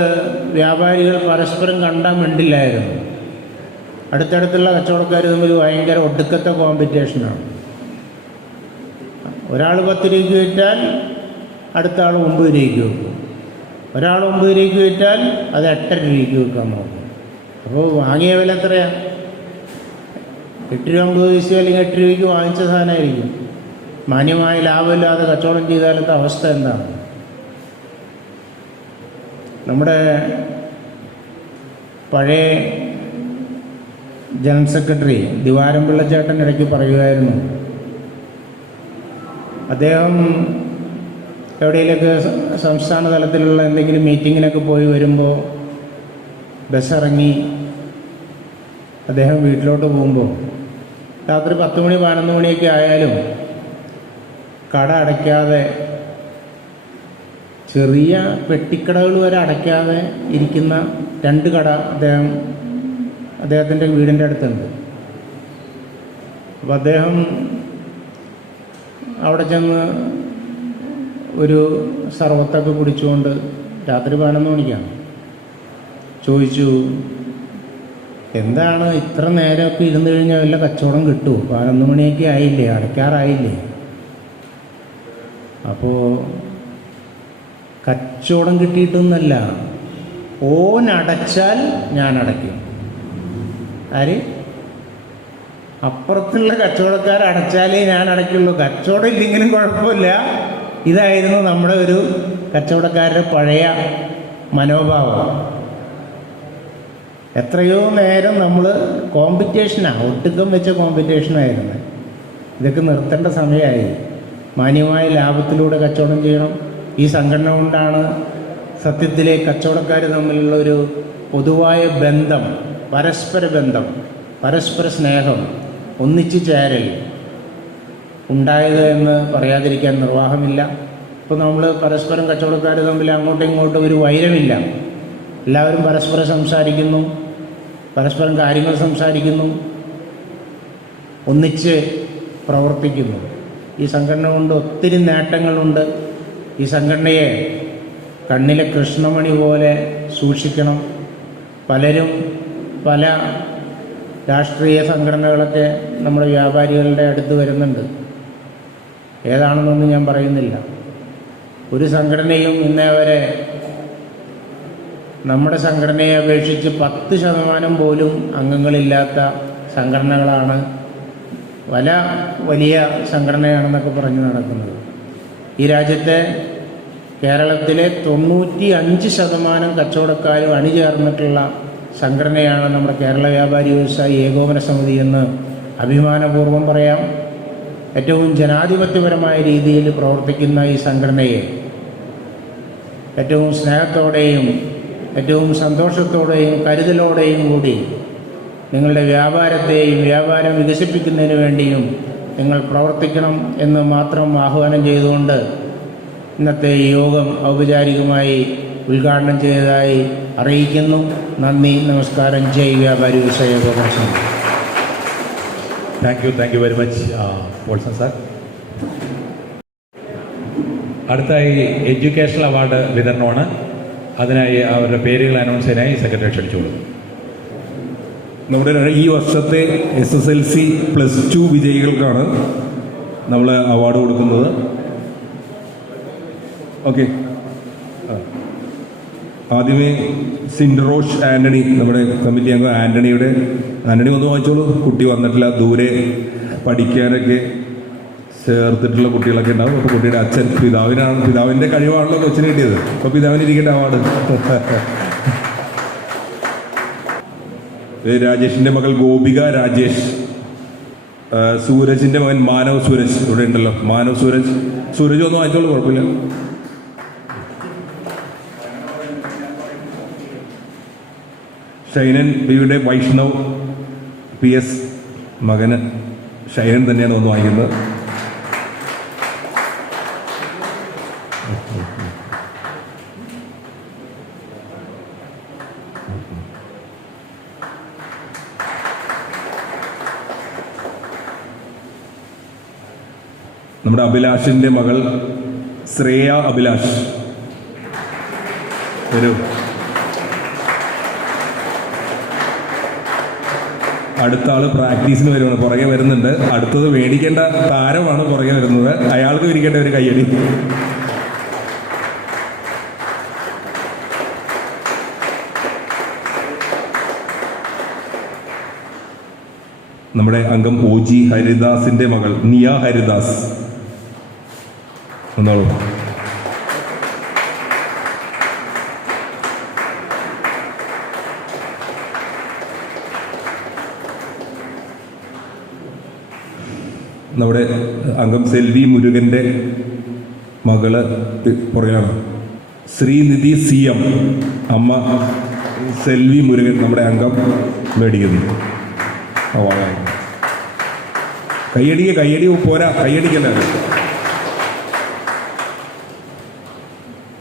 വ്യാപാരികൾ പരസ്പരം കണ്ടാൽ മിണ്ടില്ലായിരുന്നു. അടുത്തടുത്തുള്ള കച്ചവടക്കാർ തമ്മിൽ ഭയങ്കര ഒടുക്കത്തെ കോമ്പറ്റീഷനാണ്. ഒരാൾ 10 രൂപയ്ക്ക് വിറ്റാൽ അടുത്ത ആൾ 9 രൂപയ്ക്ക് വെക്കും. ഒരാൾ 9 രൂപയ്ക്ക് വിറ്റാൽ അത് 8.5 രൂപയ്ക്ക് വെക്കാൻ നോക്കും. അപ്പോൾ വാങ്ങിയ വില എത്രയാണ്? 8 രൂപ 50 പൈസ അല്ലെങ്കിൽ 8 രൂപയ്ക്ക് വാങ്ങിച്ച സാധനമായിരിക്കും. മാന്യമായ ലാഭമില്ലാതെ കച്ചവടം ചെയ്താലത്തെ അവസ്ഥ എന്താണ്? നമ്മുടെ പഴയ ജനറൽ സെക്രട്ടറി ദിവാരം പിള്ളച്ചേട്ടൻ ഇടയ്ക്ക് പറയുമായിരുന്നു, അദ്ദേഹം എവിടെയെങ്കിലൊക്കെ സംസ്ഥാന തലത്തിലുള്ള എന്തെങ്കിലും മീറ്റിങ്ങിനൊക്കെ പോയി വരുമ്പോൾ ബസ്സിറങ്ങി അദ്ദേഹം വീട്ടിലോട്ട് പോകുമ്പോൾ രാത്രി 10 മണി 11 മണിയൊക്കെ ആയാലും കട അടയ്ക്കാതെ, ചെറിയ പെട്ടിക്കടകൾ വരെ അടയ്ക്കാതെ ഇരിക്കുന്ന 2 കട അദ്ദേഹത്തിൻ്റെ വീടിൻ്റെ അടുത്തുണ്ട്. അപ്പോൾ അദ്ദേഹം അവിടെ ചെന്ന് ഒരു സർവത്തൊക്കെ കുടിച്ചുകൊണ്ട് രാത്രി 11 മണിക്കാണ് ചോദിച്ചു, എന്താണ് ഇത്ര നേരമൊക്കെ ഇരുന്ന് കഴിഞ്ഞാൽ വല്ല കച്ചവടം കിട്ടുമോ? 11 മണിയൊക്കെ ആയില്ലേ, അടയ്ക്കാറായില്ലേ? അപ്പോൾ കച്ചവടം കിട്ടിയിട്ടൊന്നല്ല, ഓനടച്ചാൽ ഞാൻ അടയ്ക്കും. ആര്? അപ്പുറത്തുള്ള കച്ചവടക്കാർ അടച്ചാലേ ഞാൻ അടയ്ക്കുള്ളൂ, കച്ചവടം ഇല്ലെങ്കിലും കുഴപ്പമില്ല. ഇതായിരുന്നു നമ്മുടെ ഒരു കച്ചവടക്കാരുടെ പഴയ മനോഭാവം. എത്രയോ നേരം നമ്മൾ കോമ്പറ്റീഷനാണ്, ഒട്ടുക്കം വെച്ച കോമ്പറ്റീഷനായിരുന്നു. ഇതൊക്കെ നിർത്തേണ്ട സമയമായി. മാന്യമായ ലാഭത്തിലൂടെ കച്ചവടം ചെയ്യണം. ഈ സംഘടന കൊണ്ടാണ് സത്യത്തിലെ കച്ചവടക്കാർ തമ്മിലുള്ള ഒരു പൊതുവായ ബന്ധം, പരസ്പര ബന്ധം, പരസ്പര സ്നേഹം, ഒന്നിച്ചു ചേരൽ ഉണ്ടായത് എന്ന് പറയാതിരിക്കാൻ നിർവാഹമില്ല. ഇപ്പോൾ നമ്മൾ പരസ്പരം കച്ചവടക്കാർ തമ്മിൽ അങ്ങോട്ടും ഇങ്ങോട്ടും ഒരു വൈരമില്ല. എല്ലാവരും പരസ്പരം സംസാരിക്കുന്നു, പരസ്പരം കാര്യങ്ങൾ സംസാരിക്കുന്നു, ഒന്നിച്ച് പ്രവർത്തിക്കുന്നു. ഈ സംഘടന കൊണ്ട് ഒത്തിരി നേട്ടങ്ങളുണ്ട്. ഈ സംഘടനയെ കണ്ണിലെ കൃഷ്ണമണി പോലെ സൂക്ഷിക്കണം. പലരും പല രാഷ്ട്രീയ സംഘടനകളൊക്കെ നമ്മുടെ വ്യാപാരികളുടെ അടുത്ത് വരുന്നുണ്ട്. ഏതാണെന്നൊന്നും ഞാൻ പറയുന്നില്ല. ഒരു സംഘടനയും ഇന്നേ വരെ നമ്മുടെ സംഘടനയെ അപേക്ഷിച്ച് 10% പോലും അംഗങ്ങളില്ലാത്ത സംഘടനകളാണ് വലിയ സംഘടനയാണെന്നൊക്കെ പറഞ്ഞ് നടക്കുന്നത്. ഈ രാജ്യത്തെ കേരളത്തിലെ 95% കച്ചവടക്കാരും അണിചേർന്നിട്ടുള്ള സംഘടനയാണ് നമ്മുടെ കേരള വ്യാപാരി വ്യവസായി ഏകോപന സമിതി എന്ന് അഭിമാനപൂർവ്വം പറയാം. ഏറ്റവും ജനാധിപത്യപരമായ രീതിയിൽ പ്രവർത്തിക്കുന്ന ഈ സംഘടനയെ ഏറ്റവും സ്നേഹത്തോടെയും ഏറ്റവും സന്തോഷത്തോടെയും കരുതലോടെയും കൂടി നിങ്ങളുടെ വ്യാപാരം വികസിപ്പിക്കുന്നതിന് വേണ്ടിയും നിങ്ങൾ പ്രവർത്തിക്കണം എന്ന് മാത്രം ആഹ്വാനം ചെയ്തുകൊണ്ട് ഇന്നത്തെ ഈ യോഗം ഔപചാരികമായി ഉദ്ഘാടനം ചെയ്തതായി അറിയിക്കുന്നു. നന്ദി, നമസ്കാരം. ജയ് വ്യാപാരി വ്യവസായ ഏകോപന സമിതി. Thank you very much Paulson sir. അടുത്തായി എഡ്യൂക്കേഷണൽ അവാർഡ് വിതരണമാണ്. അതിനായി അവരുടെ പേരുകൾ അനൗൺസ് ചെയ്യാനായി സെക്രട്ടറി ക്ഷണിച്ചോളൂ. നമ്മുടെ ഈ വർഷത്തെ SSLC +2 വിജയികൾക്കാണ് നമ്മൾ അവാർഡ് കൊടുക്കുന്നത്. ഓക്കെ, ആദ്യമേ സിൻഡറോഷ് ആൻ്റണി, നമ്മുടെ കമ്മിറ്റി അംഗം ആൻ്റണി ഒന്ന് വായിച്ചോളൂ. കുട്ടി വന്നിട്ടില്ല, ദൂരെ പഠിക്കാനൊക്കെ ചേർത്തിട്ടുള്ള കുട്ടികളൊക്കെ ഉണ്ടാവും. അപ്പോൾ കുട്ടിയുടെ അച്ഛൻ പിതാവിൻ്റെ കഴിവാണല്ലോ കൊച്ചിന് കിട്ടിയത്. അപ്പോൾ പിതാവിന് ഇരിക്കേണ്ട അവാർഡ്. രാജേഷിൻ്റെ മകൾ ഗോപിക രാജേഷ്, സൂരജിൻ്റെ മകൻ മാനവ് സൂരജ് ഇവിടെ ഉണ്ടല്ലോ. മാനവ് സൂരജ് ഒന്ന് വായിച്ചോളൂ, കുഴപ്പമില്ല. ഷൈനൻ ബിയുടെ വൈഷ്ണവ് PS മകന് ഷൈനൻ തന്നെയാണ് ഒന്ന് വായിക്കുന്നത്. നമ്മുടെ അഭിലാഷിൻ്റെ മകൾ ശ്രേയ അഭിലാഷ് വരൂ. അടുത്ത ആള് പ്രാക്ടീസിന് വരുവാണ്, പുറകെ വരുന്നുണ്ട്. അടുത്തത് മേടിക്കേണ്ട താരമാണ് പുറകെ വരുന്നത്. അയാൾക്ക് ഇരിക്കേണ്ട ഒരു കയ്യടി. നമ്മുടെ അംഗം OG ഹരിദാസിന്റെ മകൾ നിയ ഹരിദാസ് ഒന്നോളൂ. നമ്മുടെ അംഗം സെൽവി മുരുകൻ്റെ മകള് പുറകിലാണ്. ശ്രീനിധി CM, അമ്മ സെൽവി മുരുകൻ നമ്മുടെ അംഗം മേടിക്കുന്നു. കയ്യടി പോരാ, കയ്യടിക്കല്ല.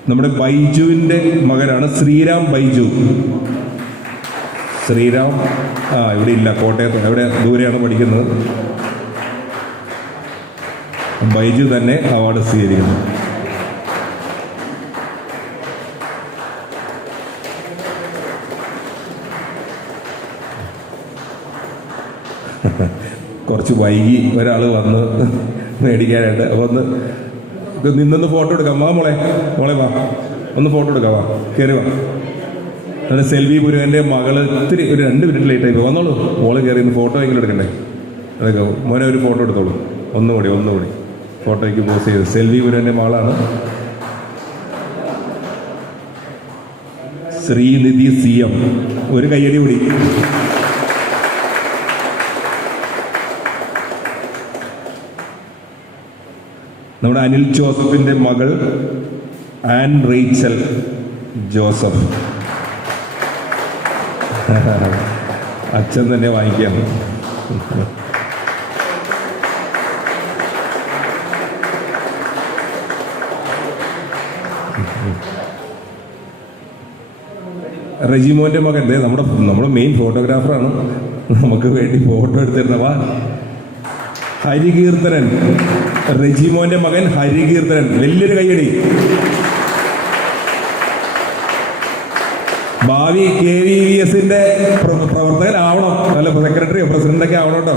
നമ്മുടെ ബൈജുവിൻ്റെ മകനാണ് ശ്രീരാം ബൈജു. ശ്രീരാം ഇവിടെ ഇല്ല, കോട്ടയത്ത് എവിടെ ദൂരെയാണ് പഠിക്കുന്നത്. ബൈജു തന്നെ അവാർഡ് സ്വീകരിക്കുന്നു. കുറച്ച് വൈകി ഒരാൾ വന്ന് മേടിക്കാനായിട്ട്. അപ്പോൾ നിന്ന് ഫോട്ടോ എടുക്കാം. മോളെ വാ, ഒന്ന് ഫോട്ടോ എടുക്കാം. വാ, കയറി വാ. അതെ, സെൽവി മുരുകൻ്റെ മകള് ഇത്തിരി ഒരു 2 മിനിറ്റ് ലേറ്റായി വന്നോളൂ. മോള് കയറി ഇന്ന് ഫോട്ടോ എങ്കിലും എടുക്കണ്ടേ? അതൊക്കെ മോനെ ഒരു ഫോട്ടോ എടുത്തോളൂ. ഒന്നുകൂടി ഫോട്ടോയ്ക്ക് പോസ് ചെയ്ത്. സെൽവി മുരുകൻ്റെ മകളാണ് ശ്രീനിധി CM. ഒരു കയ്യടി കൂടി. നമ്മുടെ അനിൽ ജോസഫിൻ്റെ മകൾ ആൻ റേച്ചൽ ജോസഫ്. അച്ഛൻ തന്നെ വാങ്ങിക്കാം. റെജിമോൻ്റെ മകൻ നമ്മുടെ മെയിൻ ഫോട്ടോഗ്രാഫറാണ്, നമുക്ക് വേണ്ടി ഫോട്ടോ എടുത്തിരുന്ന. വാ, ഹരികീർത്തനൻ, റെജിമോൻ്റെ മകൻ ഹരികീർത്തനൻ. വലിയൊരു കയ്യടി. ഭാവി KVVSന്റെ പ്രവർത്തകനാവണം, നല്ല സെക്രട്ടറിയോ പ്രസിഡന്റൊക്കെ ആവണം കേട്ടോ.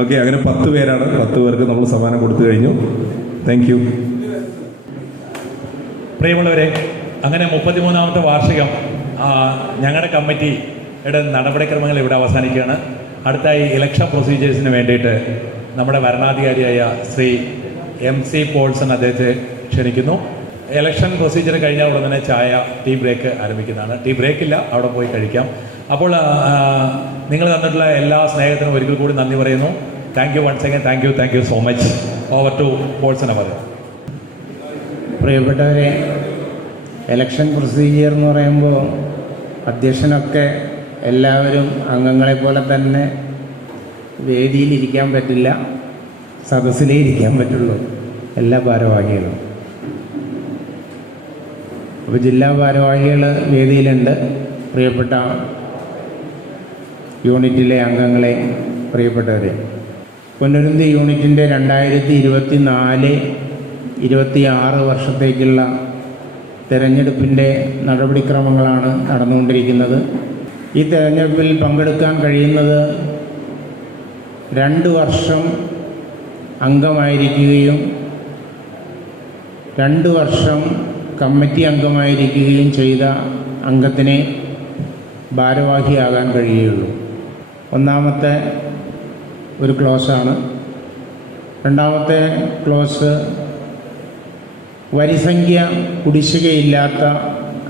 ഓക്കെ, അങ്ങനെ 10 പേരാണ്. 10 പേർക്ക് നമ്മൾ സമ്മാനം കൊടുത്തു കഴിഞ്ഞു. Thank you. പ്രിയമുള്ളവരെ, അങ്ങനെ 33ാമത്തെ വാർഷികം ഞങ്ങളുടെ കമ്മിറ്റിയുടെ നടപടിക്രമങ്ങൾ ഇവിടെ അവസാനിക്കുകയാണ്. അടുത്തായി ഇലക്ഷൻ പ്രൊസീജിയേഴ്സിന് വേണ്ടിയിട്ട് നമ്മുടെ ഭരണാധികാരിയായ ശ്രീ MC പോൾസൺ അദ്ദേഹത്തെ ക്ഷണിക്കുന്നു. ഇലക്ഷൻ പ്രൊസീജിയർ കഴിഞ്ഞാൽ ഉടൻ തന്നെ ടീ ബ്രേക്ക് ആരംഭിക്കുന്നതാണ്. ടീ ബ്രേക്കില്ല, അവിടെ പോയി കഴിക്കാം. അപ്പോൾ നിങ്ങൾ തന്നിട്ടുള്ള എല്ലാ സ്നേഹത്തിനും ഒരിക്കൽ കൂടി നന്ദി പറയുന്നു. Thank you once again. Thank you so much. Over to Paulson അവർ. പ്രിയപ്പെട്ടവരെ, ഇലക്ഷൻ പ്രൊസീജിയർ എന്ന് പറയുമ്പോൾ അധ്യക്ഷനൊക്കെ എല്ലാവരും അംഗങ്ങളെ പോലെ തന്നെ വേദിയിലിരിക്കാൻ പറ്റില്ല, സദസ്സിലേ ഇരിക്കാൻ പറ്റുള്ളൂ എല്ലാ ഭാരവാഹികളും. അപ്പോൾ ജില്ലാ ഭാരവാഹികൾ വേദിയിലുണ്ട്. പ്രിയപ്പെട്ട യൂണിറ്റിലെ അംഗങ്ങളെ, പ്രിയപ്പെട്ടവരെ, പൊന്നുരുന്തി യൂണിറ്റിൻ്റെ 2024-26 വർഷത്തേക്കുള്ള തെരഞ്ഞെടുപ്പിൻ്റെ നടപടിക്രമങ്ങളാണ് നടന്നുകൊണ്ടിരിക്കുന്നത്. ഈ തെരഞ്ഞെടുപ്പിൽ പങ്കെടുക്കാൻ കഴിയുന്നത് 2 വർഷം അംഗമായിരിക്കുകയും 2 വർഷം കമ്മിറ്റി അംഗമായിരിക്കുകയും ചെയ്ത അംഗത്തിനെ ഭാരവാഹിയാകാൻ കഴിയുകയുള്ളൂ. ഒന്നാമത്തെ ഒരു ക്ലോസാണ്. രണ്ടാമത്തെ ക്ലോസ് വരിസംഖ്യ കുടിശ്ശികയില്ലാത്ത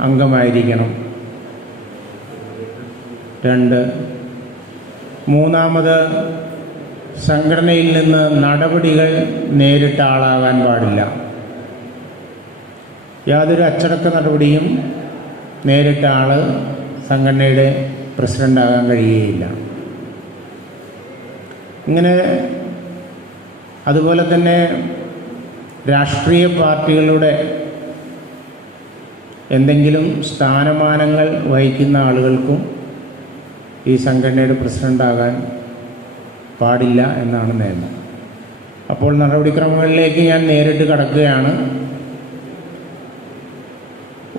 അംഗമായിരിക്കണം. 2, മൂന്നാമത് സംഘടനയിൽ നിന്ന് നടപടികൾ നേരിട്ട ആളാകാൻ പാടില്ല. യാതൊരു അച്ചടക്ക നടപടിയും നേരിട്ട ആൾ സംഘടനയുടെ പ്രസിഡൻ്റാകാൻ കഴിയുകയില്ല. ഇങ്ങനെ അതുപോലെ തന്നെ രാഷ്ട്രീയ പാർട്ടികളുടെ എന്തെങ്കിലും സ്ഥാനമാനങ്ങൾ വഹിക്കുന്ന ആളുകൾക്കും ഈ സംഘടനയുടെ പ്രസിഡൻ്റാകാൻ പാടില്ല എന്നാണ് നിയമം. അപ്പോൾ നടപടിക്രമങ്ങളിലേക്ക് ഞാൻ നേരിട്ട് കടക്കുകയാണ്.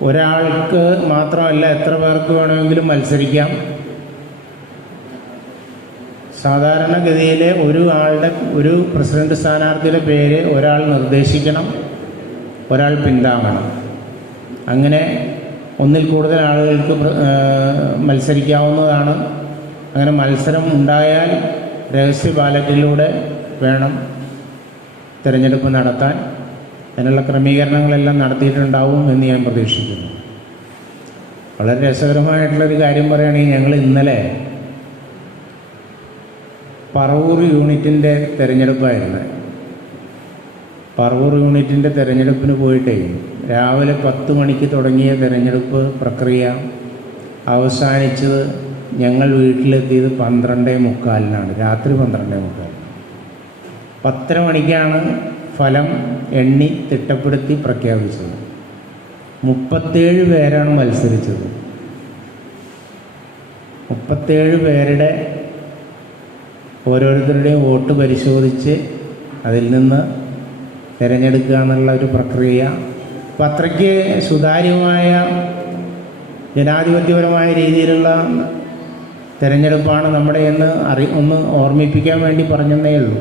ഒരാൾക്ക് മാത്രമല്ല, എത്ര പേർക്ക് വേണമെങ്കിലും മത്സരിക്കാം. സാധാരണഗതിയിൽ ഒരു പ്രസിഡന്റ് സ്ഥാനാർത്ഥിയുടെ പേര് ഒരാൾ നിർദ്ദേശിക്കണം, ഒരാൾ പിന്താങ്ങണം. അങ്ങനെ ഒന്നിൽ കൂടുതൽ ആളുകൾക്ക് മത്സരിക്കാവുന്നതാണ്. അങ്ങനെ മത്സരം ഉണ്ടായാൽ രഹസ്യ ബാലറ്റിലൂടെ വേണം തിരഞ്ഞെടുപ്പ് നടത്താൻ. അതിനുള്ള ക്രമീകരണങ്ങളെല്ലാം നടത്തിയിട്ടുണ്ടാവും എന്ന് ഞാൻ പ്രതീക്ഷിക്കുന്നു. വളരെ രസകരമായിട്ടുള്ളൊരു കാര്യം പറയുകയാണെങ്കിൽ, ഞങ്ങൾ ഇന്നലെ പറവൂർ യൂണിറ്റിൻ്റെ തിരഞ്ഞെടുപ്പായിരുന്നു. പറവൂർ യൂണിറ്റിൻ്റെ തിരഞ്ഞെടുപ്പിന് പോയിട്ടേ രാവിലെ 10 മണിക്ക് തുടങ്ങിയ തിരഞ്ഞെടുപ്പ് പ്രക്രിയ അവസാനിച്ചത് ഞങ്ങൾ വീട്ടിലെത്തിയത് 12:45-നാണ്. രാത്രി 12:45. 10:30 മണിക്കാണ് ഫലം എണ്ണി തിട്ടപ്പെടുത്തി പ്രഖ്യാപിച്ചത്. 37 പേരാണ് മത്സരിച്ചത്. 37 പേരുടെ ഓരോരുത്തരുടെയും വോട്ട് പരിശോധിച്ച് അതിൽ നിന്ന് തിരഞ്ഞെടുക്കുക എന്നുള്ള ഒരു പ്രക്രിയ. അപ്പം അത്രയ്ക്ക് സുതാര്യമായ ജനാധിപത്യപരമായ രീതിയിലുള്ള തിരഞ്ഞെടുപ്പാണ് നമ്മുടെ എന്ന് ഒന്ന് ഓർമ്മിപ്പിക്കാൻ വേണ്ടി പറഞ്ഞതേ ഉള്ളൂ.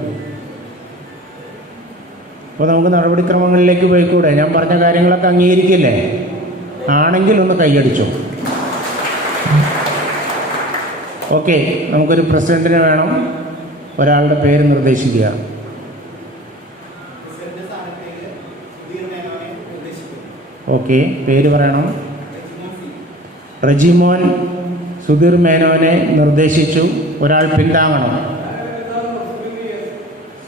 അപ്പോൾ നമുക്ക് നടപടിക്രമങ്ങളിലേക്ക് പോയിക്കൂടെ? ഞാൻ പറഞ്ഞ കാര്യങ്ങളൊക്കെ അംഗീകരിക്കില്ലേ? ആണെങ്കിൽ ഒന്ന് കൈയടിച്ചോ. ഓക്കെ, നമുക്കൊരു പ്രസിഡന്റിനെ വേണം. ഒരാളുടെ പേര് നിർദ്ദേശിക്കുക. ഓക്കെ, പേര് പറയണം. റെജിമോൻ സുധീർ മേനോനെ നിർദ്ദേശിച്ചു. ഒരാൾ പിന്താങ്ങണം.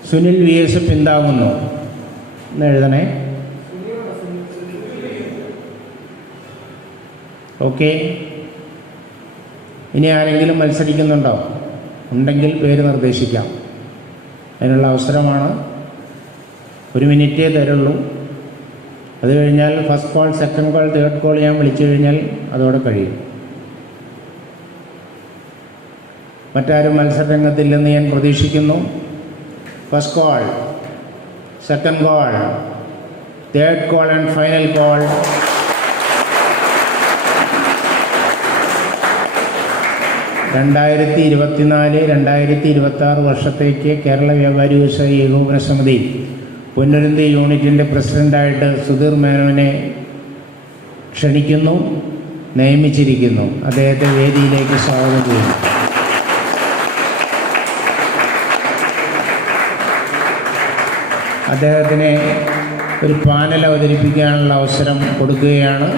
സുനിൽ VS പിന്താങ്ങുന്നു എന്ന് എഴുതണേ. ഓക്കെ. ഇനി ആരെങ്കിലും മത്സരിക്കുന്നുണ്ടോ? ഉണ്ടെങ്കിൽ പേര് നിർദ്ദേശിക്കാം. അതിനുള്ള അവസരമാണ്. 1 മിനിറ്റേ തരുള്ളൂ. അത് കഴിഞ്ഞാൽ first call, second call, third call ഞാൻ വിളിച്ചു കഴിഞ്ഞാൽ അതോടെ കഴിയും. മറ്റാരും മത്സരരംഗത്തില്ലെന്ന് ഞാൻ പ്രതീക്ഷിക്കുന്നു. First call, second call, third call and final call. രണ്ടായിരത്തി 2024-2026 വർഷത്തേക്ക് കേരള വ്യാപാരി വ്യവസായി ഏകോപന സമിതി പൊന്നുരുന്തി യൂണിറ്റിൻ്റെ പ്രസിഡൻ്റായിട്ട് സുധീർ മേനോനെ ക്ഷണിക്കുന്നു, നിയമിച്ചിരിക്കുന്നു. അദ്ദേഹത്തെ വേദിയിലേക്ക് സ്വാഗതം ചെയ്യുന്നു. അദ്ദേഹത്തിന് ഒരു പാനൽ അവതരിപ്പിക്കാനുള്ള അവസരം കൊടുക്കുകയാണ്.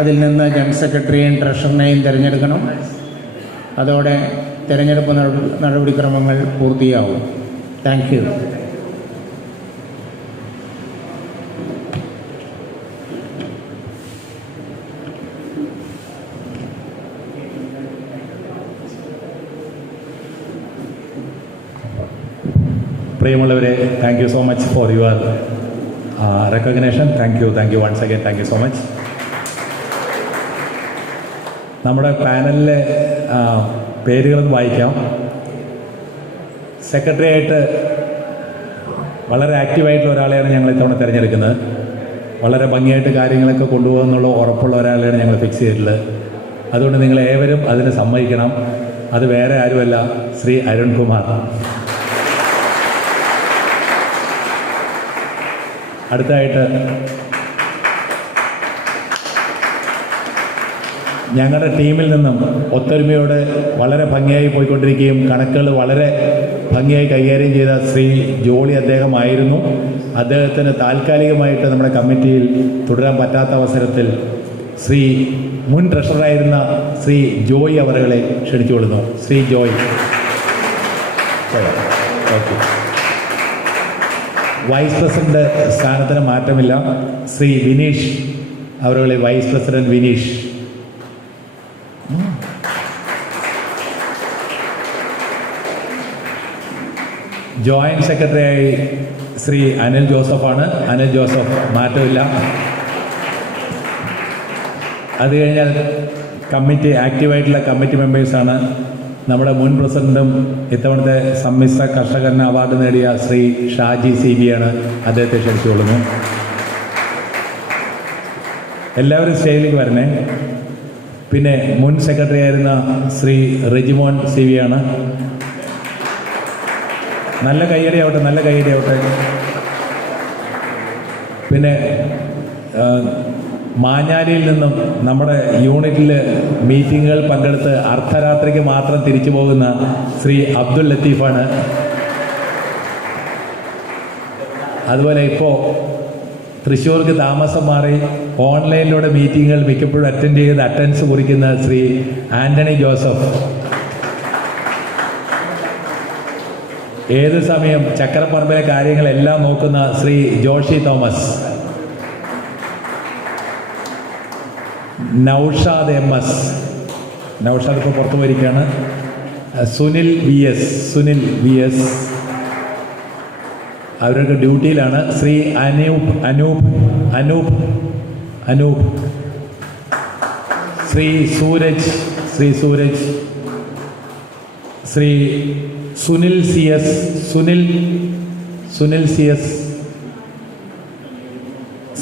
അതിൽ നിന്ന് ജനറൽ സെക്രട്ടറിയെയും ട്രഷററിനെയും തിരഞ്ഞെടുക്കണം. അതോടെ തിരഞ്ഞെടുപ്പ് നടപടിക്രമങ്ങൾ പൂർത്തിയാവും. Thank you. പ്രിയമുള്ളവരെ, thank you so much for your recognition. Thank you once again. Thank you so much. നമ്മുടെ പാനലിലെ പേരുകളൊന്ന് വായിക്കാം. സെക്രട്ടറി ആയിട്ട് വളരെ ആക്റ്റീവായിട്ടുള്ള ഒരാളെയാണ് ഞങ്ങൾ ഇത്തവണ തിരഞ്ഞെടുക്കുന്നത്. വളരെ ഭംഗിയായിട്ട് കാര്യങ്ങളൊക്കെ കൊണ്ടുപോകുന്നുള്ള ഉറപ്പുള്ള ഒരാളെയാണ് ഞങ്ങൾ ഫിക്സ് ചെയ്തിട്ടുള്ളത്. അതുകൊണ്ട് നിങ്ങൾ ഏവരും അതിന് സമ്മതിക്കണം. അത് വേറെ ആരുമല്ല, ശ്രീ അരുൺകുമാർ. അടുത്തതായിട്ട് ഞങ്ങളുടെ ടീമിൽ നിന്നും ഒത്തൊരുമയോടെ വളരെ ഭംഗിയായി പോയിക്കൊണ്ടിരിക്കുകയും കണക്കുകൾ വളരെ ഭംഗിയായി കൈകാര്യം ചെയ്ത ശ്രീ ജോളി അദ്ദേഹമായിരുന്നു. അദ്ദേഹത്തിന് താൽക്കാലികമായിട്ട് നമ്മുടെ കമ്മിറ്റിയിൽ തുടരാൻ പറ്റാത്ത അവസരത്തിൽ ശ്രീ മുൻ ട്രഷററായിരുന്ന ശ്രീ ജോയ് അവരെ ക്ഷണിച്ചുകൊള്ളുന്നു. Shri Joy. Okay. Vice president സ്ഥാനത്തിന് മാറ്റമില്ല. ശ്രീ വിനീഷ് അവരെ വൈസ് പ്രസിഡന്റ് വിനീഷ്. ജോയിന്റ് സെക്രട്ടറിയായി ശ്രീ അനിൽ ജോസഫാണ്. അനിൽ ജോസഫ് മാറ്റമില്ല. അത് കഴിഞ്ഞാൽ കമ്മിറ്റി ആക്റ്റീവായിട്ടുള്ള കമ്മിറ്റി മെമ്പേഴ്സാണ് നമ്മുടെ മുൻ പ്രസിഡന്റും ഇത്തവണത്തെ സമ്മിശ്ര കർഷകന് അവാർഡ് നേടിയ ശ്രീ ഷാജി CB ആണ്. അദ്ദേഹത്തെ ക്ഷണിച്ചുകൊള്ളുന്നു. എല്ലാവരും സ്റ്റേജിലേക്ക് വരണേ. പിന്നെ മുൻ സെക്രട്ടറി ആയിരുന്ന ശ്രീ റെജിമോൻ CB ആണ്. നല്ല കയ്യടിയാവട്ടെ, നല്ല കയ്യടിയാവട്ടെ. പിന്നെ മാഞ്ഞാലിയിൽ നിന്നും നമ്മുടെ യൂണിറ്റിൽ മീറ്റിങ്ങുകൾ പങ്കെടുത്ത് അർദ്ധരാത്രിക്ക് മാത്രം തിരിച്ചു പോകുന്ന ശ്രീ അബ്ദുൽ ലത്തീഫാണ്. അതുപോലെ ഇപ്പോൾ തൃശ്ശൂർക്ക് താമസം മാറി ഓൺലൈനിലൂടെ മീറ്റിങ്ങുകൾ മിക്കപ്പോഴും അറ്റൻഡ് ചെയ്ത് അറ്റൻഡൻസ് കുറിക്കുന്ന ശ്രീ ആന്റണി ജോസഫ്. ഏത് സമയം ചക്കരപ്പറമ്പിലെ കാര്യങ്ങളെല്ലാം നോക്കുന്ന ശ്രീ ജോഷി തോമസ്. നൗഷാദ് MS. നൗഷാദ് ഇപ്പോൾ പുറത്തു പോയിരിക്കുകയാണ്. സുനിൽ VS അവരൊക്കെ ഡ്യൂട്ടിയിലാണ്. Shri Anoop. Shri Sooraj. Shri Sunil CS.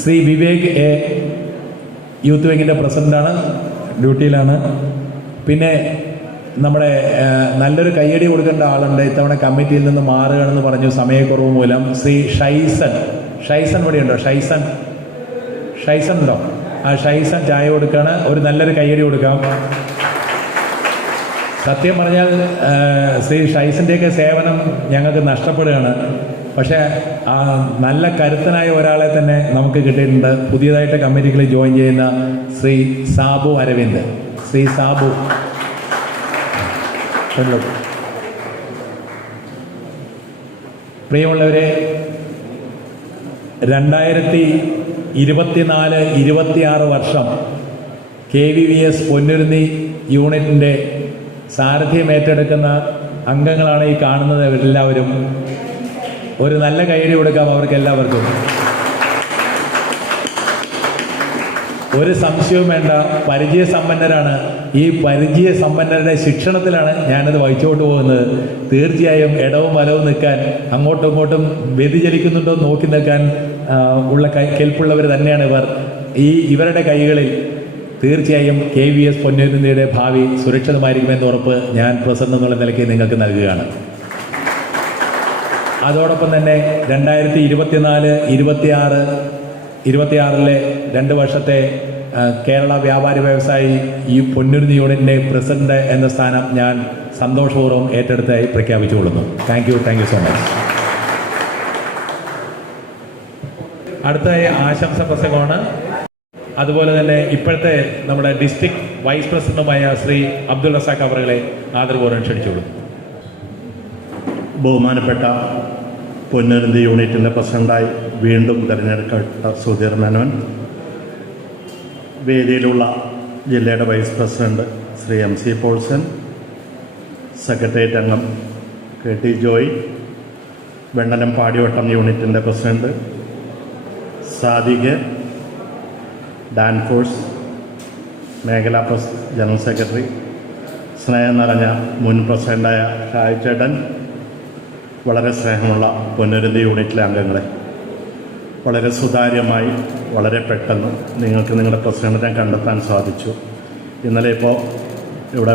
Shri Vivek A youth വിങ്ങിൻ്റെ പ്രസിഡൻ്റാണ്, ഡ്യൂട്ടിയിലാണ്. പിന്നെ നമ്മുടെ നല്ലൊരു കയ്യടി കൊടുക്കേണ്ട ആളുണ്ട്, ഇത്തവണ കമ്മിറ്റിയിൽ നിന്ന് മാറുകയാണെന്ന് പറഞ്ഞു സമയക്കുറവ് മൂലം. ശ്രീ ഷൈസൺ ഇവിടെയുണ്ടോ? ഷൈസൺ ഉണ്ടോ? ആ ഷൈസൺ ചായ കൊടുക്കുകയാണ്. ഒരു നല്ലൊരു കയ്യടി കൊടുക്കാം. സത്യം പറഞ്ഞാൽ ശ്രീ ഷൈസിൻ്റെയൊക്കെ സേവനം ഞങ്ങൾക്ക് നഷ്ടപ്പെടുകയാണ്. പക്ഷേ ആ നല്ല കരുത്തനായ ഒരാളെ തന്നെ നമുക്ക് കിട്ടിയിട്ടുണ്ട്. പുതിയതായിട്ട് കമ്മിറ്റികളിൽ ജോയിൻ ചെയ്യുന്ന ശ്രീ സാബു അരവിന്ദ്. ശ്രീ സാബു പ്രിയമുള്ളവരെ, 2024-26 വർഷം KVVS പൊന്നുരുന്നി യൂണിറ്റിൻ്റെ സാരഥ്യം ഏറ്റെടുക്കുന്ന അംഗങ്ങളാണ് ഈ കാണുന്നത്. എല്ലാവരും ഒരു നല്ല കൈയടി കൊടുക്കാം അവർക്ക് എല്ലാവർക്കും. ഒരു സംശയവും വേണ്ട, പരിചയസമ്പന്നരാണ്. ഈ പരിചയസമ്പന്നരുടെ ശിക്ഷണത്തിലാണ് ഞാനത് വഹിച്ചുകൊണ്ട് പോകുന്നത്. തീർച്ചയായും ഇടവും വലവും നിൽക്കാൻ, അങ്ങോട്ടും ഇങ്ങോട്ടും വ്യതിചലിക്കുന്നുണ്ടോ നോക്കി നിൽക്കാൻ ഉള്ള കെൽപ്പുള്ളവർ തന്നെയാണ് ഇവർ. ഇവരുടെ കൈകളിൽ തീർച്ചയായും KVS പൊന്നുരുന്നിയുടെ ഭാവി സുരക്ഷിതമായിരിക്കുമെന്ന് ഉറപ്പ് ഞാൻ പ്രസിഡന്റ് എന്നുള്ള നിലയ്ക്ക് നിങ്ങൾക്ക് നൽകുകയാണ്. അതോടൊപ്പം തന്നെ 2024-26 2 വർഷത്തെ കേരള വ്യാപാരി വ്യവസായി ഈ പൊന്നുരുന്നി യൂണിറ്റിൻ്റെ പ്രസിഡന്റ് എന്ന സ്ഥാനം ഞാൻ സന്തോഷപൂർവ്വം ഏറ്റെടുത്തായി പ്രഖ്യാപിച്ചുകൊള്ളുന്നു. Thank you so much. അടുത്തായി ആശംസ പ്രസംഗമാണ്. അതുപോലെ തന്നെ ഇപ്പോഴത്തെ നമ്മുടെ ഡിസ്ട്രിക്ട് വൈസ് പ്രസിഡന്റുമായ ശ്രീ അബ്ദുൾ റസാഖ് അവറുകളെ ആദരപൂർവ്വം ക്ഷണിച്ചുകൊള്ളു. ബഹുമാനപ്പെട്ട പൊന്നുരുന്നി യൂണിറ്റിൻ്റെ പ്രസിഡന്റായി വീണ്ടും തിരഞ്ഞെടുക്കപ്പെട്ട സുധീർ മേനോൻ, വേദിയിലുള്ള ജില്ലയുടെ vice president Shri MC Paulson, secretariat അംഗം KT ജോയ്, വെണ്ണനം പാടിവട്ടം യൂണിറ്റിൻ്റെ പ്രസിഡന്റ് സാദിഖ്, ഡാൻഫോഴ്സ് മേഖലാ ജനറൽ സെക്രട്ടറി, സ്നേഹം നിറഞ്ഞ മുൻ പ്രസിഡന്റായ ഷായ് ചേട്ടൻ, വളരെ സ്നേഹമുള്ള പൊന്നുരുന്നി യൂണിറ്റിലെ അംഗങ്ങളെ, വളരെ സുതാര്യമായി വളരെ പെട്ടെന്ന് നിങ്ങൾക്ക് നിങ്ങളുടെ പ്രസിഡന്റിനെ കണ്ടെത്താൻ സാധിച്ചു. ഇന്നലെ ഇവിടെ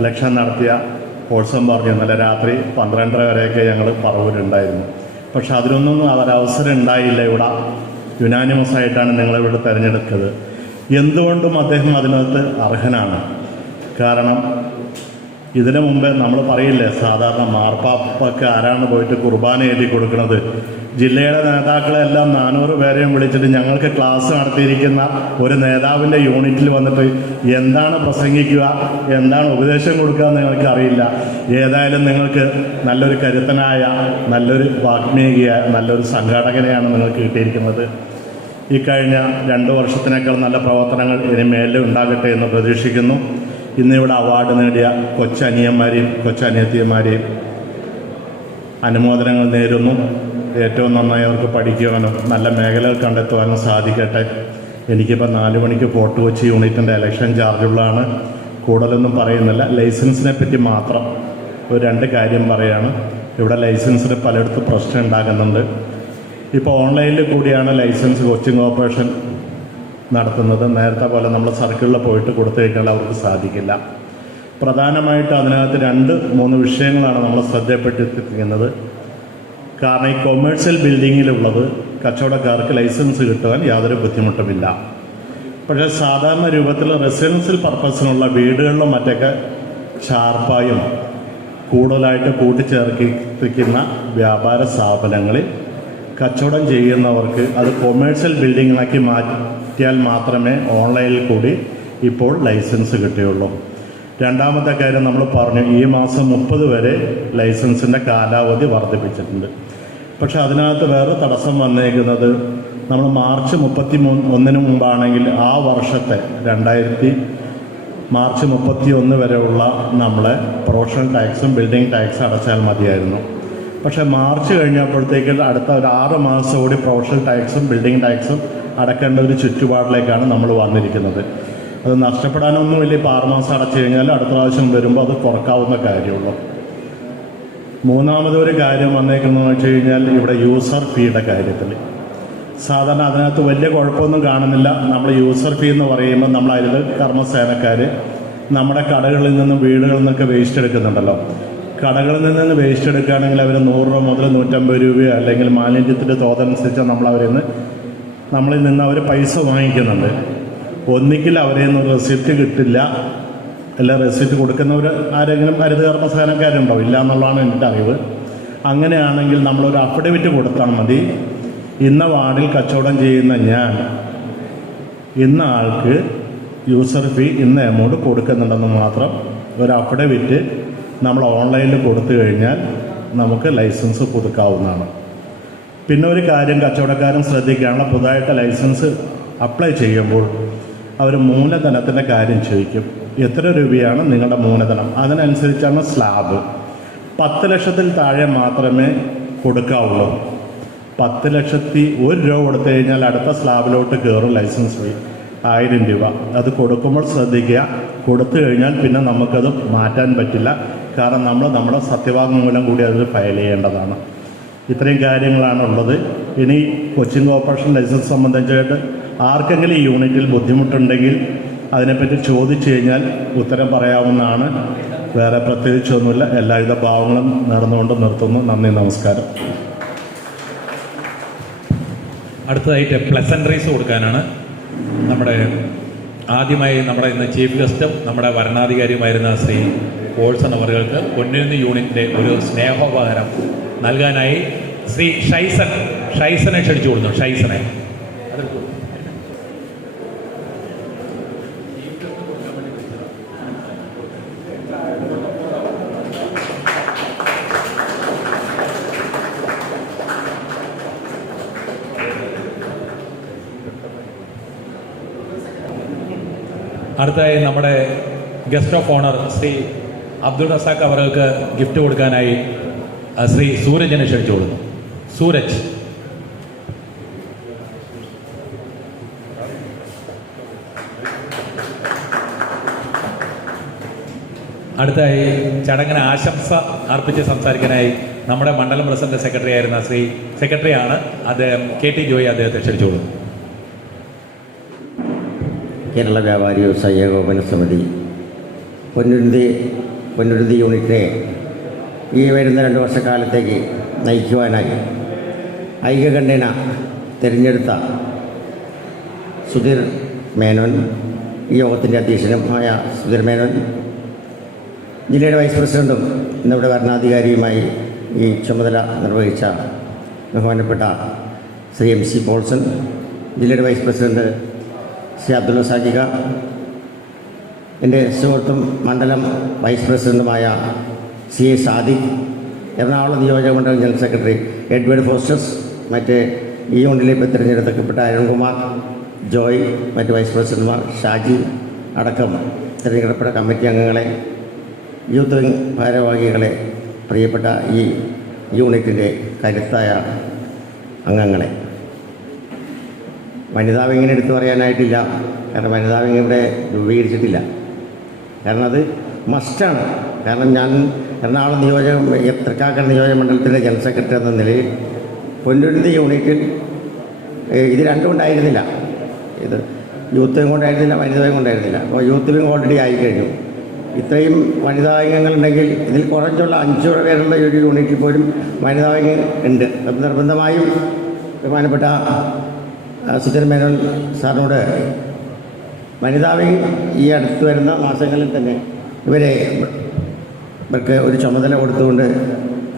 ഇലക്ഷൻ നടത്തിയ പോൾസൺ പറഞ്ഞു ഇന്നലെ രാത്രി 12:30 വരെയൊക്കെ ഞങ്ങൾ പറവൂരുണ്ടായിരുന്നു. പക്ഷെ അതിനൊന്നും അവരവസരം ഉണ്ടായില്ല. ഇവിടെ യുനാനിമസ് ആയിട്ടാണ് നിങ്ങളിവിടെ തിരഞ്ഞെടുത്തത്. എന്തുകൊണ്ടും അദ്ദേഹം അതിനകത്ത് അർഹനാണ്. കാരണം ഇതിനു മുമ്പേ നമ്മൾ പറയില്ലേ, സാധാരണ മാർപ്പാപ്പയ്ക്ക് ആരാണ് പോയിട്ട് കുർബാന എഴുതി കൊടുക്കുന്നത്? ജില്ലയുടെ നേതാക്കളെല്ലാം 400 പേരെയും വിളിച്ചിട്ട് ഞങ്ങൾക്ക് ക്ലാസ് നടത്തിയിരിക്കുന്ന ഒരു നേതാവിൻ്റെ യൂണിറ്റിൽ വന്നിട്ട് എന്താണ് പ്രസംഗിക്കുക, എന്താണ് ഉപദേശം കൊടുക്കുക എന്ന് നിങ്ങൾക്ക് അറിയില്ല. ഏതായാലും നിങ്ങൾക്ക് നല്ലൊരു കരുത്തനായ, നല്ലൊരു വാഗ്മീകിയായ, നല്ലൊരു സംഘാടകനെയാണ് നിങ്ങൾക്ക് കിട്ടിയിരിക്കുന്നത്. ഈ കഴിഞ്ഞ 2 വർഷത്തിനേക്കാൾ നല്ല പ്രവർത്തനങ്ങൾ ഇനി മേലിൽ ഉണ്ടാകട്ടെ എന്ന് പ്രതീക്ഷിക്കുന്നു. ഇന്നിവിടെ അവാർഡ് നേടിയ കൊച്ചനിയന്മാരെയും കൊച്ചനിയത്തിമാരെയും അനുമോദനങ്ങൾ നേരുന്നു. ഏറ്റവും നന്നായി അവർക്ക് പഠിക്കുവാനും നല്ല മേഖലകൾ കണ്ടെത്തുവാനും സാധിക്കട്ടെ. എനിക്കിപ്പോൾ 4 മണിക്ക് ഫോർട്ട് കൊച്ചി യൂണിറ്റിൻ്റെ ഇലക്ഷൻ ചാർജുള്ളതാണ്. കൂടുതലൊന്നും പറയുന്നില്ല. ലൈസൻസിനെ പറ്റി മാത്രം ഒരു 2 കാര്യം പറയുകയാണ്. ഇവിടെ ലൈസൻസിന് പലയിടത്തും പ്രശ്നം ഉണ്ടാകുന്നുണ്ട്. ഇപ്പോൾ ഓൺലൈനിൽ കൂടിയാണ് ലൈസൻസ് കോച്ചിങ് ഓപ്പറേഷൻ നടത്തുന്നത്. നേരത്തെ പോലെ നമ്മൾ സർക്കിളിൽ പോയിട്ട് കൊടുത്തു കഴിഞ്ഞാൽ അവർക്ക് സാധിക്കില്ല. പ്രധാനമായിട്ട് അതിനകത്ത് 2-3 വിഷയങ്ങളാണ് നമ്മൾ ശ്രദ്ധപ്പെട്ടിരിക്കുന്നത്. കാരണം ഈ കൊമേഴ്സ്യൽ ബിൽഡിങ്ങിലുള്ളത് കച്ചവടക്കാർക്ക് ലൈസൻസ് കിട്ടുവാൻ യാതൊരു ബുദ്ധിമുട്ടുമില്ല. പക്ഷേ സാധാരണ രൂപത്തിൽ റെസിഡൻഷ്യൽ പർപ്പസിനുള്ള വീടുകളിലും മറ്റൊക്കെ ഷാർപ്പായും കൂടുതലായിട്ട് കൂട്ടിച്ചേർത്തിരിക്കുന്ന വ്യാപാര സ്ഥാപനങ്ങളിൽ കച്ചവടം ചെയ്യുന്നവർക്ക് അത് കൊമേഴ്സ്യൽ ബിൽഡിങ്ങിലാക്കി മാറ്റിയാൽ മാത്രമേ ഓൺലൈനിൽ കൂടി ഇപ്പോൾ ലൈസൻസ് കിട്ടുകയുള്ളൂ. രണ്ടാമത്തെ കാര്യം നമ്മൾ പറഞ്ഞു, ഈ മാസം 30 വരെ ലൈസൻസിൻ്റെ കാലാവധി വർദ്ധിപ്പിച്ചിട്ടുണ്ട്. പക്ഷെ അതിനകത്ത് വേറെ തടസ്സം വന്നേക്കുന്നത്, നമ്മൾ മാർച്ച് 31 മുമ്പാണെങ്കിൽ ആ വർഷത്തെ മാർച്ച് 31 വരെയുള്ള നമ്മളെ പ്രൊഫഷണൽ ടാക്സും ബിൽഡിംഗ് ടാക്സും അടച്ചാൽ മതിയായിരുന്നു. പക്ഷേ മാർച്ച് കഴിഞ്ഞപ്പോഴത്തേക്ക് അടുത്ത ഒരു 6 മാസം കൂടി പ്രൊഫഷണൽ ടാക്സും ബിൽഡിംഗ് ടാക്സും അടക്കേണ്ട ഒരു ചുറ്റുപാടിലേക്കാണ് നമ്മൾ വന്നിരിക്കുന്നത്. അത് നഷ്ടപ്പെടാനൊന്നുമില്ല. ഇപ്പോൾ 6 മാസം അടച്ചു കഴിഞ്ഞാൽ അടുത്ത പ്രാവശ്യം വരുമ്പോൾ അത് കുറക്കാവുന്ന കാര്യമുള്ളൂ. മൂന്നാമതൊരു കാര്യം വന്നേക്കുന്നതെന്ന് വെച്ച് കഴിഞ്ഞാൽ ഇവിടെ യൂസർ ഫീയുടെ കാര്യത്തിൽ സാധാരണ അതിനകത്ത് വലിയ കുഴപ്പമൊന്നും കാണുന്നില്ല. നമ്മൾ യൂസർ ഫീ എന്ന് പറയുമ്പോൾ നമ്മൾ അതിൽ കർമ്മസേനക്കാർ നമ്മുടെ കടകളിൽ നിന്നും വീടുകളിൽ നിന്നൊക്കെ വേസ്റ്റ് എടുക്കുന്നുണ്ടല്ലോ. കടകളിൽ നിന്ന് വേസ്റ്റ് എടുക്കുകയാണെങ്കിൽ അവർ 100 രൂപ മുതൽ 150 രൂപയോ അല്ലെങ്കിൽ മാലിന്യത്തിൻ്റെ തോതനുസരിച്ച് നമ്മളിൽ നിന്ന് അവർ പൈസ വാങ്ങിക്കുന്നുണ്ട്. ഒന്നിക്കിൽ അവരിൽ നിന്ന് റെസിപ്റ്റ് കിട്ടില്ല, അല്ല റെസിപ്റ്റ് കൊടുക്കുന്നവർ ആരെങ്കിലും ഹരിത കർമ്മസേനക്കാരുണ്ടോ? ഇല്ല എന്നുള്ളതാണ് എൻ്റെ അറിവ്. അങ്ങനെയാണെങ്കിൽ നമ്മളൊരു അഫിഡവിറ്റ് കൊടുത്താൽ മതി. ഇന്ന വാർഡിൽ കച്ചവടം ചെയ്യുന്ന ഞാൻ ഇന്ന ആൾക്ക് യൂസർ ഫീ ഇന്ന എമൗണ്ട് കൊടുക്കുന്നുണ്ടെന്ന് മാത്രം ഒരു അഫിഡവിറ്റ് നമ്മൾ ഓൺലൈനിൽ കൊടുത്തു കഴിഞ്ഞാൽ നമുക്ക് ലൈസൻസ് പുതുക്കാവുന്നതാണ്. പിന്നെ ഒരു കാര്യം കച്ചവടക്കാരൻ ശ്രദ്ധിക്കാനുള്ള, പുതുതായിട്ട് ലൈസൻസ് അപ്ലൈ ചെയ്യുമ്പോൾ അവർ മൂലധനത്തിൻ്റെ കാര്യം ചോദിക്കും. എത്ര രൂപയാണ് നിങ്ങളുടെ മൂലധനം? അതിനനുസരിച്ചാണ് സ്ലാബ്. 10 ലക്ഷത്തിൽ താഴെ മാത്രമേ കൊടുക്കാവുള്ളൂ. 10 ലക്ഷത്തി 1 രൂപ കൊടുത്തു കഴിഞ്ഞാൽ അടുത്ത സ്ലാബിലോട്ട് കയറും ലൈസൻസ് ഫീ 1000 രൂപ. അത് കൊടുക്കുമ്പോൾ ശ്രദ്ധിക്കുക, കൊടുത്തു കഴിഞ്ഞാൽ പിന്നെ നമുക്കത് മാറ്റാൻ പറ്റില്ല. കാരണം നമ്മൾ നമ്മുടെ സത്യവാങ്മൂലം കൂടി അതിൽ ഫയൽ ചെയ്യേണ്ടതാണ്. ഇത്രയും കാര്യങ്ങളാണ് ഉള്ളത്. ഇനി കൊച്ചിൻ കോർപ്പറേഷൻ ലൈസൻസ് സംബന്ധിച്ചായിട്ട് ആർക്കെങ്കിലും ഈ യൂണിറ്റിൽ ബുദ്ധിമുട്ടുണ്ടെങ്കിൽ അതിനെപ്പറ്റി ചോദിച്ചു കഴിഞ്ഞാൽ ഉത്തരം പറയാവുന്നതാണ്. വേറെ പ്രത്യേകിച്ചൊന്നുമില്ല. എല്ലാവിധ ഭാവങ്ങളും നേർന്നുകൊണ്ട് നിർത്തുന്നു. നന്ദി, നമസ്കാരം. അടുത്തതായിട്ട് പ്ലസൻട്രീസ് കൊടുക്കാനാണ് ആദ്യമായി നമ്മുടെ ഇന്ന് ചീഫ് ഗസ്റ്റും നമ്മുടെ വരണാധികാരിയുമായിരുന്ന ശ്രീ പോൾസൺ അവർക്ക് പൊന്നുരുന്നി യൂണിറ്റിൻ്റെ ഒരു സ്നേഹോപഹാരം നൽകാനായി ശ്രീ ഷൈസനെ ക്ഷണിച്ചു കൊടുക്കുന്നു. ഷൈസനെ അടുത്തതായി നമ്മുടെ guest of owner Shri Abdul Razak അവർക്ക് ഗിഫ്റ്റ് കൊടുക്കാനായി ശ്രീ സൂരജിനെ ക്ഷണിച്ചു കൊടുക്കുന്നു. സൂരജ്. അടുത്തായി ചടങ്ങിന് ആശംസ അർപ്പിച്ച് സംസാരിക്കാനായി നമ്മുടെ മണ്ഡലം പ്രസിഡന്റ് സെക്രട്ടറിയാണ് അദ്ദേഹം KT ജോയി അദ്ദേഹത്തെ ക്ഷണിച്ചു കൊടുക്കുന്നു. കേരള വ്യാപാരി വ്യവസായ ഏകോപന സമിതി പൊന്നുരുന്തി യൂണിറ്റിനെ ഈ വരുന്ന 2 വർഷക്കാലത്തേക്ക് നയിക്കുവാനായി ഐക്യകണ്ഠേന തിരഞ്ഞെടുത്ത സുധീർ മേനോൻ, ഈ യോഗത്തിൻ്റെ അധ്യക്ഷനുമായ സുധീർ മേനോൻ, ജില്ലയുടെ വൈസ് പ്രസിഡൻറ്റും ഇന്നിവിടെ ഭരണാധികാരിയുമായി ഈ ചുമതല നിർവഹിച്ച ബഹുമാനപ്പെട്ട ശ്രീ MC പോൾസൺ, ജില്ലയുടെ വൈസ് പ്രസിഡൻറ്റ് ശ്രീ അബ്ദുൾ റസാഖിക, എൻ്റെ സുഹൃത്തും മണ്ഡലം വൈസ് പ്രസിഡൻറ്റുമായ CA സാദിഖ്, എറണാകുളം നിയോജക മണ്ഡലം ജനറൽ സെക്രട്ടറി എഡ്വേർഡ് ഫോസ്റ്റസ്, മറ്റ് ഈ യൂണിറ്റിലേക്ക് തിരഞ്ഞെടുക്കപ്പെട്ട അരുൺകുമാർ, ജോയ്, മറ്റ് വൈസ് പ്രസിഡന്റുമാർ, ഷാജി അടക്കം തിരഞ്ഞെടുക്കപ്പെട്ട കമ്മിറ്റി അംഗങ്ങളെ, യൂത്ത് വിംഗ് ഭാരവാഹികളെ, പ്രിയപ്പെട്ട ഈ യൂണിറ്റിൻ്റെ കരുത്തായ അംഗങ്ങളെ, വനിതാ വിങ്ങിനെ എടുത്തു പറയാനായിട്ടില്ല. കാരണം വനിതാ വിങ് ഇവിടെ രൂപീകരിച്ചിട്ടില്ല. കാരണം അത് മസ്റ്റാണ്. കാരണം ഞാൻ എറണാകുളം തൃക്കാക്കര നിയോജക മണ്ഡലത്തിൻ്റെ ജനറൽ സെക്രട്ടറി എന്ന നിലയിൽ പൊന്നുരുന്തി യൂണിറ്റിൽ ഇത് രണ്ടും ഉണ്ടായിരുന്നില്ല. ഇത് യൂത്ത് വിങ് കൊണ്ടായിരുന്നില്ല, വനിതാ വിങ് കൊണ്ടായിരുന്നില്ല. അപ്പോൾ യൂത്ത് വിങ് ഓൾറെഡി ആയിക്കഴിഞ്ഞു. ഇത്രയും വനിതാ അംഗങ്ങളുണ്ടെങ്കിൽ ഇതിൽ കുറഞ്ഞുള്ള 5 പേരുള്ള ഒരു യൂണിറ്റിൽ പോലും വനിതാ വിങ് ഉണ്ട്. നിർബന്ധമായും ബഹുമാനപ്പെട്ട സുധീർ മേനോൻ സാറിനോട് വനിതാ വിങ് ഈ അടുത്ത് വരുന്ന മാസങ്ങളിൽ തന്നെ ഇവർക്ക് ഒരു ചുമതല കൊടുത്തുകൊണ്ട്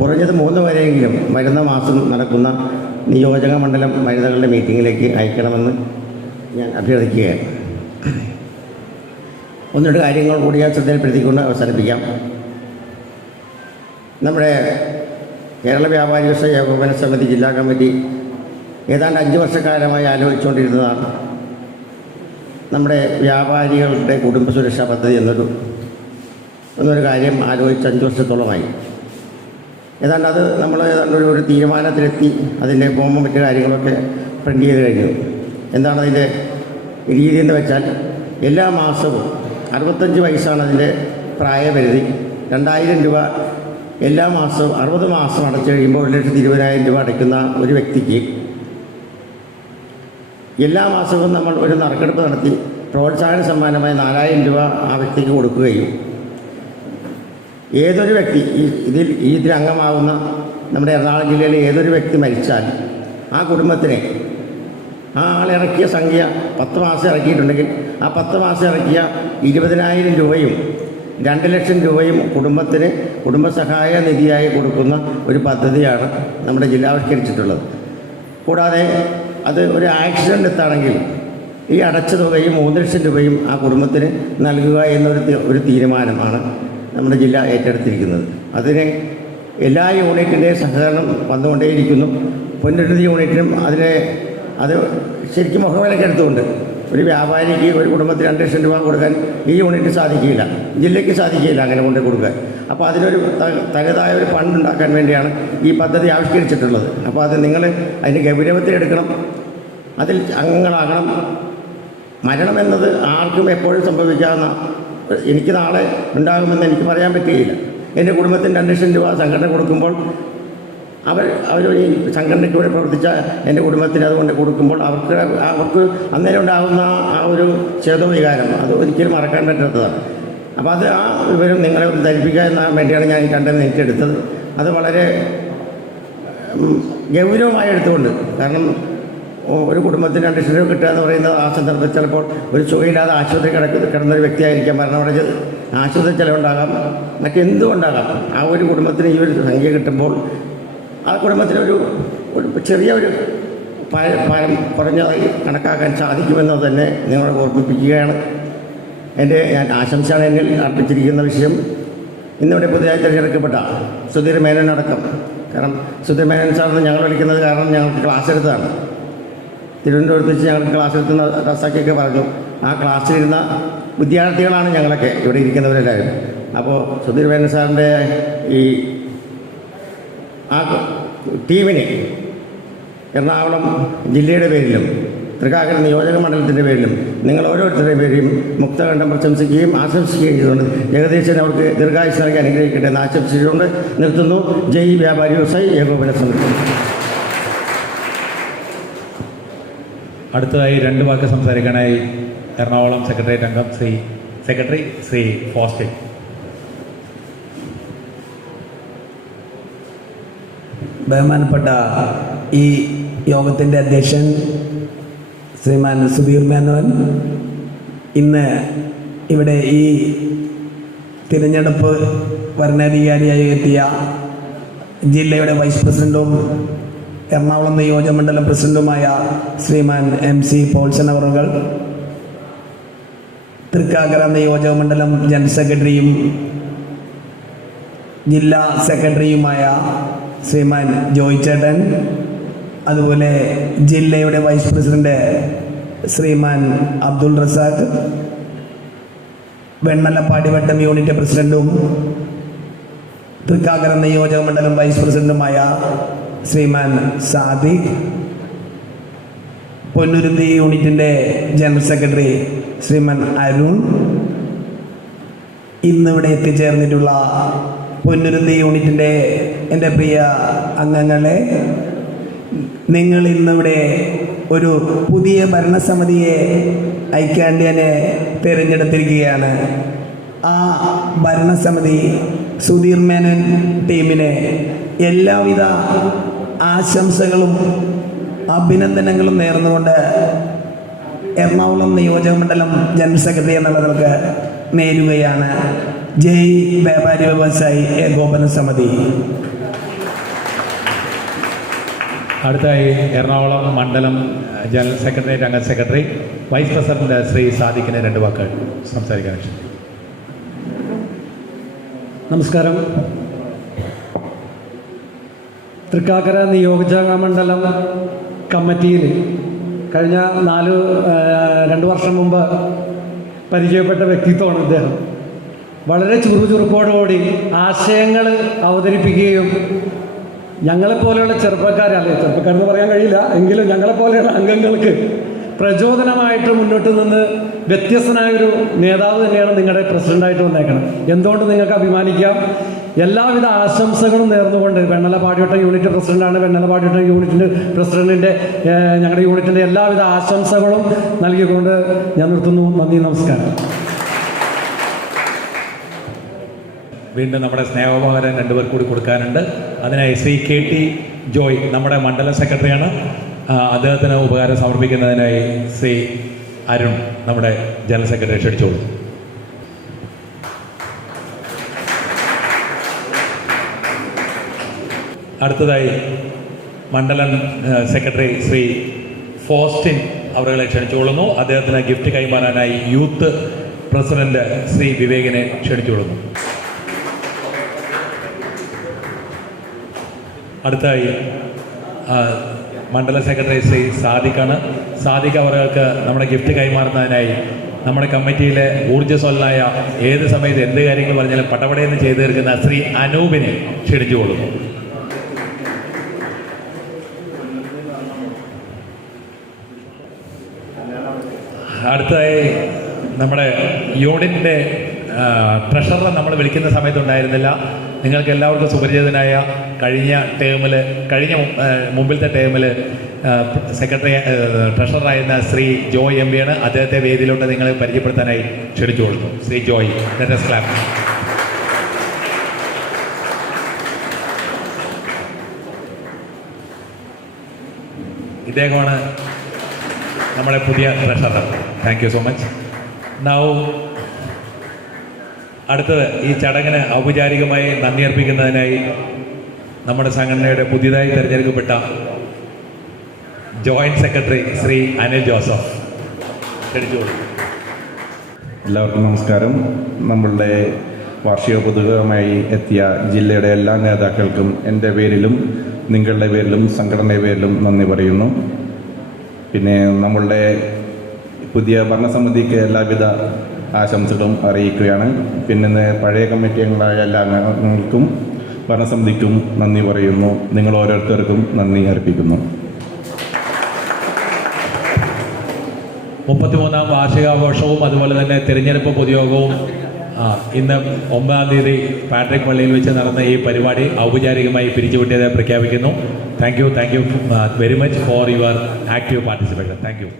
കുറഞ്ഞത് 3 വരെയെങ്കിലും വരുന്ന മാസം നടക്കുന്ന നിയോജക മണ്ഡലം വനിതകളുടെ മീറ്റിങ്ങിലേക്ക് അയക്കണമെന്ന് ഞാൻ അഭ്യർത്ഥിക്കുകയാണ്. 1-2 കാര്യങ്ങൾ കൂടി ഞാൻ ശ്രദ്ധയിൽപ്പെടുത്തിക്കൊണ്ട് അവസാനിപ്പിക്കാം. നമ്മുടെ കേരള വ്യാപാരി വ്യവസായ ഏകോപന സമിതി ജില്ലാ കമ്മിറ്റി ഏതാണ്ട് 5 വർഷക്കാലമായി ആലോചിച്ചുകൊണ്ടിരുന്നതാണ് നമ്മുടെ വ്യാപാരികളുടെ കുടുംബ സുരക്ഷാ പദ്ധതി എന്നൊരു കാര്യം ആലോചിച്ച് 5 വർഷത്തോളമായി. ഏതാണ്ട് നമ്മൾ ഒരു തീരുമാനത്തിലെത്തി. അതിൻ്റെ ഫോമും മറ്റു കാര്യങ്ങളൊക്കെ പ്രിൻ്റ് ചെയ്ത് കഴിഞ്ഞു. എന്താണ് അതിൻ്റെ രീതി എന്ന് വെച്ചാൽ, എല്ലാ മാസവും 65 വയസ്സാണ് അതിൻ്റെ പ്രായപരിധി. 2000 രൂപ എല്ലാ മാസവും 60 മാസം അടച്ചു കഴിയുമ്പോൾ 1,20,000 രൂപ അടയ്ക്കുന്ന ഒരു വ്യക്തിക്ക് എല്ലാ മാസവും നമ്മൾ ഒരു നറുക്കെടുപ്പ് നടത്തി പ്രോത്സാഹന സമ്മാനമായി 4,000 രൂപ ആ വ്യക്തിക്ക് കൊടുക്കുകയും ഏതൊരു വ്യക്തി ഇതിൽ അംഗമാകുന്ന നമ്മുടെ എറണാകുളം ജില്ലയിലെ ഏതൊരു വ്യക്തി മരിച്ചാൽ ആ കുടുംബത്തിനെ ആ ആളിറക്കിയ സംഖ്യ 10 മാസം ഇറക്കിയിട്ടുണ്ടെങ്കിൽ ആ 10 മാസം ഇറക്കിയ 20,000 രൂപയും 2 ലക്ഷം രൂപയും കുടുംബത്തിന് കുടുംബസഹായ നിധിയായി കൊടുക്കുന്ന ഒരു പദ്ധതിയാണ് നമ്മുടെ ജില്ലാവൽക്കരിച്ചിട്ടുള്ളത്. കൂടാതെ അത് ഒരു ആക്സിഡൻ്റ് എത്താണെങ്കിൽ ഈ അടച്ച തുകയും 3 ലക്ഷം രൂപയും ആ കുടുംബത്തിന് നൽകുക എന്നൊരു തീരുമാനമാണ് നമ്മുടെ ജില്ല ഏറ്റെടുത്തിരിക്കുന്നത്. അതിന് എല്ലാ യൂണിറ്റിൻ്റെയും സഹകരണം വന്നുകൊണ്ടേയിരിക്കുന്നു. പൊന്നുരുന്തി യൂണിറ്റിനും അത് ശരിക്കും മുഖവിലക്കെടുത്തുകൊണ്ട് ഒരു വ്യാപാരിക്ക് ഒരു കുടുംബത്തിന് 2 ലക്ഷം രൂപ കൊടുക്കാൻ ഈ യൂണിറ്റ് സാധിക്കില്ല, ജില്ലയ്ക്ക് സാധിക്കില്ല അങ്ങനെ കൊണ്ട് കൊടുക്കാൻ. അപ്പോൾ അതിനൊരു തനതായ ഒരു ഫണ്ട് ഉണ്ടാക്കാൻ വേണ്ടിയാണ് ഈ പദ്ധതി ആവിഷ്കരിച്ചിട്ടുള്ളത്. അപ്പോൾ അത് നിങ്ങൾ അതിന് ഗൗരവത്തിലെടുക്കണം, അതിൽ അംഗങ്ങളാകണം. മരണമെന്നത് ആർക്കും എപ്പോഴും സംഭവിക്കാവുന്ന, എനിക്ക് നാളെ ഉണ്ടാകുമെന്ന് എനിക്ക് പറയാൻ പറ്റുകയില്ല. എൻ്റെ കുടുംബത്തിന് 2 ലക്ഷം രൂപ സംഘടന കൊടുക്കുമ്പോൾ അവർ ഈ സംഘടനയ്ക്ക് വേണ്ടി പ്രവർത്തിച്ച എൻ്റെ കുടുംബത്തിന് അതുകൊണ്ട് കൊടുക്കുമ്പോൾ അവർക്ക് അന്നേരം ഉണ്ടാകുന്ന ആ ഒരു ചേതോവികാരം അത് ഒരിക്കലും മറക്കാൻ പറ്റാത്തതാണ്. അപ്പോൾ അത് ആ വിവരം നിങ്ങളെ ഒന്ന് ധരിപ്പിക്കുക എന്ന വേണ്ടിയാണ് ഞാൻ ഈ 2 മിനിറ്റ് എടുത്തത്. അത് വളരെ ഗൗരവമായി എടുത്തുകൊണ്ട്, കാരണം ഒരു കുടുംബത്തിന് 2 ലക്ഷം രൂപ കിട്ടുക എന്ന് പറയുന്നത് ആ സന്ദർഭത്തിൽ ചിലപ്പോൾ ഒരു സുഖമില്ലാതെ ആശുപത്രി കിടന്നൊരു വ്യക്തിയായിരിക്കാം മരണമടഞ്ഞത്, ആശുപത്രി ചിലവുണ്ടാകാം, മറ്റെന്തും ഉണ്ടാകാം. ആ ഒരു കുടുംബത്തിന് ഈ ഒരു സംഖ്യ കിട്ടുമ്പോൾ ആ കുടുംബത്തിനൊരു ചെറിയ ഒരു ഭാരം കുറഞ്ഞതായി കണക്കാക്കാൻ സാധിക്കുമെന്നത് തന്നെ നിങ്ങളെ ഓർമ്മിപ്പിക്കുകയാണ്. ഞാൻ ആശംസയാണ് എന്നിൽ അർപ്പിച്ചിരിക്കുന്ന വിഷയം. ഇന്നിവിടെ പുതിയതായി തിരഞ്ഞെടുക്കപ്പെട്ട സുധീർ മേനോനടക്കം, കാരണം സുധീർ മേനോൻ സാറിന് ഞങ്ങൾ വിളിക്കുന്നത് കാരണം ഞങ്ങൾക്ക് ക്ലാസ് എടുത്തതാണ്. തിരുവനന്തപുരത്ത് വെച്ച് ഞങ്ങൾക്ക് ക്ലാസ് എടുത്തുന്ന റസാക്കിയൊക്കെ പറഞ്ഞു, ആ ക്ലാസ്സിലിരുന്ന വിദ്യാർത്ഥികളാണ് ഞങ്ങളൊക്കെ ഇവിടെ ഇരിക്കുന്നവരെല്ലാവരും. അപ്പോൾ സുധീർ മേനോൻ സാറിൻ്റെ ഈ ആ ടീമിന് എറണാകുളം ജില്ലയുടെ പേരിലും തൃക്കാക്കര നിയോജക മണ്ഡലത്തിൻ്റെ പേരിലും നിങ്ങൾ ഓരോരുത്തരുടെയും പേരെയും മുക്തകണ്ഠം പ്രശംസിക്കുകയും ആശംസിക്കുകയും ചെയ്തുകൊണ്ട് ജഗദീശൻ അവർക്ക് ദീർഘായുസ് നൽകി അനുഗ്രഹിക്കട്ടെ എന്ന് ആശംസിച്ചുകൊണ്ട് നിർത്തുന്നു. ജയ് വ്യാപാരി വ്യവസായി ഏകോപന സമിതി. അടുത്തതായി 2 വാക്ക് സംസാരിക്കാനായി എറണാകുളം സെക്രട്ടേറിയറ്റ് അംഗം സെക്രട്ടറി ശ്രീ ഫോസ്റ്റിൻ. ബഹുമാനപ്പെട്ട ഈ യോഗത്തിൻ്റെ അധ്യക്ഷൻ ശ്രീമാൻ സുധീർ മേനോൻ, ഇന്ന് ഇവിടെ ഈ തിരഞ്ഞെടുപ്പ് വരണാധികാരിയായി എത്തിയ ജില്ലയുടെ വൈസ് പ്രസിഡൻറ്റും എറണാകുളം നിയോജകമണ്ഡലം പ്രസിഡൻറ്റുമായ ശ്രീമാൻ MC പോൾസൺ അവറുകൾ, തൃക്കാക്കര നിയോജകമണ്ഡലം ജനറൽ സെക്രട്ടറിയും ജില്ലാ സെക്രട്ടറിയുമായ ശ്രീമാൻ ജോയ് ചേട്ടൻ, അതുപോലെ ജില്ലയുടെ വൈസ് പ്രസിഡന്റ് ശ്രീമാൻ അബ്ദുൾ റസാഖ്, വെണ്ണലപ്പാടിവട്ടം യൂണിറ്റ് പ്രസിഡന്റും തൃക്കാക്കര നിയോജക മണ്ഡലം വൈസ് പ്രസിഡന്റുമായ ശ്രീമാൻ സാദിഖ്, പൊന്നുരുന്തി യൂണിറ്റിൻ്റെ ജനറൽ സെക്രട്ടറി ശ്രീമാൻ അരുൺ, ഇന്നിവിടെ എത്തിച്ചേർന്നിട്ടുള്ള പൊന്നുരുന്തി യൂണിറ്റിൻ്റെ എൻ്റെ പ്രിയ അംഗങ്ങളെ, നിങ്ങൾ ഇന്നിവിടെ ഒരു പുതിയ ഭരണസമിതിയെ ഐക്യാന്ത്യനെ തിരഞ്ഞെടുത്തിരിക്കുകയാണ്. ആ ഭരണസമിതി സുധീർ മേനോൻ ടീമിനെ എല്ലാവിധ ആശംസകളും അഭിനന്ദനങ്ങളും നേർന്നുകൊണ്ട് എറണാകുളം നിയോജക മണ്ഡലം ജനറൽ സെക്രട്ടറി എന്നുള്ള നിലക്ക് നേരുകയാണ്. ജയ് വ്യാപാരി വ്യവസായി ഏകോപന സമിതി. അടുത്തായി എറണാകുളം മണ്ഡലം ജനറൽ സെക്രട്ടേറിയറ്റ് അംഗം സെക്രട്ടറി വൈസ് പ്രസിഡന്റ് ശ്രീ സാദിഖിനെ 2 വാക്കുകൾ സംസാരിക്കാൻ. നമസ്കാരം. തൃക്കാക്കര നിയോജക മണ്ഡലം കമ്മിറ്റിയിൽ കഴിഞ്ഞ 2 വർഷം മുമ്പ് പരിചയപ്പെട്ട വ്യക്തിത്വമാണ് ഇദ്ദേഹം. വളരെ ചുറുചുറുക്കോടുകൂടി ആശയങ്ങൾ അവതരിപ്പിക്കുകയും ഞങ്ങളെപ്പോലെയുള്ള ചെറുപ്പക്കാരെന്ന് പറയാൻ കഴിയില്ല, എങ്കിലും ഞങ്ങളെപ്പോലെയുള്ള അംഗങ്ങൾക്ക് പ്രചോദനമായിട്ട് മുന്നോട്ട് നിന്ന് വ്യത്യസ്തനായൊരു നേതാവ് തന്നെയാണ് നിങ്ങളുടെ പ്രസിഡൻ്റായിട്ട് വന്നേക്കണം. എന്തുകൊണ്ട് നിങ്ങൾക്ക് അഭിമാനിക്കാം. എല്ലാവിധ ആശംസകളും നേർന്നുകൊണ്ട് വെണ്ണലപ്പാടിവട്ടം യൂണിറ്റ് പ്രസിഡൻ്റാണ്. വെണ്ണലപ്പാടിവട്ടം യൂണിറ്റിൻ്റെ പ്രസിഡൻറ്റിൻ്റെ ഞങ്ങളുടെ യൂണിറ്റിൻ്റെ എല്ലാവിധ ആശംസകളും നൽകിക്കൊണ്ട് ഞാൻ നിർത്തുന്നു. നന്ദി, നമസ്കാരം. വീണ്ടും നമ്മുടെ സ്നേഹോപഹാരം 2 പേർ കൂടി കൊടുക്കാനുണ്ട്. അതിനായി ശ്രീ KT ജോയ് നമ്മുടെ മണ്ഡലം സെക്രട്ടറിയാണ്. അദ്ദേഹത്തിന് ഉപകാരം സമർപ്പിക്കുന്നതിനായി ശ്രീ അരുൺ നമ്മുടെ ജനറൽ സെക്രട്ടറി ക്ഷണിച്ചോളൂ. അടുത്തതായി മണ്ഡലം സെക്രട്ടറി ശ്രീ ഫോസ്റ്റിൻ അവരെ ക്ഷണിച്ചുകൊള്ളുന്നു. അദ്ദേഹത്തിന് ഗിഫ്റ്റ് കൈമാറാനായി യൂത്ത് പ്രസിഡന്റ് ശ്രീ വിവേകിനെ ക്ഷണിച്ചുകൊള്ളുന്നു. അടുത്തായി മണ്ഡലം സെക്രട്ടറി ശ്രീ സാദിഖാണ്. സാദിഖ് അവർക്ക് നമ്മുടെ ഗിഫ്റ്റ് കൈമാറുന്നതിനായി നമ്മുടെ കമ്മിറ്റിയിലെ ഊർജ്ജസ്വലനായ ഏത് സമയത്ത് എന്ത് കാര്യങ്ങൾ പറഞ്ഞാലും പടപടയെന്ന് ചെയ്തു തീർക്കുന്ന ശ്രീ അനൂപിനെ ക്ഷണിച്ചുകൊള്ളുന്നു. അടുത്തതായി നമ്മുടെ യൂണിറ്റിൻ്റെ ട്രഷറർ നമ്മൾ വിളിക്കുന്ന സമയത്തുണ്ടായിരുന്നില്ല. നിങ്ങൾക്ക് എല്ലാവർക്കും സുപരിചിതനായ മുമ്പിലത്തെ ടേമിൽ സെക്രട്ടറി ട്രഷററായിരുന്ന ശ്രീ ജോയ് എം പിയാണ്. അദ്ദേഹത്തെ വേദിയിലോട്ട് നിങ്ങളെ പരിചയപ്പെടുത്താനായി ക്ഷണിച്ചു കൊടുത്തു. Shri Joy, let us clap. ഇദ്ദേഹമാണ് നമ്മുടെ പുതിയ treasurer. Thank you so much. Now അടുത്തത് ഈ ചടങ്ങിന് ഔപചാരികമായി നന്ദി അർപ്പിക്കുന്നതിനായി നമ്മുടെ സംഘടനയുടെ പുതിയതായി തിരഞ്ഞെടുക്കപ്പെട്ട ജോയിന്റ് സെക്രട്ടറി ശ്രീ അനിൽ ജോസഫ് ക്ഷണിച്ചോളൂ. എല്ലാവർക്കും നമസ്കാരം. നമ്മളുടെ വാർഷിക പൊതുവായി എത്തിയ ജില്ലയുടെ എല്ലാ നേതാക്കൾക്കും എൻ്റെ പേരിലും നിങ്ങളുടെ പേരിലും സംഘടനയുടെ പേരിലും നന്ദി പറയുന്നു. പിന്നെ നമ്മളുടെ പുതിയ ഭരണസമിതിക്ക് എല്ലാവിധ ആശംസകളും അറിയിക്കുകയാണ്. പിന്നെ പഴയ കമ്മിറ്റി അംഗങ്ങളായ എല്ലാ അംഗങ്ങൾക്കും ഭരണസമിതിക്കും നന്ദി പറയുന്നു. നിങ്ങൾ ഓരോരുത്തർക്കും നന്ദി അർപ്പിക്കുന്നു. 33ാം വാർഷികാഘോഷവും അതുപോലെ തന്നെ തിരഞ്ഞെടുപ്പ് പൊതുയോഗവും ഇന്ന് 9-ാം തീയതി പാട്രിക് പള്ളിയിൽ വെച്ച് നടന്ന ഈ പരിപാടി ഔപചാരികമായി പിരിച്ചുവിട്ടത് പ്രഖ്യാപിക്കുന്നു. Thank you very much for your active participation. Thank you.